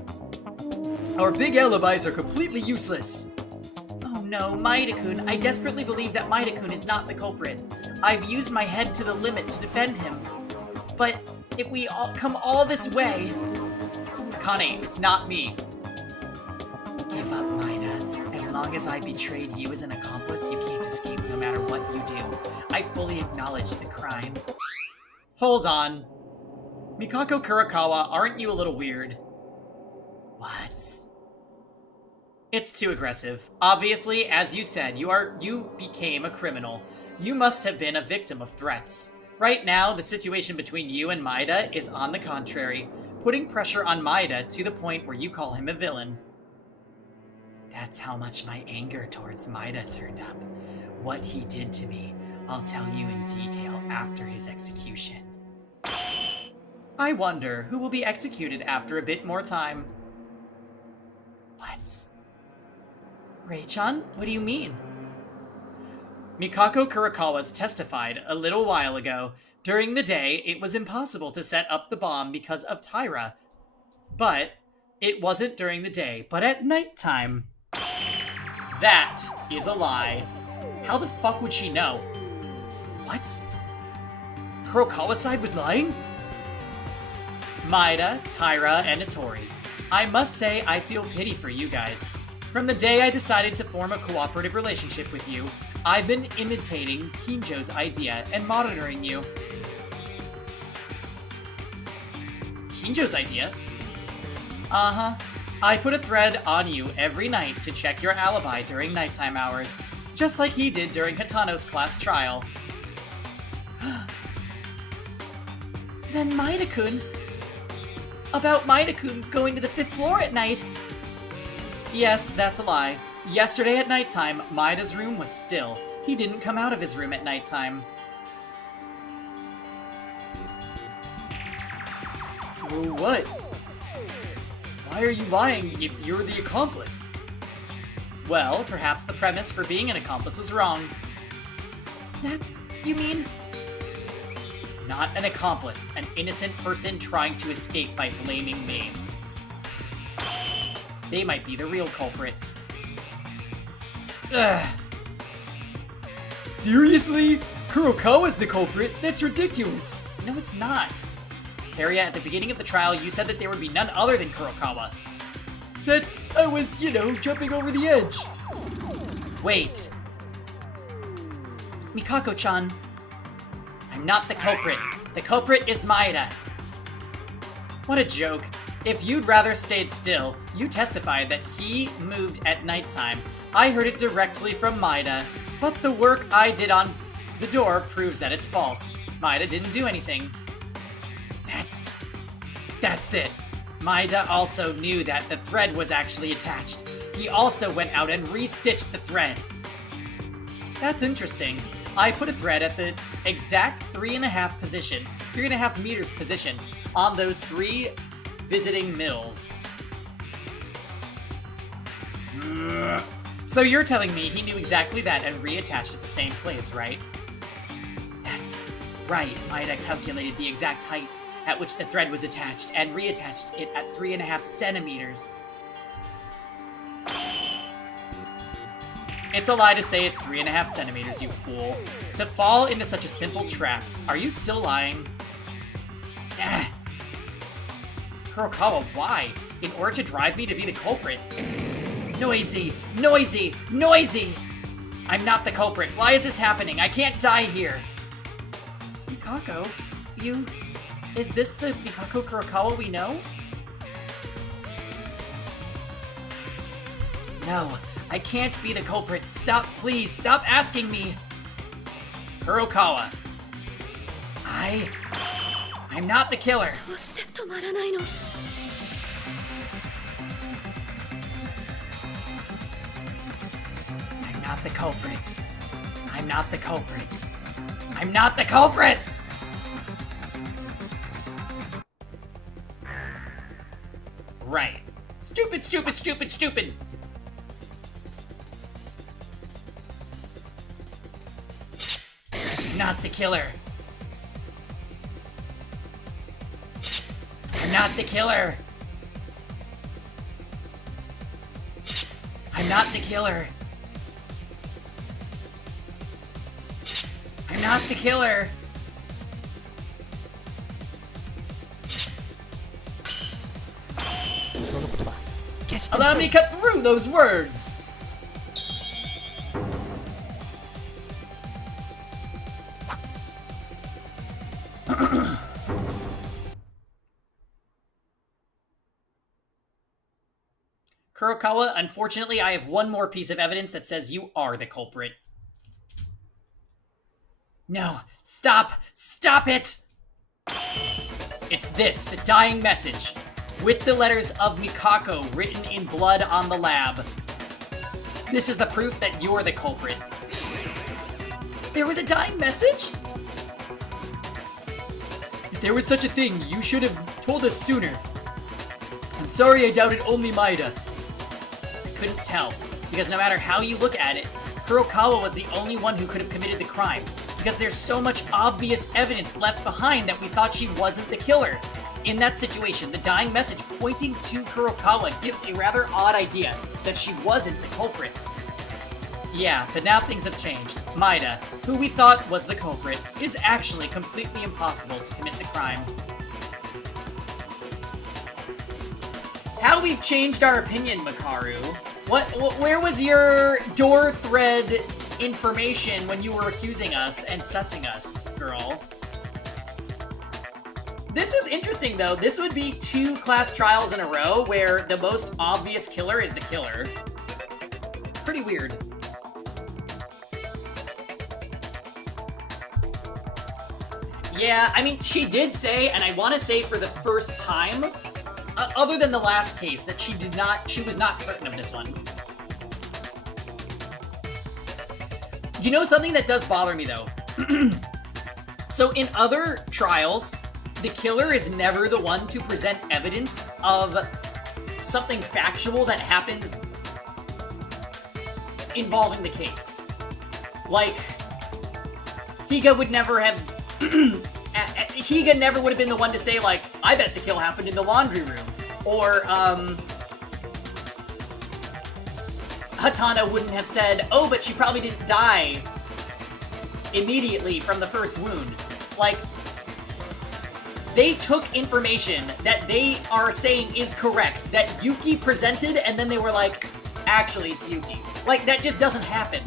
our big alibis are completely useless. Oh no, Maida-kun. I desperately believe that Maida-kun is not the culprit. I've used my head to the limit to defend him. But if we all come all this way... Akane, it's not me. Give up, Maida. As long as I betrayed you as an accomplice, you can't escape no matter what you do. I fully acknowledge the crime. Hold on. Mikako Kurokawa, aren't you a little weird? What? It's too aggressive. Obviously, as you said, you became a criminal. You must have been a victim of threats. Right now, the situation between you and Maida is on the contrary, putting pressure on Maida to the point where you call him a villain. That's how much my anger towards Maida turned up. What he did to me, I'll tell you in detail after his execution. I wonder who will be executed after a bit more time. What? Rei-chan? What do you mean? Mikako Kurokawa's testified a little while ago. During the day, it was impossible to set up the bomb because of Taira. But it wasn't during the day, but at nighttime. That is a lie. How the fuck would she know? What? Kurokawa's side was lying? Maida, Taira, and Itori. I must say I feel pity for you guys. From the day I decided to form a cooperative relationship with you, I've been imitating Kinjo's idea and monitoring you. Kinjo's idea? Uh-huh. I put a thread on you every night to check your alibi during nighttime hours, just like he did during Hatano's class trial. Then Maida-kun... About Maida-kun going to the 5th floor at night. Yes, that's a lie. Yesterday at nighttime, Maida's room was still. He didn't come out of his room at nighttime. So what? Why are you lying if you're the accomplice? Well, perhaps the premise for being an accomplice was wrong. You mean? Not an accomplice, an innocent person trying to escape by blaming me. They might be the real culprit. Ugh. Seriously? Kurokawa's the culprit? That's ridiculous. No, it's not. Teria, at the beginning of the trial, you said that there would be none other than Kurokawa. I was, jumping over the edge. Wait. Mikako-chan. I'm not the culprit. The culprit is Maida. What a joke. If you'd rather stayed still, you testified that he moved at nighttime. I heard it directly from Maida, but the work I did on the door proves that it's false. Maida didn't do anything. That's it. Maida also knew that the thread was actually attached. He also went out and restitched the thread. That's interesting. I put a thread at the exact 3.5 meters position on those 3 visiting mills. So you're telling me he knew exactly that and reattached at the same place, right? That's right. Maida calculated the exact height at which the thread was attached and reattached it at 3.5 centimeters. It's a lie to say it's 3.5 centimeters, you fool. To fall into such a simple trap. Are you still lying? Kurokawa, why? In order to drive me to be the culprit. Noisy! Noisy! Noisy! I'm not the culprit. Why is this happening? I can't die here. Mikako? Is this the Mikako Kurokawa we know? No, I can't be the culprit. Stop, please. Stop asking me. Kurokawa, I'm not the killer. どうして止まらないの I'm not the culprit. I'm not the culprit. I'm not the culprit! Right. Stupid, stupid, stupid, stupid! I'm not the killer. I'm not the killer. I'm not the killer. I'm not the killer. Allow me to cut through those words. Kurokawa, unfortunately, I have one more piece of evidence that says you are the culprit. No, stop! Stop it! It's this, the dying message, with the letters of Mikako written in blood on the lab. This is the proof that you're the culprit. There was a dying message? If there was such a thing, you should have told us sooner. I'm sorry I doubted only Maeda. I couldn't tell, because no matter how you look at it, Kurokawa was the only one who could have committed the crime, because there's so much obvious evidence left behind that we thought she wasn't the killer. In that situation, the dying message pointing to Kurokawa gives a rather odd idea that she wasn't the culprit. Yeah, but now things have changed. Maeda, who we thought was the culprit, is actually completely impossible to commit the crime. How we've changed our opinion, Makaru. Where was your door thread information when you were accusing us and sussing us, girl? This is interesting, though. This would be 2 class trials in a row where the most obvious killer is the killer. Pretty weird. Yeah, I mean, she did say, and I want to say for the first time, other than the last case, that she was not certain of this one. You know something that does bother me, though? So in other trials, the killer is never the one to present evidence of something factual that happens involving the case. Like, Higa would never have... Higa never would have been the one to say, like, I bet the kill happened in the laundry room. Or, Hatana wouldn't have said, oh, but she probably didn't die immediately from the first wound. Like, they took information that they are saying is correct, that Yuki presented, and then they were like, actually, it's Yuki. Like, that just doesn't happen.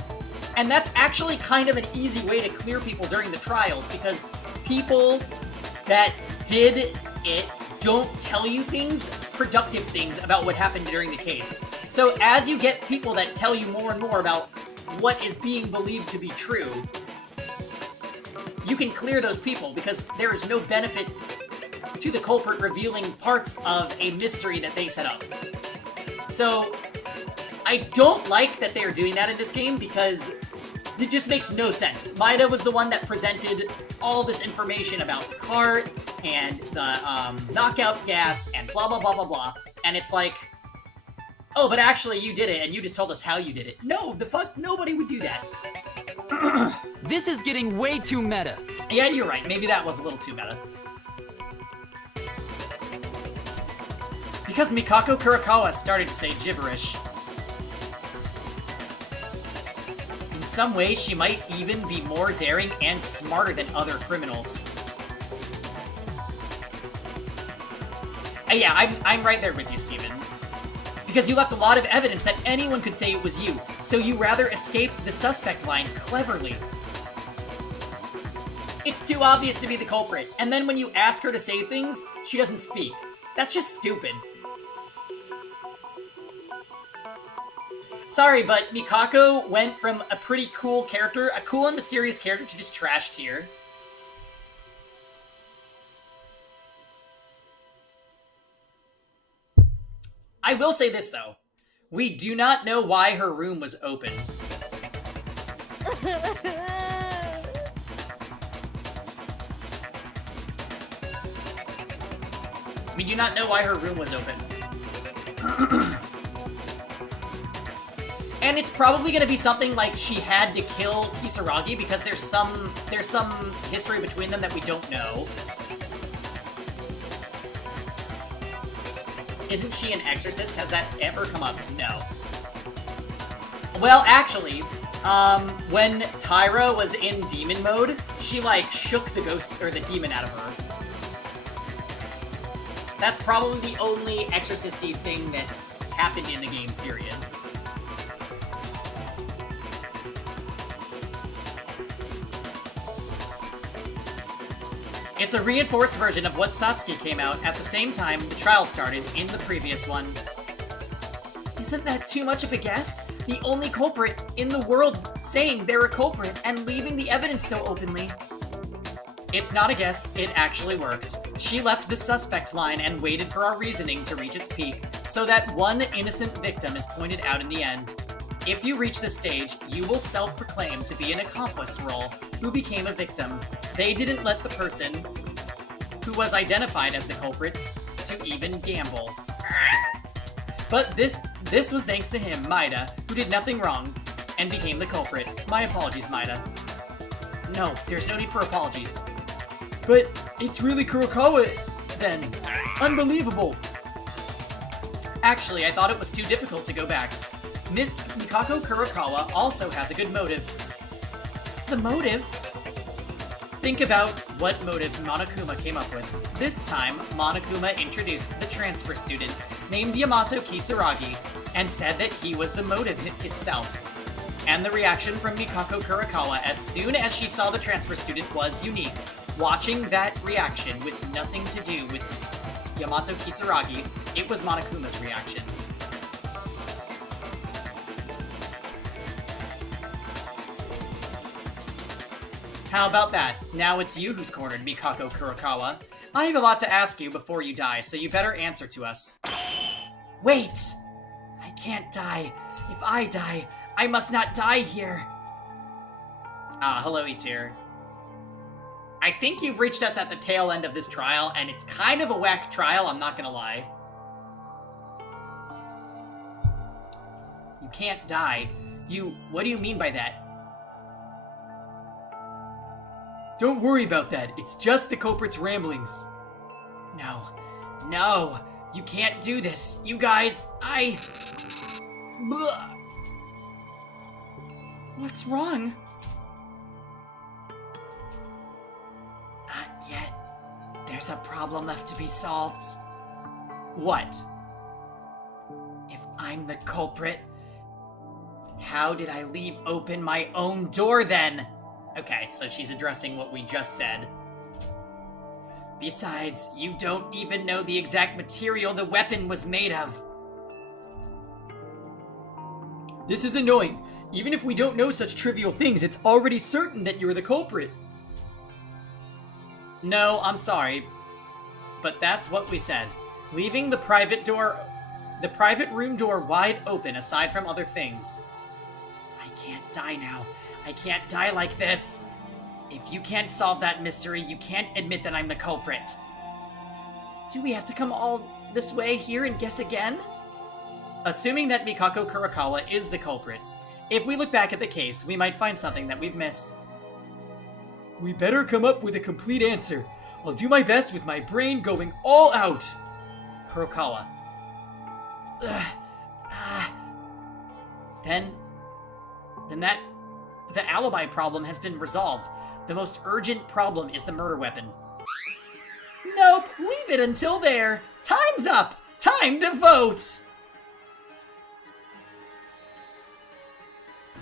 And that's actually kind of an easy way to clear people during the trials, because people that did it don't tell you things, productive things, about what happened during the case. So as you get people that tell you more and more about what is being believed to be true, you can clear those people, because there is no benefit to the culprit revealing parts of a mystery that they set up. So I don't like that they are doing that in this game, because it just makes no sense. Maeda was the one that presented all this information about the cart and the knockout gas and blah blah blah blah blah, and it's like, oh, but actually you did it and you just told us how you did it. No, the fuck, nobody would do that. This is getting way too meta. Yeah, you're right, maybe that was a little too meta. Because Mikako Kurokawa started to say gibberish. In some ways, she might even be more daring and smarter than other criminals. Yeah, I'm right there with you, Steven. Because you left a lot of evidence that anyone could say it was you, so you rather escaped the suspect line cleverly. It's too obvious to be the culprit, and then when you ask her to say things, she doesn't speak. That's just stupid. Sorry, but Mikako went from a pretty cool character, a cool and mysterious character, to just trash tier. I will say this, though. We do not know why her room was open. We do not know why her room was open. And it's probably going to be something like she had to kill Kisaragi because there's some history between them that we don't know. Isn't she an exorcist? Has that ever come up? No. Well, actually, when Tyra was in demon mode, she, like, shook the ghost, or the demon out of her. That's probably the only exorcisty thing that happened in the game, period. It's a reinforced version of what Satsuki came out at the same time the trial started in the previous one. Isn't that too much of a guess? The only culprit in the world saying they're a culprit and leaving the evidence so openly. It's not a guess, it actually worked. She left the suspect line and waited for our reasoning to reach its peak, so that one innocent victim is pointed out in the end. If you reach this stage, you will self-proclaim to be an accomplice role who became a victim. They didn't let the person who was identified as the culprit to even gamble. But this was thanks to him, Maida, who did nothing wrong and became the culprit. My apologies, Maida. No, there's no need for apologies. But it's really Kurokawa, then. Unbelievable. Actually, I thought it was too difficult to go back. Mikako Kurokawa also has a good motive. The motive? Think about what motive Monokuma came up with. This time, Monokuma introduced the transfer student named Yamato Kisaragi and said that he was the motive itself. And the reaction from Mikako Kurokawa as soon as she saw the transfer student was unique. Watching that reaction with nothing to do with Yamato Kisaragi, it was Monokuma's reaction. How about that? Now it's you who's cornered, Mikako Kurokawa. I have a lot to ask you before you die, so you better answer to us. Wait! I can't die. If I die, I must not die here. Ah, hello, Itir. I think you've reached us at the tail end of this trial, and it's kind of a whack trial, I'm not gonna lie. You can't die. What do you mean by that? Don't worry about that. It's just the culprit's ramblings. No, you can't do this. You guys, Blah. What's wrong? Not yet. There's a problem left to be solved. What? If I'm the culprit, how did I leave open my own door then? Okay, so she's addressing what we just said. Besides, you don't even know the exact material the weapon was made of. This is annoying. Even if we don't know such trivial things, it's already certain that you're the culprit. No, I'm sorry. But that's what we said. Leaving the private room door wide open aside from other things. I can't die now. I can't die like this. If you can't solve that mystery, you can't admit that I'm the culprit. Do we have to come all this way here and guess again? Assuming that Mikako Kurokawa is the culprit, if we look back at the case, we might find something that we've missed. We better come up with a complete answer. I'll do my best with my brain going all out. Kurokawa. Then the alibi problem has been resolved. The most urgent problem is the murder weapon. Nope, leave it until there. Time's up. Time to vote.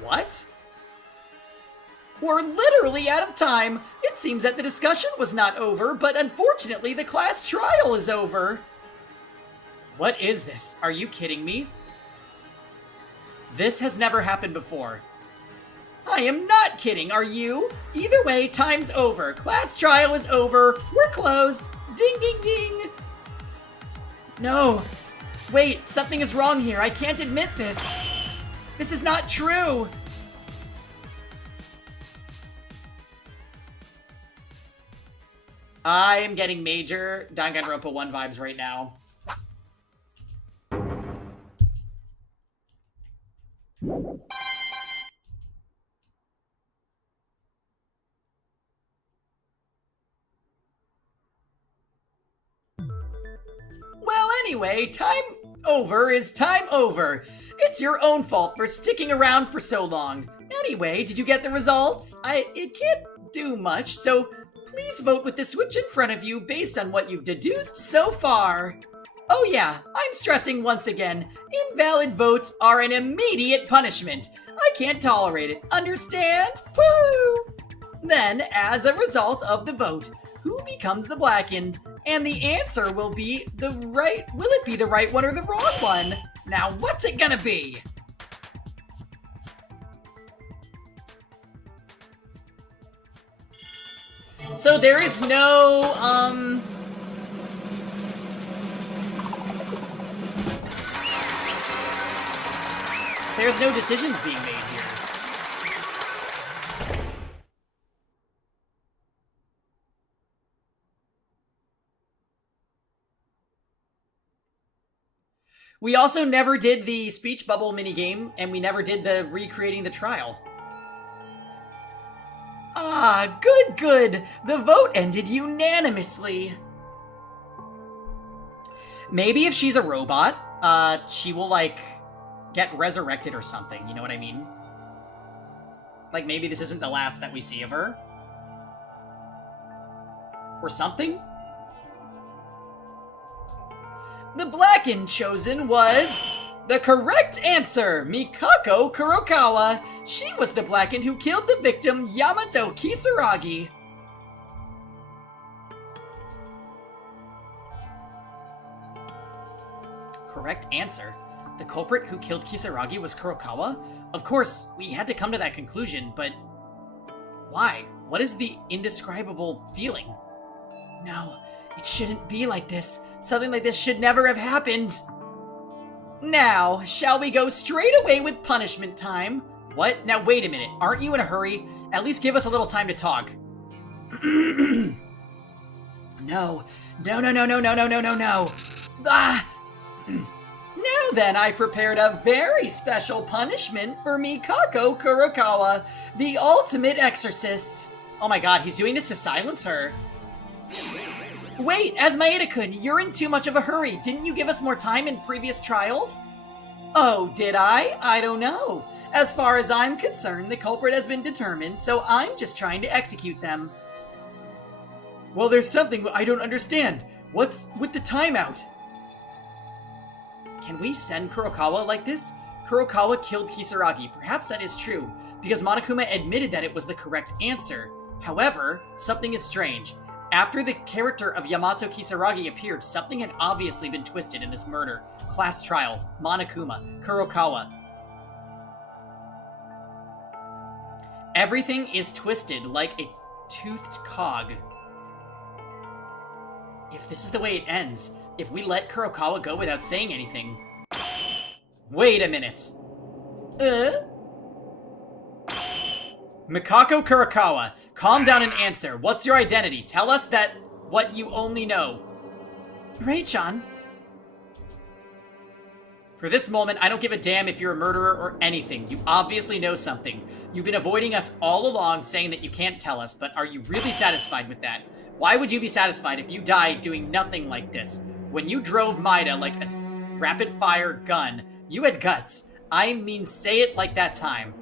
What? We're literally out of time. It seems that the discussion was not over, but unfortunately the class trial is over. What is this? Are you kidding me? This has never happened before. I am not kidding, are you? Either way, time's over. Class trial is over. We're closed. Ding, ding, ding. No. Wait, something is wrong here. I can't admit this. This is not true. I am getting major Danganronpa 1 vibes right now. Well, anyway, time over is time over. It's your own fault for sticking around for so long. Anyway, did you get the results? It can't do much, so please vote with the switch in front of you based on what you've deduced so far. Oh yeah, I'm stressing once again, invalid votes are an immediate punishment. I can't tolerate it, understand? Woo! Then, as a result of the vote, who becomes the blackened? And the answer will be will it be the right one or the wrong one? Now, what's it gonna be? So there is no, there's no decisions being made here. We also never did the speech bubble minigame, and we never did the recreating the trial. Ah, good, good. The vote ended unanimously. Maybe if she's a robot, she will, like, get resurrected or something, you know what I mean? Like, maybe this isn't the last that we see of her. Or something? The blackened chosen was the correct answer, Mikako Kurokawa. She was the blackened who killed the victim, Yamato Kisaragi. Correct answer. The culprit who killed Kisaragi was Kurokawa? Of course, we had to come to that conclusion, but why? What is the indescribable feeling? No, it shouldn't be like this. Something like this should never have happened. Now, shall we go straight away with punishment time? What? Now wait a minute. Aren't you in a hurry? At least give us a little time to talk. No. No, no, no, no, no, no, no, no, no. Ah! Now then, I prepared a very special punishment for Mikako Kurokawa, the ultimate exorcist. Oh my god, he's doing this to silence her. Wait, Asmaeda-kun, you're in too much of a hurry. Didn't you give us more time in previous trials? Oh, did I? I don't know. As far as I'm concerned, the culprit has been determined, so I'm just trying to execute them. Well, there's something I don't understand. What's with the timeout? Can we send Kurokawa like this? Kurokawa killed Kisaragi. Perhaps that is true, because Monokuma admitted that it was the correct answer. However, something is strange. After the character of Yamato Kisaragi appeared, something had obviously been twisted in this murder. Class trial, Monokuma, Kurokawa. Everything is twisted like a toothed cog. If this is the way it ends, if we let Kurokawa go without saying anything... Wait a minute. Mikako Kurokawa, calm down and answer. What's your identity? Tell us what you only know. Rei-chan. For this moment, I don't give a damn if you're a murderer or anything. You obviously know something. You've been avoiding us all along, saying that you can't tell us, but are you really satisfied with that? Why would you be satisfied if you died doing nothing like this? When you drove Maida like a rapid-fire gun, you had guts. I mean, say it like that time.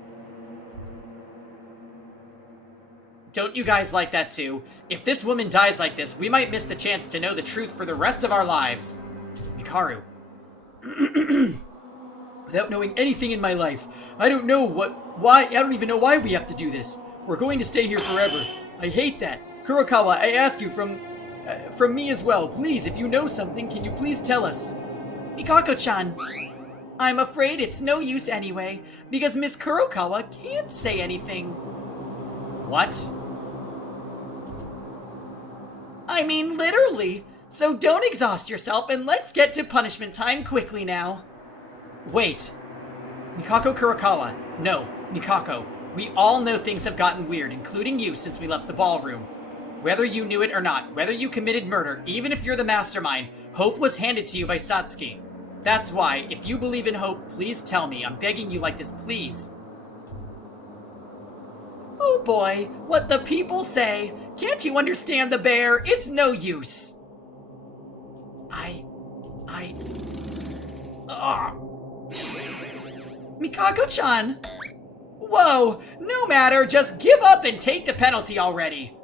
Don't you guys like that too? If this woman dies like this, we might miss the chance to know the truth for the rest of our lives. Mikaru. Without knowing anything in my life, I don't even know why we have to do this. We're going to stay here forever. I hate that. Kurokawa, I ask you from me as well. Please, if you know something, can you please tell us? Mikako-chan. I'm afraid it's no use anyway, because Miss Kurokawa can't say anything. What? I mean, literally. So don't exhaust yourself and let's get to punishment time quickly now. Wait. Mikako Kurokawa. No, Mikako. We all know things have gotten weird, including you since we left the ballroom. Whether you knew it or not, whether you committed murder, even if you're the mastermind, hope was handed to you by Satsuki. That's why, if you believe in hope, please tell me. I'm begging you like this, please. Oh boy, what the people say. Can't you understand the bear? It's no use. Mikako-chan! Whoa, no matter, just give up and take the penalty already.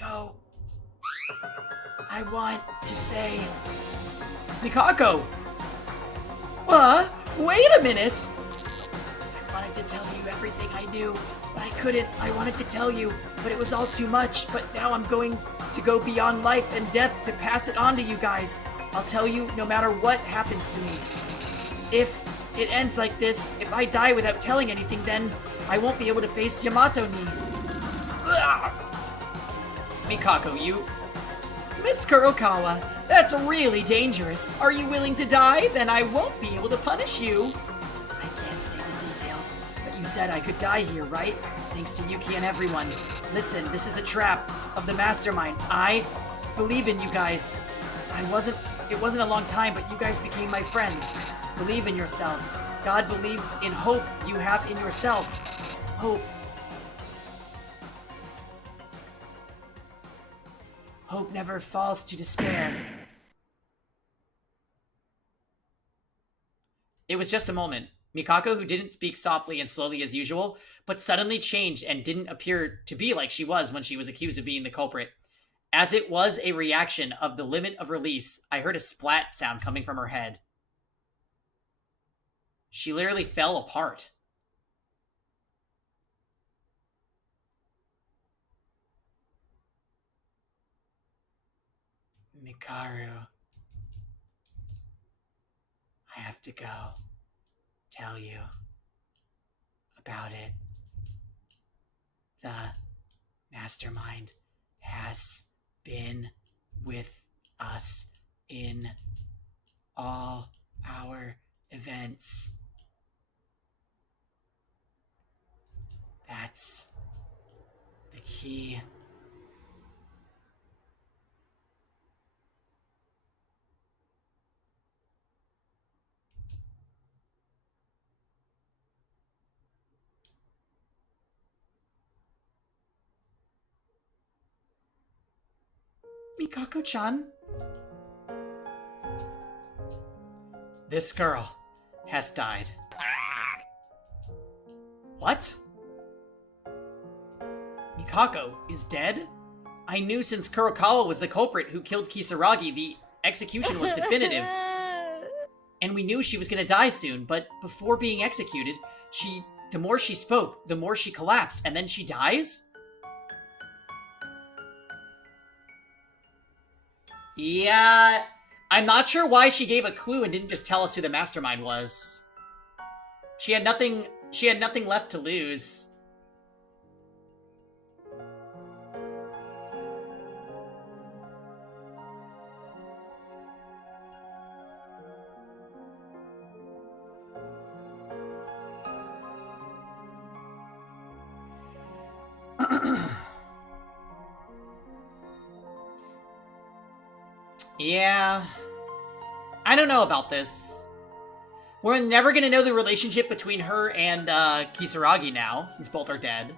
No. I want to say... Mikako! Wait a minute! I wanted to tell you everything I knew, but I couldn't. I wanted to tell you, but it was all too much. But now I'm going to go beyond life and death to pass it on to you guys. I'll tell you no matter what happens to me. If it ends like this, if I die without telling anything, then I won't be able to face Yamato-ni. Mikako, you... Miss Kurokawa, that's really dangerous. Are you willing to die? Then I won't be able to punish you. I can't say the details, but you said I could die here, right? Thanks to Yuki and everyone. Listen, this is a trap of the mastermind. I believe in you guys. It wasn't a long time, but you guys became my friends. Believe in yourself. God believes in hope you have in yourself. Hope. Hope never falls to despair. It was just a moment. Mikako, who didn't speak softly and slowly as usual, but suddenly changed and didn't appear to be like she was when she was accused of being the culprit. As it was a reaction of the limit of release, I heard a splat sound coming from her head. She literally fell apart. Mikaru. I have to go tell you about it. The mastermind has been with us in all our events. That's the key. Mikako-chan? This girl has died. What? Mikako is dead? I knew since Kurokawa was the culprit who killed Kisaragi, the execution was definitive. And we knew she was gonna die soon, but before being executed, the more she spoke, the more she collapsed, and then she dies? Yeah, I'm not sure why she gave a clue and didn't just tell us who the mastermind was. She had nothing left to lose. Yeah, I don't know about this. We're never gonna know the relationship between her and Kisaragi now, since both are dead.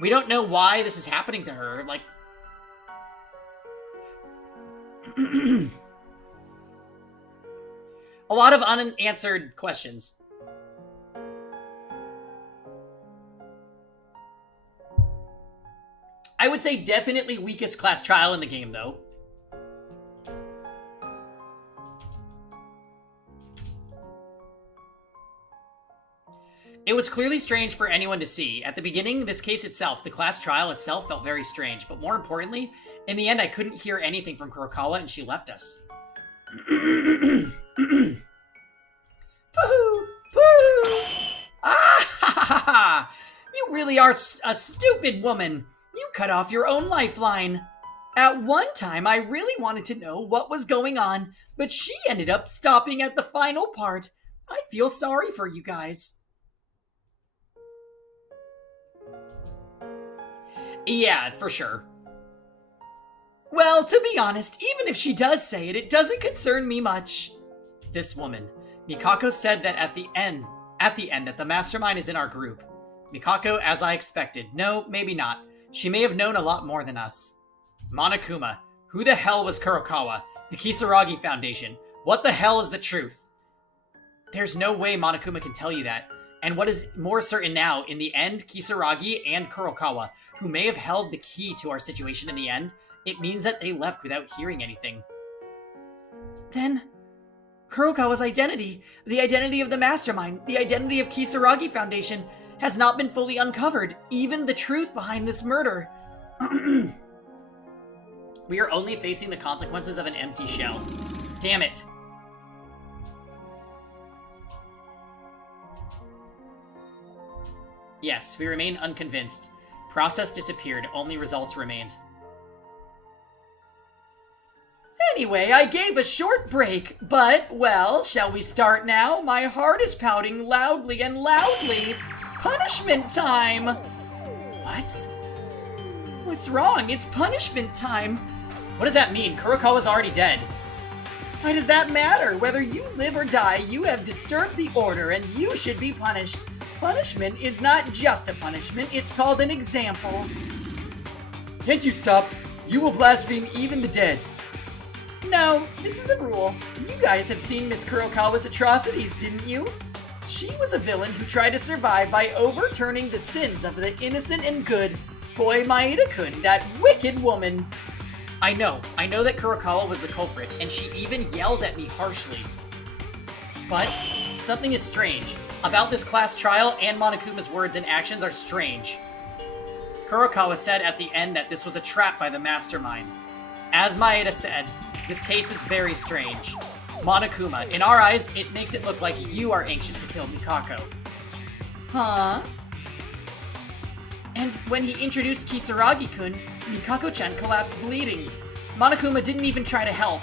We don't know why this is happening to her, like... A lot of unanswered questions. I would say definitely weakest class trial in the game, though. It was clearly strange for anyone to see. At the beginning, this case itself, the class trial itself, felt very strange. But more importantly, in the end, I couldn't hear anything from Kurokawa, and she left us. Pooh! Pooh! Ah ha ha ha! You really are a stupid woman! cut off your own lifeline. At one time, I really wanted to know what was going on, but she ended up stopping at the final part. I feel sorry for you guys. Yeah, for sure. Well, to be honest, even if she does say it, it doesn't concern me much. This woman. Mikako said that at the end that the mastermind is in our group. Mikako, as I expected. No, maybe not. She may have known a lot more than us. Monokuma. Who the hell was Kurokawa? The Kisaragi Foundation. What the hell is the truth? There's no way Monokuma can tell you that. And what is more certain now, in the end, Kisaragi and Kurokawa, who may have held the key to our situation in the end, it means that they left without hearing anything. Then, Kurokawa's identity, the identity of the mastermind, the identity of Kisaragi Foundation, has not been fully uncovered, even the truth behind this murder. We are only facing the consequences of an empty shell. Damn it. Yes, we remain unconvinced. Process disappeared, only results remained. Anyway, I gave a short break, but, well, shall we start now? My heart is pounding loudly and loudly. Punishment time! What? What's wrong? It's punishment time. What does that mean? Kurokawa's already dead. Why does that matter? Whether you live or die, you have disturbed the order and you should be punished. Punishment is not just a punishment, it's called an example. Can't you stop? You will blaspheme even the dead. No, this is a rule. You guys have seen Miss Kurokawa's atrocities, didn't you? She was a villain who tried to survive by overturning the sins of the innocent and good. Boy Maeda-kun, that wicked woman. I know that Kurokawa was the culprit, and she even yelled at me harshly. But something is strange. About this class trial, and Monokuma's words and actions are strange. Kurokawa said at the end that this was a trap by the mastermind. As Maeda said, this case is very strange. Monokuma, in our eyes, it makes it look like you are anxious to kill Mikako. Huh? And when he introduced Kisaragi-kun, Mikako-chan collapsed bleeding. Monokuma didn't even try to help.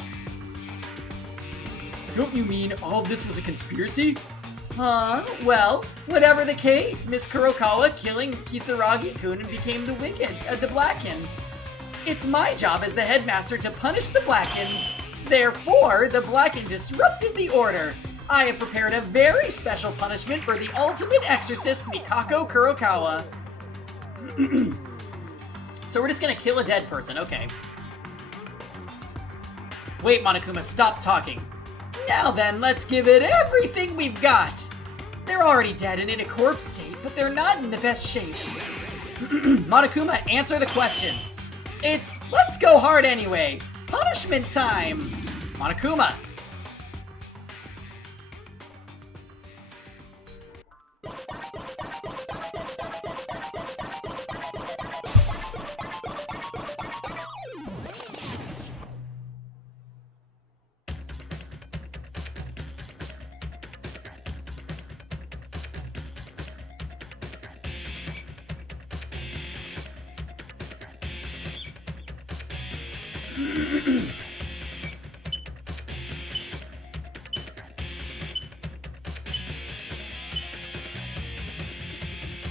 Don't you mean all of this was a conspiracy? Huh? Well, whatever the case, Miss Kurokawa killing Kisaragi-kun became the Blackened. It's my job as the headmaster to punish the Blackened. Therefore, the Blackened disrupted the order. I have prepared a very special punishment for the ultimate exorcist, Mikako Kurokawa. So we're just gonna kill a dead person, okay. Wait, Monokuma, stop talking. Now then, let's give it everything we've got. They're already dead and in a corpse state, but they're not in the best shape. Monokuma, answer the questions. It's let's go hard anyway. Punishment time. Monokuma.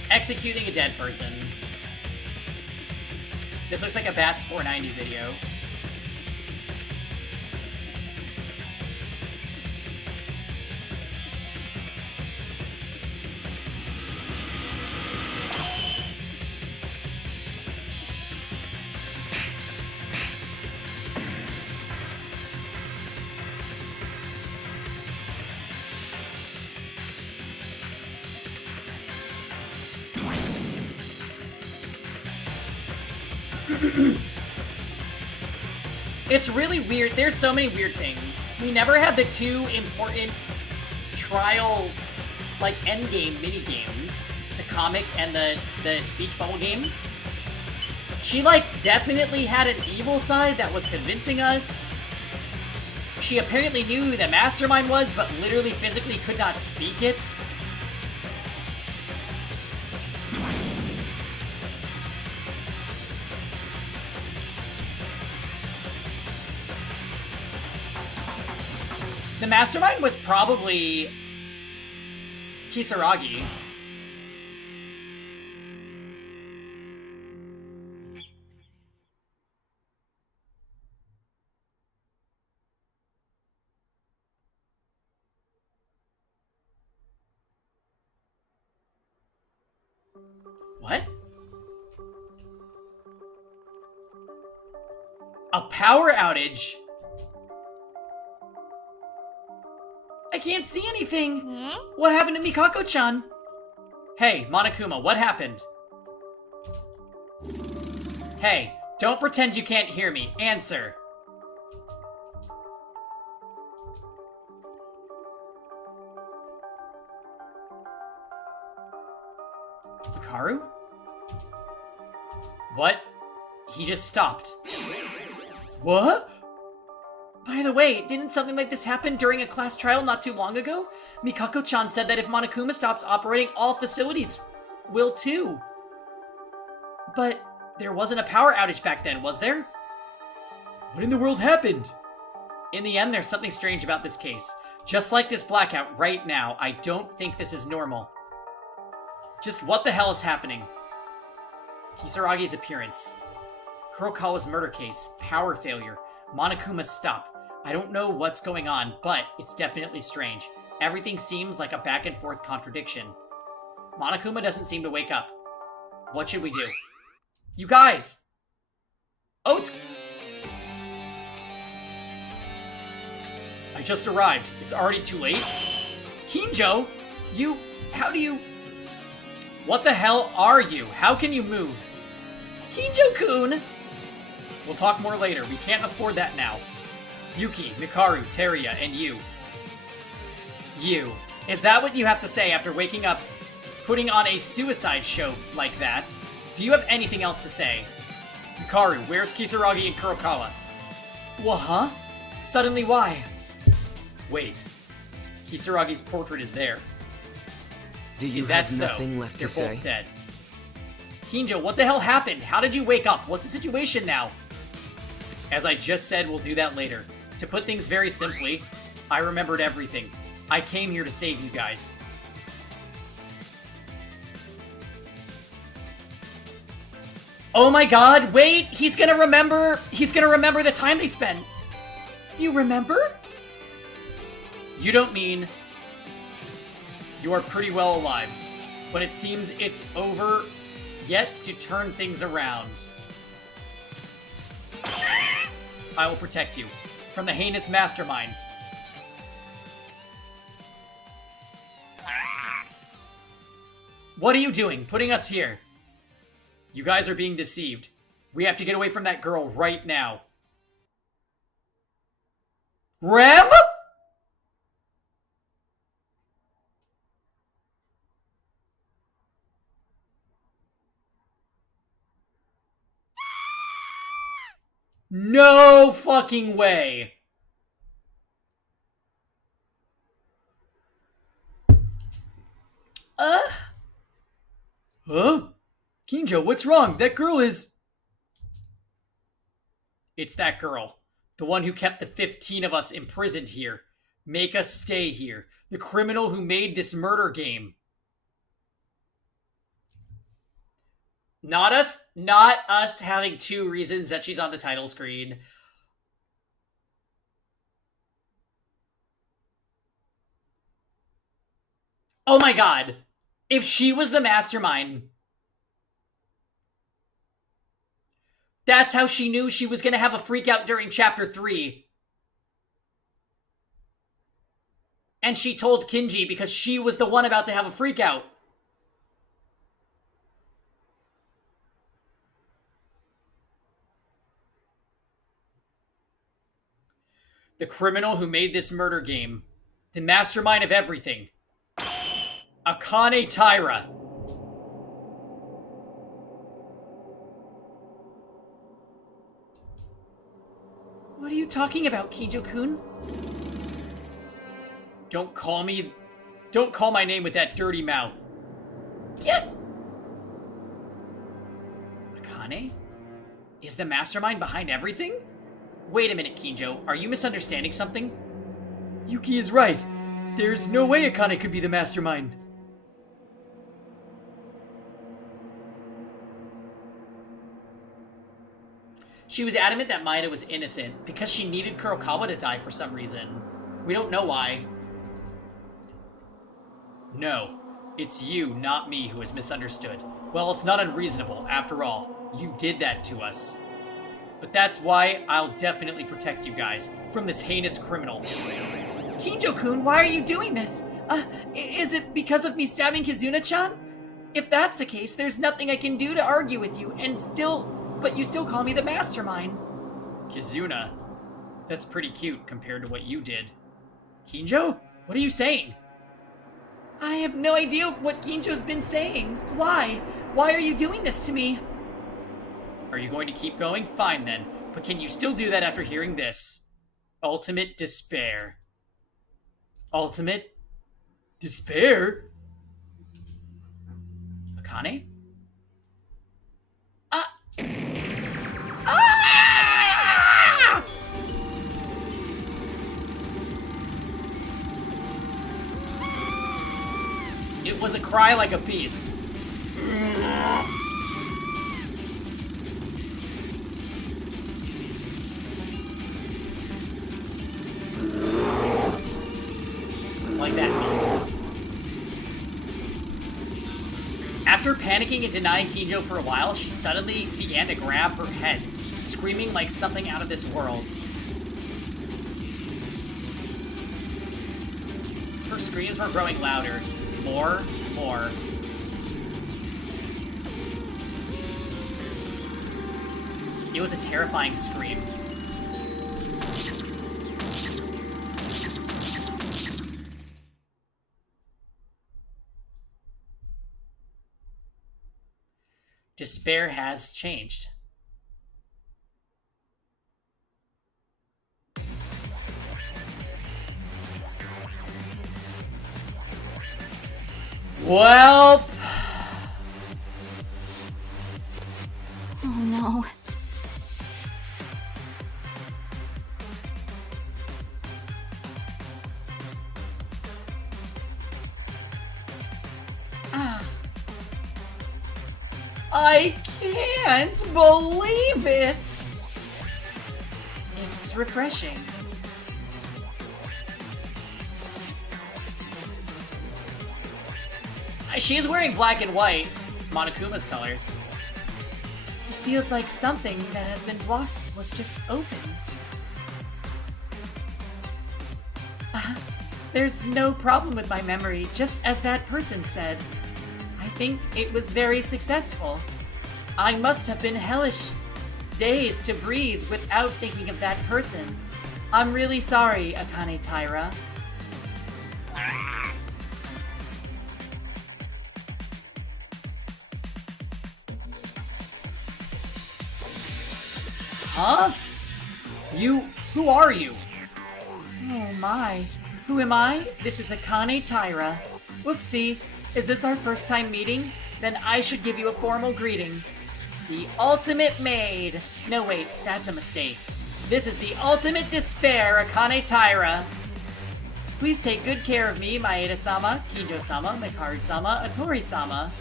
Executing a dead person. This looks like a Bats 490 video. It's really weird. There's so many weird things. We never had the two important trial, like, endgame mini-games. The comic and the speech bubble game. She, like, definitely had an evil side that was convincing us. She apparently knew who the mastermind was, but literally physically could not speak it. The mastermind was probably Kisaragi. What? A power outage? I can't see anything! What happened to Mikako-chan? Hey, Monokuma, what happened? Hey, don't pretend you can't hear me. Answer. Hikaru? What? He just stopped. What? By the way, didn't something like this happen during a class trial not too long ago? Mikako-chan said that if Monokuma stops operating, all facilities will too. But there wasn't a power outage back then, was there? What in the world happened? In the end, there's something strange about this case. Just like this blackout right now, I don't think this is normal. Just what the hell is happening? Kisaragi's appearance. Kurokawa's murder case. Power failure. Monokuma's stop. I don't know what's going on, but it's definitely strange. Everything seems like a back and forth contradiction. Monokuma doesn't seem to wake up. What should we do? You guys! Oh, it's... I just arrived. It's already too late. Kinjo! You... How do you... What the hell are you? How can you move? Kinjo-kun! We'll talk more later. We can't afford that now. Yuki, Mikaru, Teria, and you. You. Is that what you have to say after waking up, putting on a suicide show like that? Do you have anything else to say? Mikaru, where's Kisaragi and Kurokawa? What, huh? Suddenly why? Wait. Kisaragi's portrait is there. Do you Is that have nothing so? left They're to say? both dead. Kinjo, what the hell happened? How did you wake up? What's the situation now? As I just said, we'll do that later. To put things very simply, I remembered everything. I came here to save you guys. Oh my god, wait! He's gonna remember the time they spent. You remember? You don't mean... You are pretty well alive, but it seems it's over yet to turn things around. I will protect you from the heinous mastermind. What are you doing, putting us here? You guys are being deceived. We have to get away from that girl right now. Rem? No fucking way. Huh? Kinjo, what's wrong? That girl is... It's that girl. The one who kept the 15 of us imprisoned here. Make us stay here. The criminal who made this murder game. Not us having two reasons that she's on the title screen. Oh my god. If she was the mastermind, that's how she knew she was gonna have a freak out during chapter 3. And she told Kinji because she was the one about to have a freak out. The criminal who made this murder game. The mastermind of everything. Akane Taira. What are you talking about, Kinjo-kun? Don't call my name with that dirty mouth. Get! Akane? Is the mastermind behind everything? Wait a minute, Kinjo. Are you misunderstanding something? Yuki is right. There's no way Akane could be the mastermind. She was adamant that Maeda was innocent because she needed Kurokawa to die for some reason. We don't know why. No, it's you, not me, who is misunderstood. Well, it's not unreasonable. After all, you did that to us. But that's why I'll definitely protect you guys from this heinous criminal. Kinjo-kun, why are you doing this? Is it because of me stabbing Kizuna-chan? If that's the case, there's nothing I can do to argue with you, but you still call me the mastermind. Kizuna? That's pretty cute compared to what you did. Kinjo? What are you saying? I have no idea what Kinjo's been saying. Why? Why are you doing this to me? Are you going to keep going? Fine then. But can you still do that after hearing this? Ultimate despair. Ultimate despair? Akane? Ah! It was a cry like a beast. Like that beast. After panicking and denying Kinjo for a while, she suddenly began to grab her head, screaming like something out of this world. Her screams were growing louder. More. It was a terrifying scream. Despair has changed. Well, Oh no. I can't believe it! It's refreshing. She is wearing black and white, Monokuma's colors. It feels like something that has been blocked was just opened. There's no problem with my memory, just as that person said. I think it was very successful. I must have been hellish days to breathe without thinking of that person. I'm really sorry, Akane Taira. Huh? Who are you? Oh my. Who am I? This is Akane Taira. Whoopsie. Is this our first time meeting? Then I should give you a formal greeting. The ultimate maid. No wait, that's a mistake. This is the ultimate despair, Akane Taira. Please take good care of me, Maeda-sama, Kinjo-sama, Mikaru-sama, Atori-sama.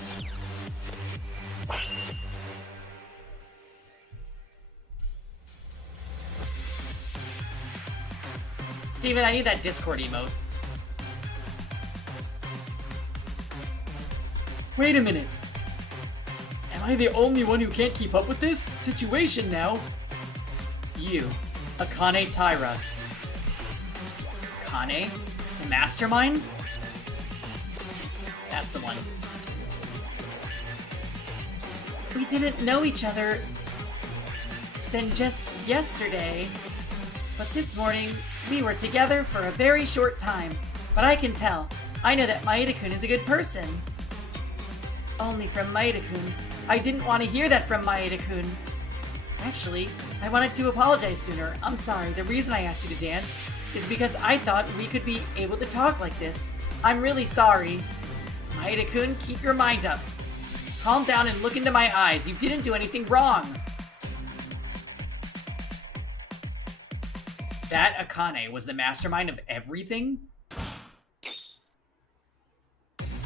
Steven, I need that Discord emote. Wait a minute. Am I the only one who can't keep up with this situation now? You, Akane Taira. Akane? The mastermind? That's the one. We didn't know each other than just yesterday. But this morning, we were together for a very short time. But I can tell. I know that Maeda-kun is a good person. Only from Maeda-kun. I didn't want to hear that from Maeda-kun. Actually, I wanted to apologize sooner. I'm sorry. The reason I asked you to dance is because I thought we could be able to talk like this. I'm really sorry. Maeda-kun, keep your mind up. Calm down and look into my eyes. You didn't do anything wrong. That Akane was the mastermind of everything?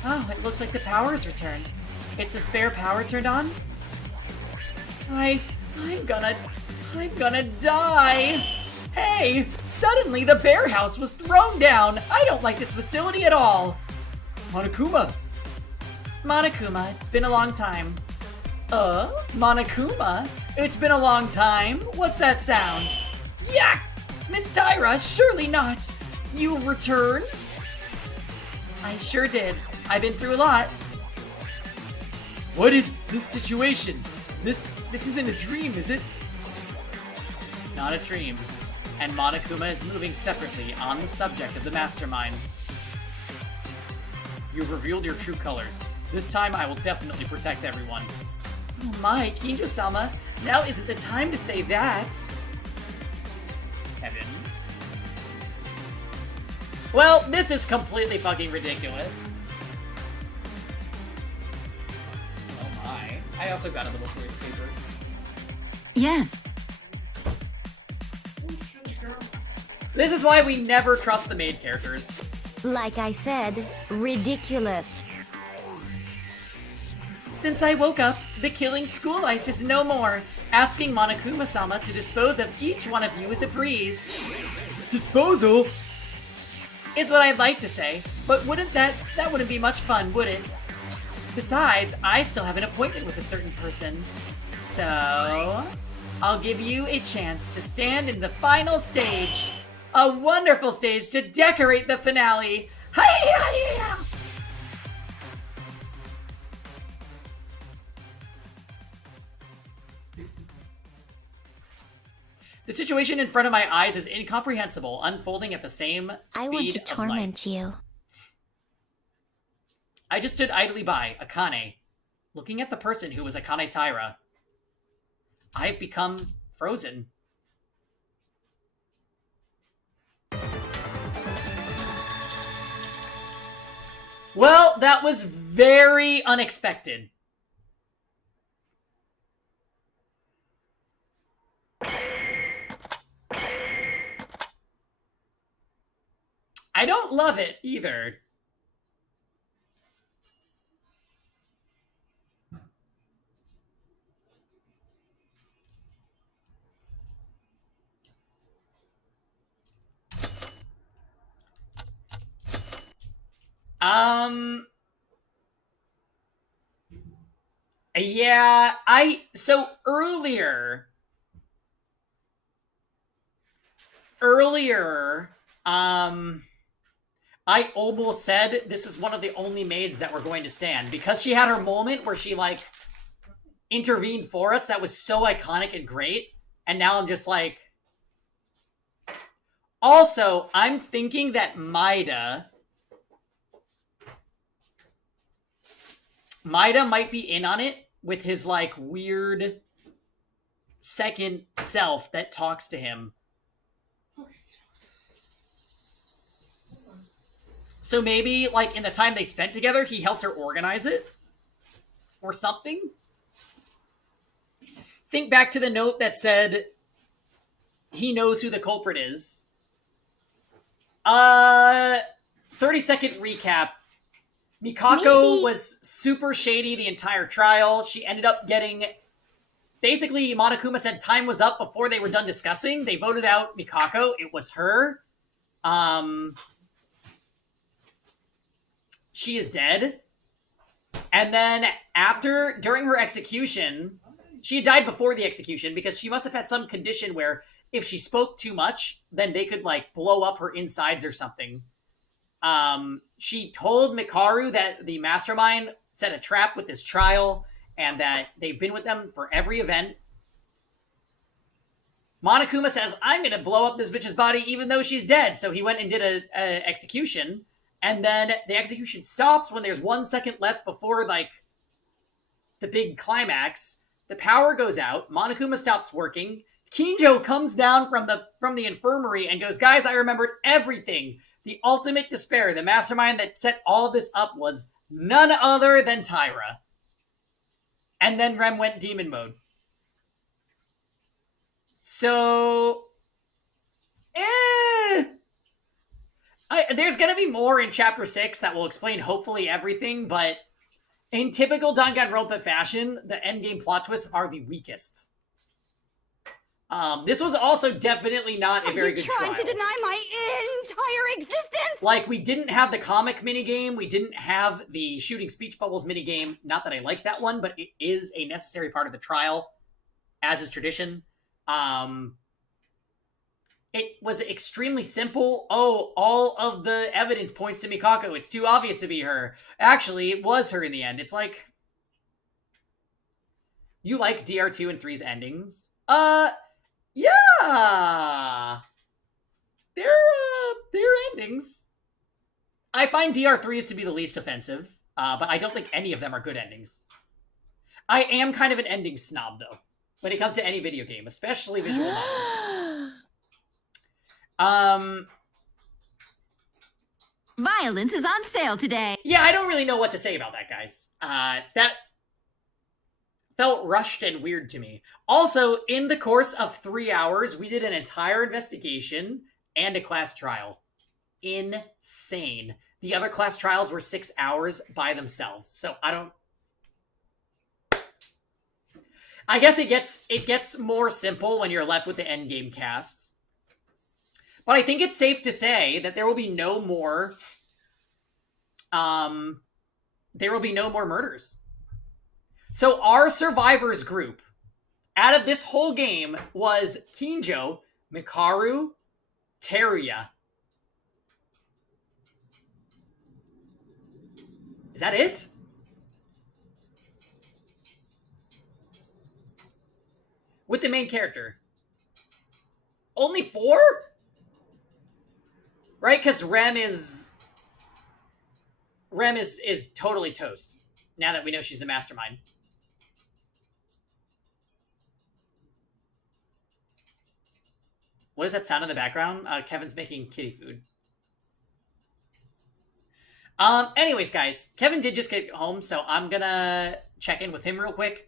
Oh, it looks like the power has returned. It's a spare power turned on? I'm gonna die! Hey! Suddenly the bear house was thrown down! I don't like this facility at all! Monokuma! Monokuma, it's been a long time. Monokuma? It's been a long time? What's that sound? Yuck! Miss Tyra, surely not! You've returned? I sure did. I've been through a lot. What is this situation? This isn't a dream, is it? It's not a dream. And Monokuma is moving separately on the subject of the mastermind. You've revealed your true colors. This time I will definitely protect everyone. Oh my, Kinjo-sama, now isn't the time to say that. Kevin. Well, this is completely fucking ridiculous. Oh my. I also got a little quiz paper. Yes. This is why we never trust the maid characters. Like I said, ridiculous. Since I woke up, the killing school life is no more. Asking Monokuma-sama to dispose of each one of you is a breeze. Disposal? It's what I'd like to say, but that wouldn't be much fun, would it? Besides, I still have an appointment with a certain person. So, I'll give you a chance to stand in the final stage. A wonderful stage to decorate the finale. Hi-ya-ya! The situation in front of my eyes is incomprehensible, unfolding at the same speed I want to of torment light. you. I just stood idly by, Akane, looking at the person who was Akane Taira. I've become frozen. Well, that was very unexpected. I don't love it either. Yeah, so earlier, I almost said this is one of the only maids that were going to stand because she had her moment where she like intervened for us. That was so iconic and great. And now I'm just like, also, I'm thinking that Maida might be in on it with his like weird second self that talks to him. So maybe, like, in the time they spent together, he helped her organize it? Or something? Think back to the note that said he knows who the culprit is. 30-second recap. Mikako was super shady the entire trial. She ended up getting... Basically, Monokuma said time was up before they were done discussing. They voted out Mikako. It was her. She is dead. And then during her execution, she had died before the execution because she must have had some condition where if she spoke too much, then they could like blow up her insides or something. She told Mikaru that the mastermind set a trap with this trial and that they've been with them for every event. Monokuma says, I'm going to blow up this bitch's body even though she's dead. So he went and did a execution. And then the execution stops when there's 1 second left before, like, the big climax. The power goes out. Monokuma stops working. Kinjo comes down from the infirmary and goes, guys, I remembered everything. The ultimate despair. The mastermind that set all this up was none other than Tyra. And then Rem went demon mode. So... There's gonna be more in Chapter 6 that will explain hopefully everything, but in typical Danganronpa fashion, the endgame plot twists are the weakest. This was also definitely not a very good trial. Are you trying to deny my entire existence? Like, we didn't have the comic minigame, we didn't have the shooting speech bubbles minigame. Not that I like that one, but it is a necessary part of the trial, as is tradition. It was extremely simple. Oh, all of the evidence points to Mikako. It's too obvious to be her. Actually, it was her in the end. It's like... You like DR2 and 3's endings? Yeah! They're endings. I find DR3's to be the least offensive, but I don't think any of them are good endings. I am kind of an ending snob, though, when it comes to any video game, especially visual novels. Violence is on sale today. Yeah, I don't really know what to say about that, guys. That felt rushed and weird to me. Also, in the course of 3 hours, we did an entire investigation and a class trial. Insane. The other class trials were 6 hours by themselves, so I guess it gets more simple when you're left with the endgame casts. But I think it's safe to say that there will be no more murders. So our survivors group out of this whole game was Kinjo, Mikaru, Teruya. Is that it? With the main character. Only 4? Right, because Rem is totally toast, now that we know she's the mastermind. What is that sound in the background? Kevin's making kitty food. Anyways, guys, Kevin did just get home, so I'm gonna check in with him real quick.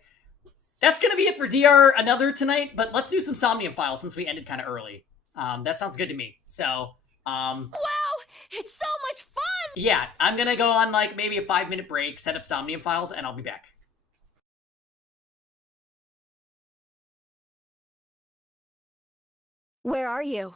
That's gonna be it for DR Another tonight, but let's do some Somnium Files since we ended kind of early. That sounds good to me. So, wow, it's so much fun! Yeah, I'm gonna go on like maybe a 5-minute break, set up Somnium Files, and I'll be back. Where are you?